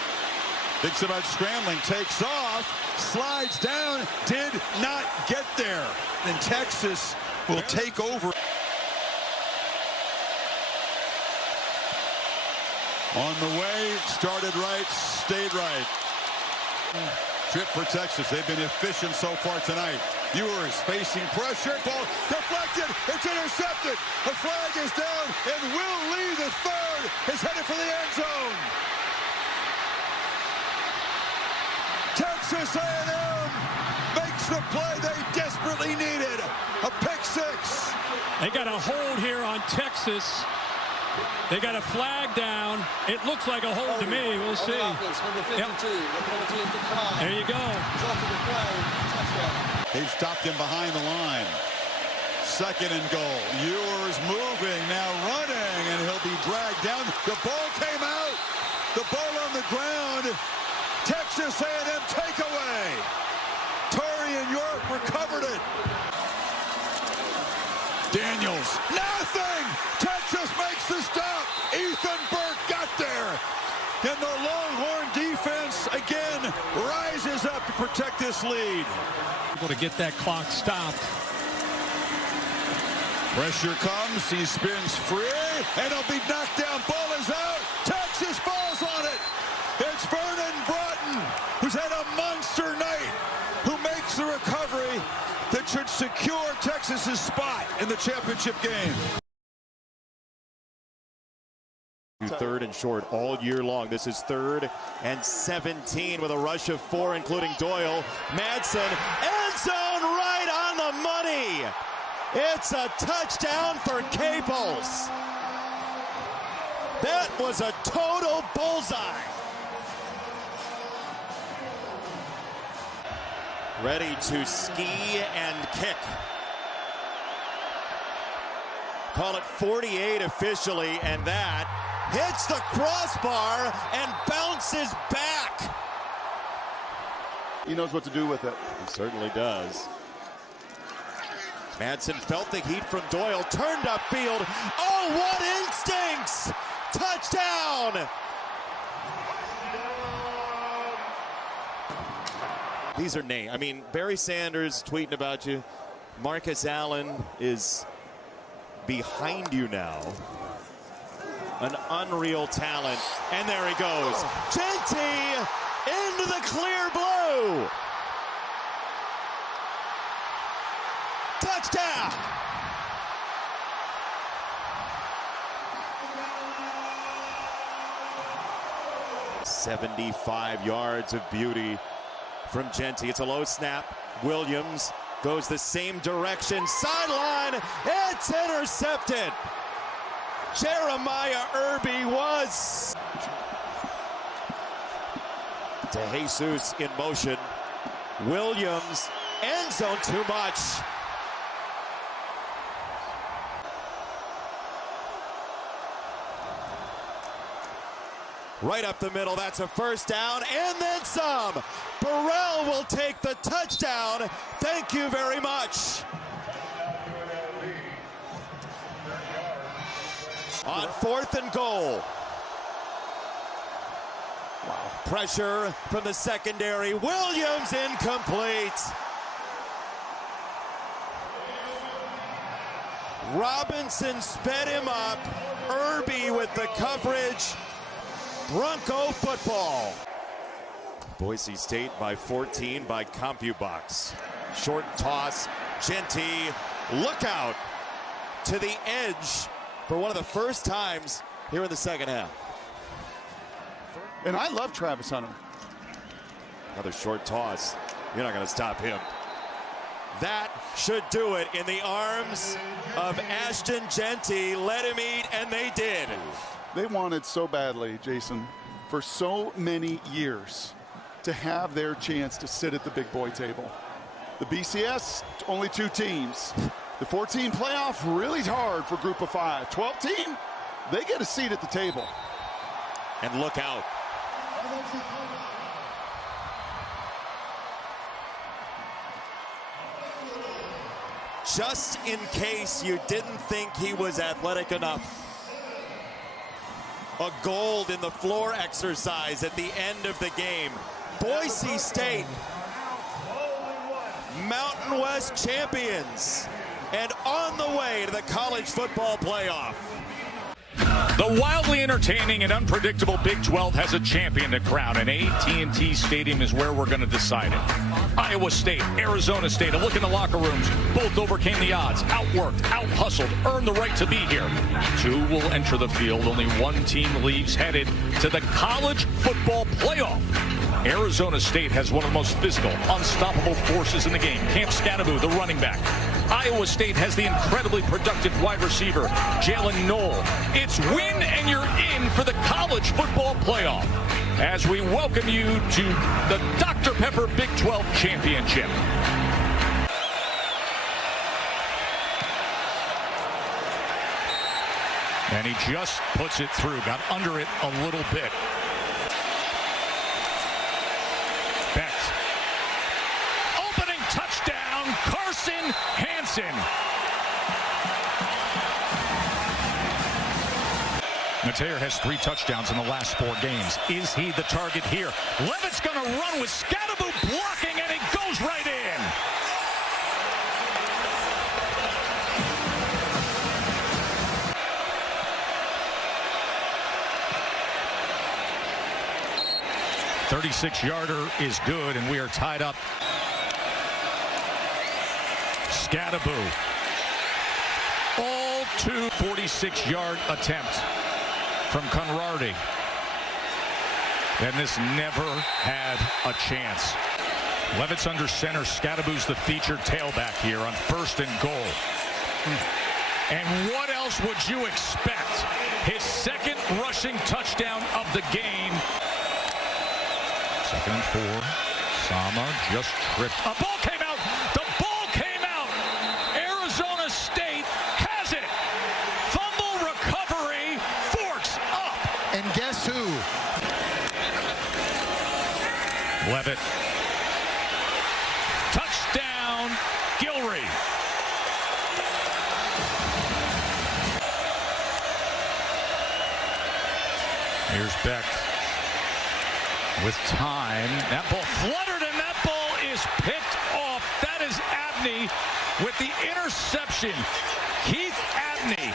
Thinks about scrambling, takes off, slides down, did not get there. And Texas will take over. On the way, started right, stayed right. Trip for Texas. They've been efficient so far tonight. Ewers facing pressure. Ball deflected. It's intercepted. The flag is down, and Will Lee, the third, is headed for the end zone. Texas A&M makes the play they desperately needed. A pick six. They got a hold here on Texas. They got a flag down. It looks like a hold to me. We'll see. Yep. There you go. They've stopped him behind the line. 2nd and goal. Ewers moving, now running, and he'll be dragged down. The ball came out. The ball on the ground. Texas A&M takeaway. Torian York recovered it. Daniels, nothing! Texas makes the stop. Ethan Burke got there. And the Longhorn defense, again, rises up to protect this lead. Able to get that clock stopped. Pressure comes, he spins free, and he'll be knocked down. Ball is out. Texas falls on it. It's Vernon Broughton, who's had a monster night, who makes the recovery that should secure Texas's spot in the championship game. Third and short all year long. This is 3rd and 17 with a rush of 4, including Doyle. Madsen, end zone, right on the money. It's a touchdown for Caples. That was a total bullseye. Ready to ski and kick. Call it 48 officially, and that hits the crossbar and bounces back. He knows what to do with it. He certainly does. Madsen felt the heat from Doyle, turned upfield. Oh, what instincts! Touchdown! These are names. I mean, Barry Sanders tweeting about you. Marcus Allen is behind you now. An unreal talent. And there he goes. Genty into the clear blue. Touchdown. "75 yards of beauty from Genty. It's a low snap. Williams goes the same direction. Sideline. It's intercepted. Jeremiah Irby was. To Jesus in motion. Williams, end zone, too much. Right up the middle, that's a first down, and then some. Burrell will take the touchdown. Thank you very much. On 4th and goal. Wow. Pressure from the secondary. Williams incomplete. Robinson sped him up. Irby with the coverage. Bronco football. Boise State by 14 by CompuBox. Short toss. Genty. Look out to the edge for one of the first times here in the second half. And I love Travis Hunter. Another short toss. You're not going to stop him. That should do it in the arms of Ashton Genty. Let him eat, and they did. They wanted so badly, Jason, for so many years to have their chance to sit at the big boy table. The BCS, only 2 teams. The 14 playoff, really hard for Group of 5. 12 team, they get a seat at the table. And look out. Just in case you didn't think he was athletic enough. A gold in the floor exercise at the end of the game. Boise State, Mountain West champions, and on the way to the college football playoff. The wildly entertaining and unpredictable Big 12 has a champion to crown, and AT&T Stadium is where we're going to decide it. Iowa State, Arizona State, a look in the locker rooms. Both overcame the odds, outworked, out-hustled, earned the right to be here. 2 will enter the field. Only 1 team leaves headed to the college football playoff. Arizona State has one of the most physical, unstoppable forces in the game. Cam Scatterbo, the running back. Iowa State has the incredibly productive wide receiver, Jalen Knoll. It's win and you're in for the college football playoff. As we welcome you to the Dr. Pepper Big 12 Championship. And he just puts it through, got under it a little bit. Beck. Opening touchdown, Carson Hansen. Mateer has 3 touchdowns in the last 4 games. Is he the target here? Levitt's going to run with Scatterbo blocking, and it goes right in. A 36-yarder is good, and we are tied up. Scatterbo. All 2 46-yard attempts from Conradi. And this never had a chance. Levitt's under center. Scadaboo's the featured tailback here on 1st and goal. And what else would you expect? His second rushing touchdown of the game. 2nd and 4. Sama just tripped. A ball came out. The ball came out. Arizona State has it. Fumble recovery. Forks up. And guess who? Levitt. Touchdown, Gilreath. Here's Beck with time. That ball fluttered, and that ball is picked off. That is Abney with the interception. Keith Abney.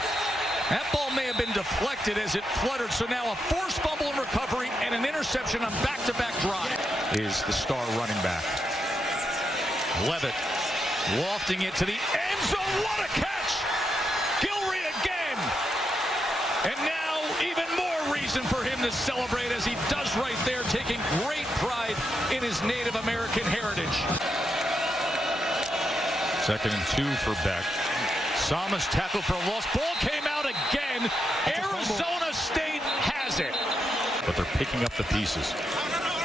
That ball may have been deflected as it fluttered, so now a forced fumble and recovery and an interception on back-to-back drive. Is the star running back. Levitt lofting it to the end zone. What a catch! Gilreath again. And now even more reason for him to celebrate, as he does right there, taking great pride in his Native American heritage. 2nd and 2 for Beck. Sama's tackle for a loss. Ball came out again. Arizona State has it. But they're picking up the pieces.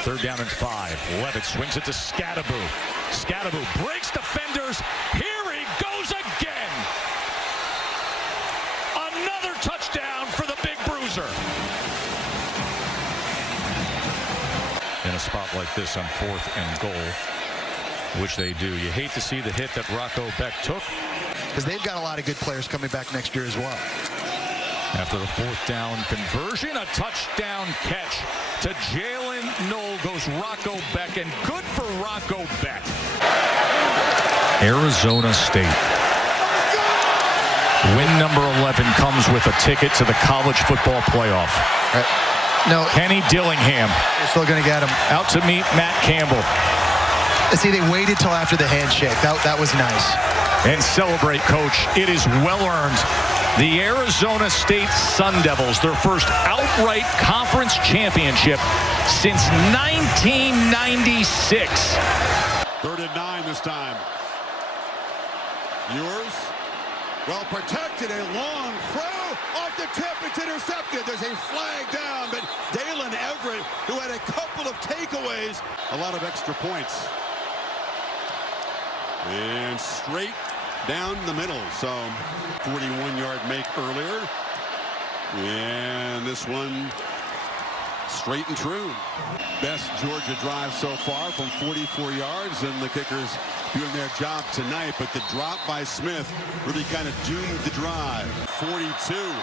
3rd down and 5. Levitt swings it to Scadaboo. Scadaboo breaks defenders. Here he goes again. Another touchdown for the big bruiser. In a spot like this on 4th and goal, which they do. You hate to see the hit that Rocco Beck took. Because they've got a lot of good players coming back next year as well. After the 4th down conversion, a touchdown catch to Jalen Knoll goes Rocco Beck, and good for Rocco Beck. Arizona State. Win number 11 comes with a ticket to the college football playoff. No, Kenny Dillingham. They're still going to get him. Out to meet Matt Campbell. See, they waited till after the handshake. That was nice. And celebrate, Coach. It is well earned. The Arizona State Sun Devils, their first outright conference championship since 1996. 3rd and 9 this time. Ewers, well protected, a long throw off the tip. It's intercepted. There's a flag down, but Dalen Everett, who had a couple of takeaways, a lot of extra points. And straight down the middle. So 41-yard make earlier. And this one straight and true. Best Georgia drive so far from 44 yards, and the kickers doing their job tonight. But the drop by Smith really kind of doomed the drive. 42.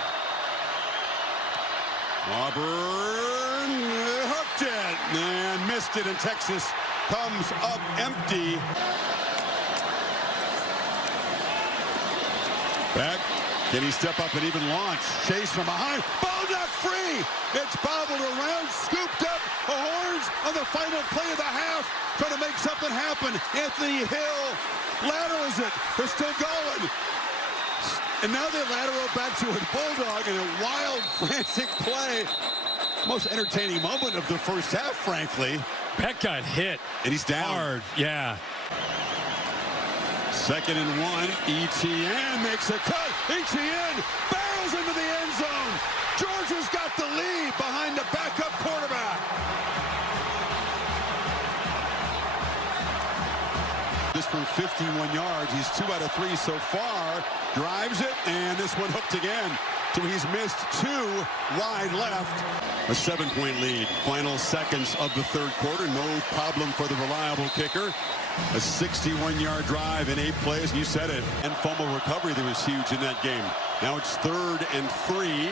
Auburn hooked it and missed it, and Texas comes up empty. Back. Can he step up and even launch? Chase from behind. Ball not free. It's bobbled around, scooped up. The Horns on the final play of the half, trying to make something happen. Anthony Hill laterals it. They're still going. And now they lateral back to a Bulldog in a wild, frantic play. Most entertaining moment of the first half, frankly. Beck got hit. And he's down. Hard, yeah. 2nd and 1. Etienne makes a cut. Etienne barrels into the end zone. Georgia's got the lead behind the backup quarterback. This from 51 yards. He's 2 out of 3 so far. Drives it, and this one hooked again. So he's missed 2 wide left. A 7-point lead. Final seconds of the 3rd quarter. No problem for the reliable kicker. A 61-yard drive in 8 plays, and you said it. And fumble recovery that was huge in that game. Now it's 3rd and 3.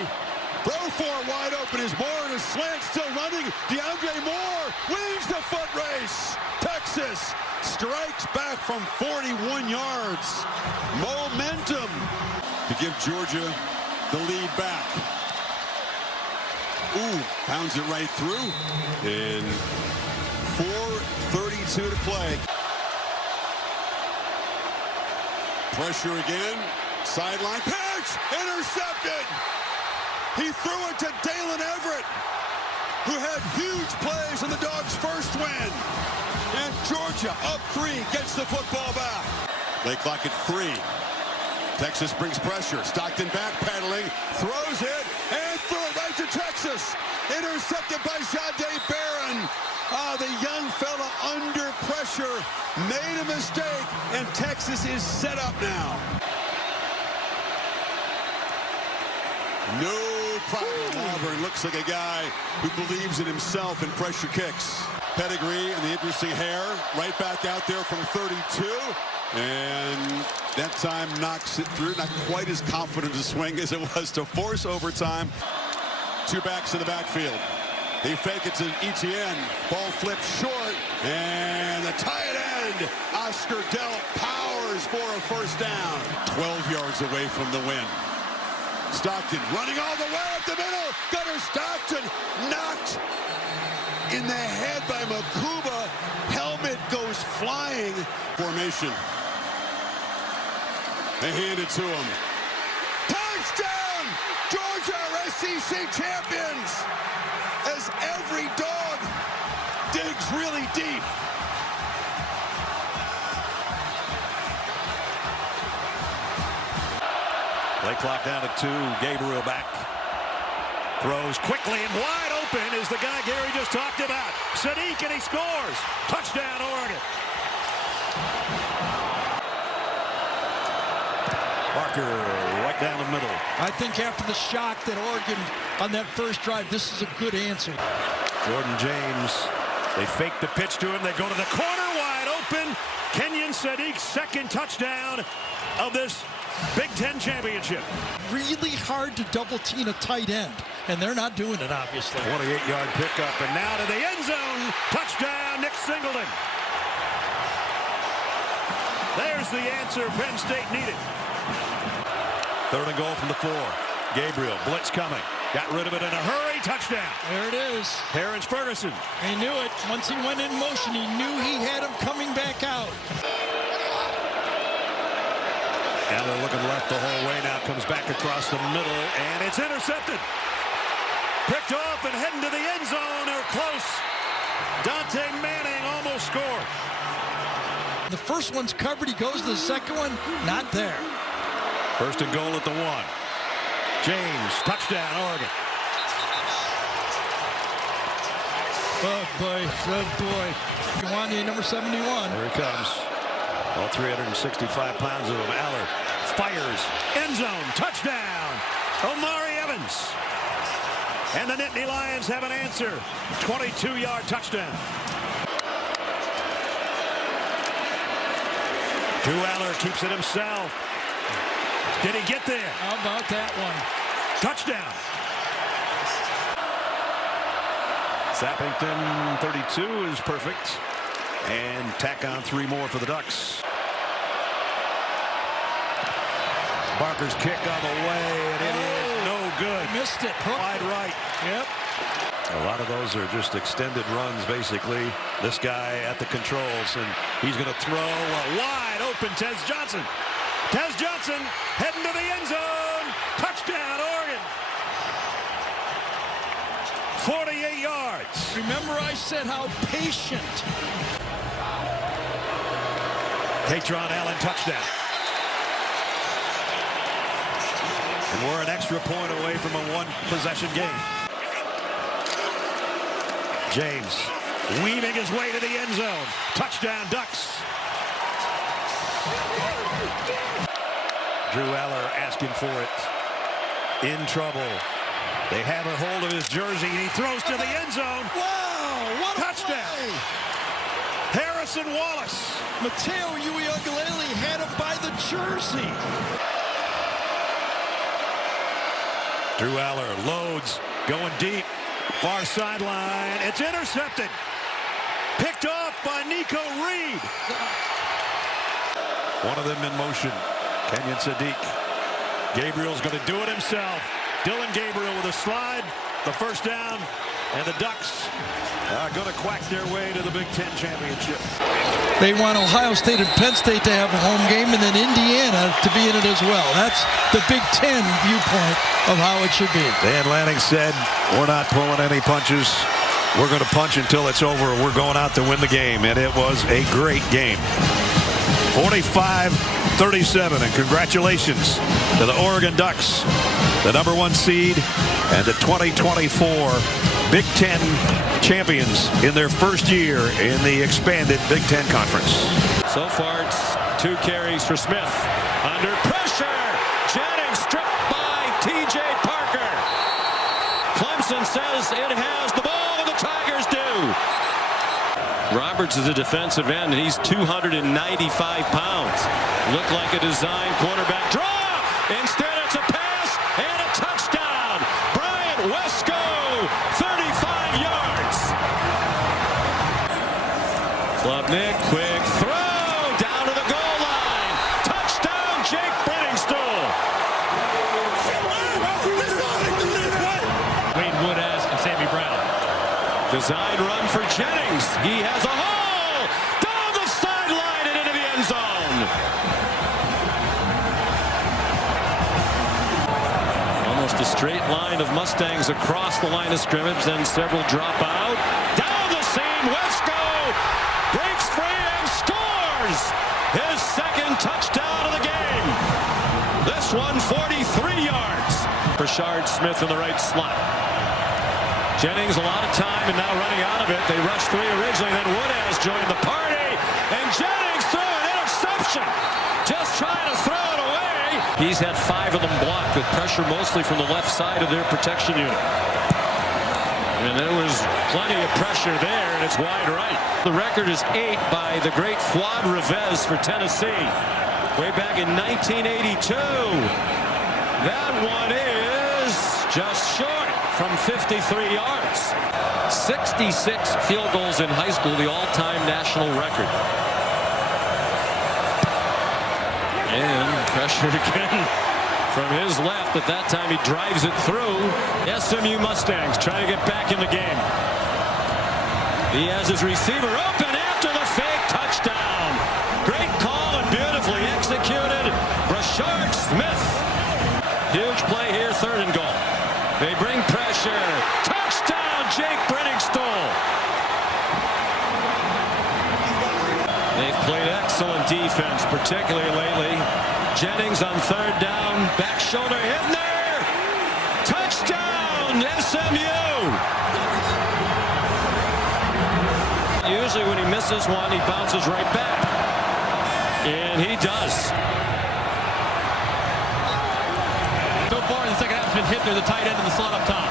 Throw for wide open is Moore, and his slant still running. DeAndre Moore wins the foot race. Texas strikes back from 41 yards. Momentum to give Georgia the lead back. Ooh, pounds it right through. And 4:32 to play. Pressure again. Sideline catch. Intercepted. He threw it to Dalen Everett, who had huge plays in the Dogs' first win. And Georgia up 3 gets the football back. Play clock at 3. Texas brings pressure. Stockton backpedaling, throws it, and threw it right to Texas. Intercepted by Jahdae Barron. The young fella under pressure made a mistake, and Texas is set up now. No problem. Auburn looks like a guy who believes in himself in pressure kicks. Pedigree and the interesting hair right back out there from 32. And that time knocks it through. Not quite as confident a swing as it was to force overtime. 2 backs in the backfield. They fake it to Etienne. Ball flipped short. And the tight end, Oscar Delp, powers for a first down. 12 yards away from the win. Stockton running all the way up the middle. Gunnar Stockton knocked in the head by Makuba. Helmet goes flying. Formation. They hand it to him. Touchdown! Georgia are SEC champions as every dog digs really deep. Play clock down at 2. Gabriel back. Throws quickly and wide open is the guy Gary just talked about. Sadiq, and he scores. Touchdown, Oregon. Barker right down the middle. I think after the shock that Oregon on that first drive, this is a good answer. Jordan James. They fake the pitch to him. They go to the corner, wide open. Kenyon Sadiq's second touchdown of this Big Ten championship. Really hard to double team a tight end, and they're not doing it, obviously. 28-yard pickup, and now to the end zone. Touchdown, Nick Singleton. There's the answer Penn State needed. 3rd and goal from the 4. Gabriel, blitz coming. Got rid of it in a hurry. Touchdown. There it is. Terrence Ferguson. He knew it. Once he went in motion, he knew he had him coming back out. Now they're looking left the whole way. Now comes back across the middle, and it's intercepted. Picked off and heading to the end zone. They're close. Dante Manning almost scored. The first one's covered. He goes to the second one. Not there. 1st and goal at the 1. James, touchdown, Oregon. Oh, boy. Oh, boy. Kiwani, number 71. Here he comes. All 365 pounds of him. Aller fires. End zone. Touchdown. Omari Evans. And the Nittany Lions have an answer. 22-yard touchdown. Drew Aller keeps it himself. Did he get there? How about that one? Touchdown. Sappington, 32 is perfect. And tack on 3 more for the Ducks. Barker's kick on the way, and it is no good. Missed it. Wide right. Yep. A lot of those are just extended runs, basically. This guy at the controls, and he's going to throw a wide open Tez Johnson. Tez Johnson heading to the end zone. Touchdown, Oregon. 48 yards. Remember I said how patient. Katron Allen touchdown. And we're an extra point away from a 1-possession game. James weaving his way to the end zone. Touchdown, Ducks. Drew Aller asking for it. In trouble. They have a hold of his jersey. He throws to the end zone. Wow, what a touchdown. Play. Harrison Wallace. Mateo Uiagalelei had him by the jersey. Drew Aller loads, going deep. Far sideline. It's intercepted. Picked off by Nico Reed. One of them in motion. Kenyon Sadiq. Gabriel's going to do it himself. Dylan Gabriel with a slide. The first down And the Ducks are going to quack their way to the Big Ten championship. They want Ohio State and Penn State to have a home game and then Indiana to be in it as well. That's the Big Ten viewpoint of how it should be. Dan Lanning said, we're not pulling any punches. We're going to punch until it's over. We're going out to win the game. And it was a great game. 45-37. And congratulations to the Oregon Ducks, the #1 seed and the 2024 Big Ten champions in their first year in the expanded Big Ten Conference. So far, it's 2 carries for Smith. Under pressure, Jennings stripped by T.J. Parker. Clemson says it has the ball, and the Tigers do. Roberts is a defensive end, and he's 295 pounds. Looked like a design quarterback draw. Instead, it's a pass and a touchdown. Bryant Wesco, 35 yards. Klubnik, quick throw down to the goal line. Touchdown, Jake Brenningstool. Wayne Woodaz and Sammy Brown. Design run for Jennings. He has a hole down the sideline and into the end zone. Almost a straight line of Mustangs across the line of scrimmage, then several drop out. Down the seam, Wesco breaks free and scores his second touchdown of the game. This one 43 yards. Brashard Smith in the right slot. Jennings a lot of time and now running out of it. They rushed 3 originally, then Woodaz joined the party, and Jennings threw an interception. Just trying to throw it away. He's had 5 of them blocked with pressure mostly from the left side of their protection unit. And there was plenty of pressure there, and it's wide right. The record is 8 by the great Fuad Revez for Tennessee. Way back in 1982. That one is just short from 53 yards. 66 field goals in high school, the all-time national record. And pressured again from his left. At that time, he drives it through. SMU Mustangs trying to get back in the game. He has his receiver open after the fake touchdown. Great call and beautifully executed. Brashard Smith. Huge play here, 3rd and goal. They bring pressure. Touchdown, Jake Brenningstool. They've played excellent defense, particularly lately. Jennings on 3rd down. Back shoulder, Hibner. Touchdown, SMU. Usually when he misses one, he bounces right back. And he does. So far in the second half, it's been Hibner, the tight end in the slot up top.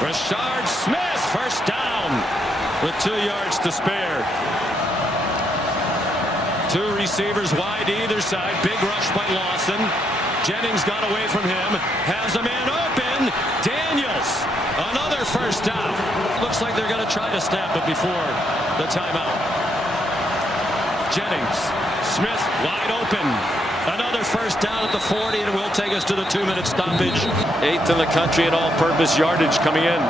Brashard Smith, first down with 2 yards to spare. 2 receivers wide either side. Big rush by Lawson. Jennings got away from him. Has a man open. Daniels, another first down. Looks like they're going to try to snap it before the timeout. Jennings, Smith wide open. Another first down at the 40, and it will take us to the 2-minute stoppage. 8th in the country in all-purpose yardage coming in.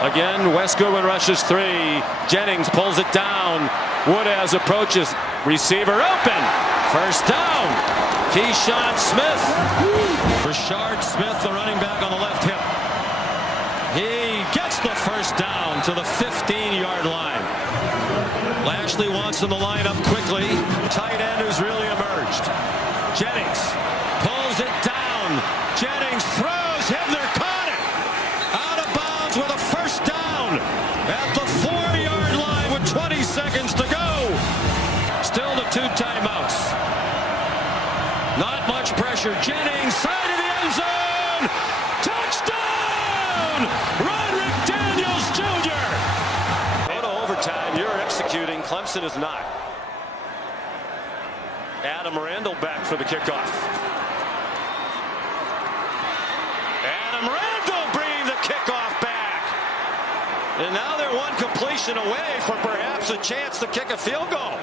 Again, Wesco rushes 3. Jennings pulls it down. Woodaz approaches. Receiver open. First down. Keyshawn Smith. Brashard Smith, the running back on the left hip. He gets the first down to the 15-yard line. Lashley wants him to line up quickly. Tight end who's really emerged. Jennings pulls it down. Jennings throws. Hibner caught it. Out of bounds with a first down at the 4-yard line with 20 seconds to go. Still the 2 timeouts. Not much pressure. Jennings, side of the end zone. Touchdown! Roderick Daniels Jr. Go to overtime. You're executing. Clemson is not. Adam Randall back for the kickoff. Adam Randall bringing the kickoff back. And now they're 1 completion away from perhaps a chance to kick a field goal.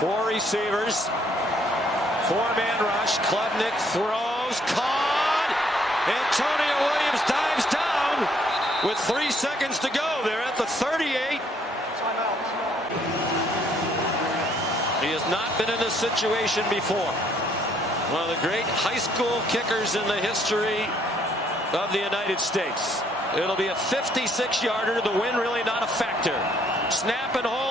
4 receivers. 4-man rush. Klubnik throws. Caught. Antonio Williams dives down. situation before. One of the great high school kickers in the history of the United States. It'll be a 56-yarder. The wind really not a factor. Snap and hold.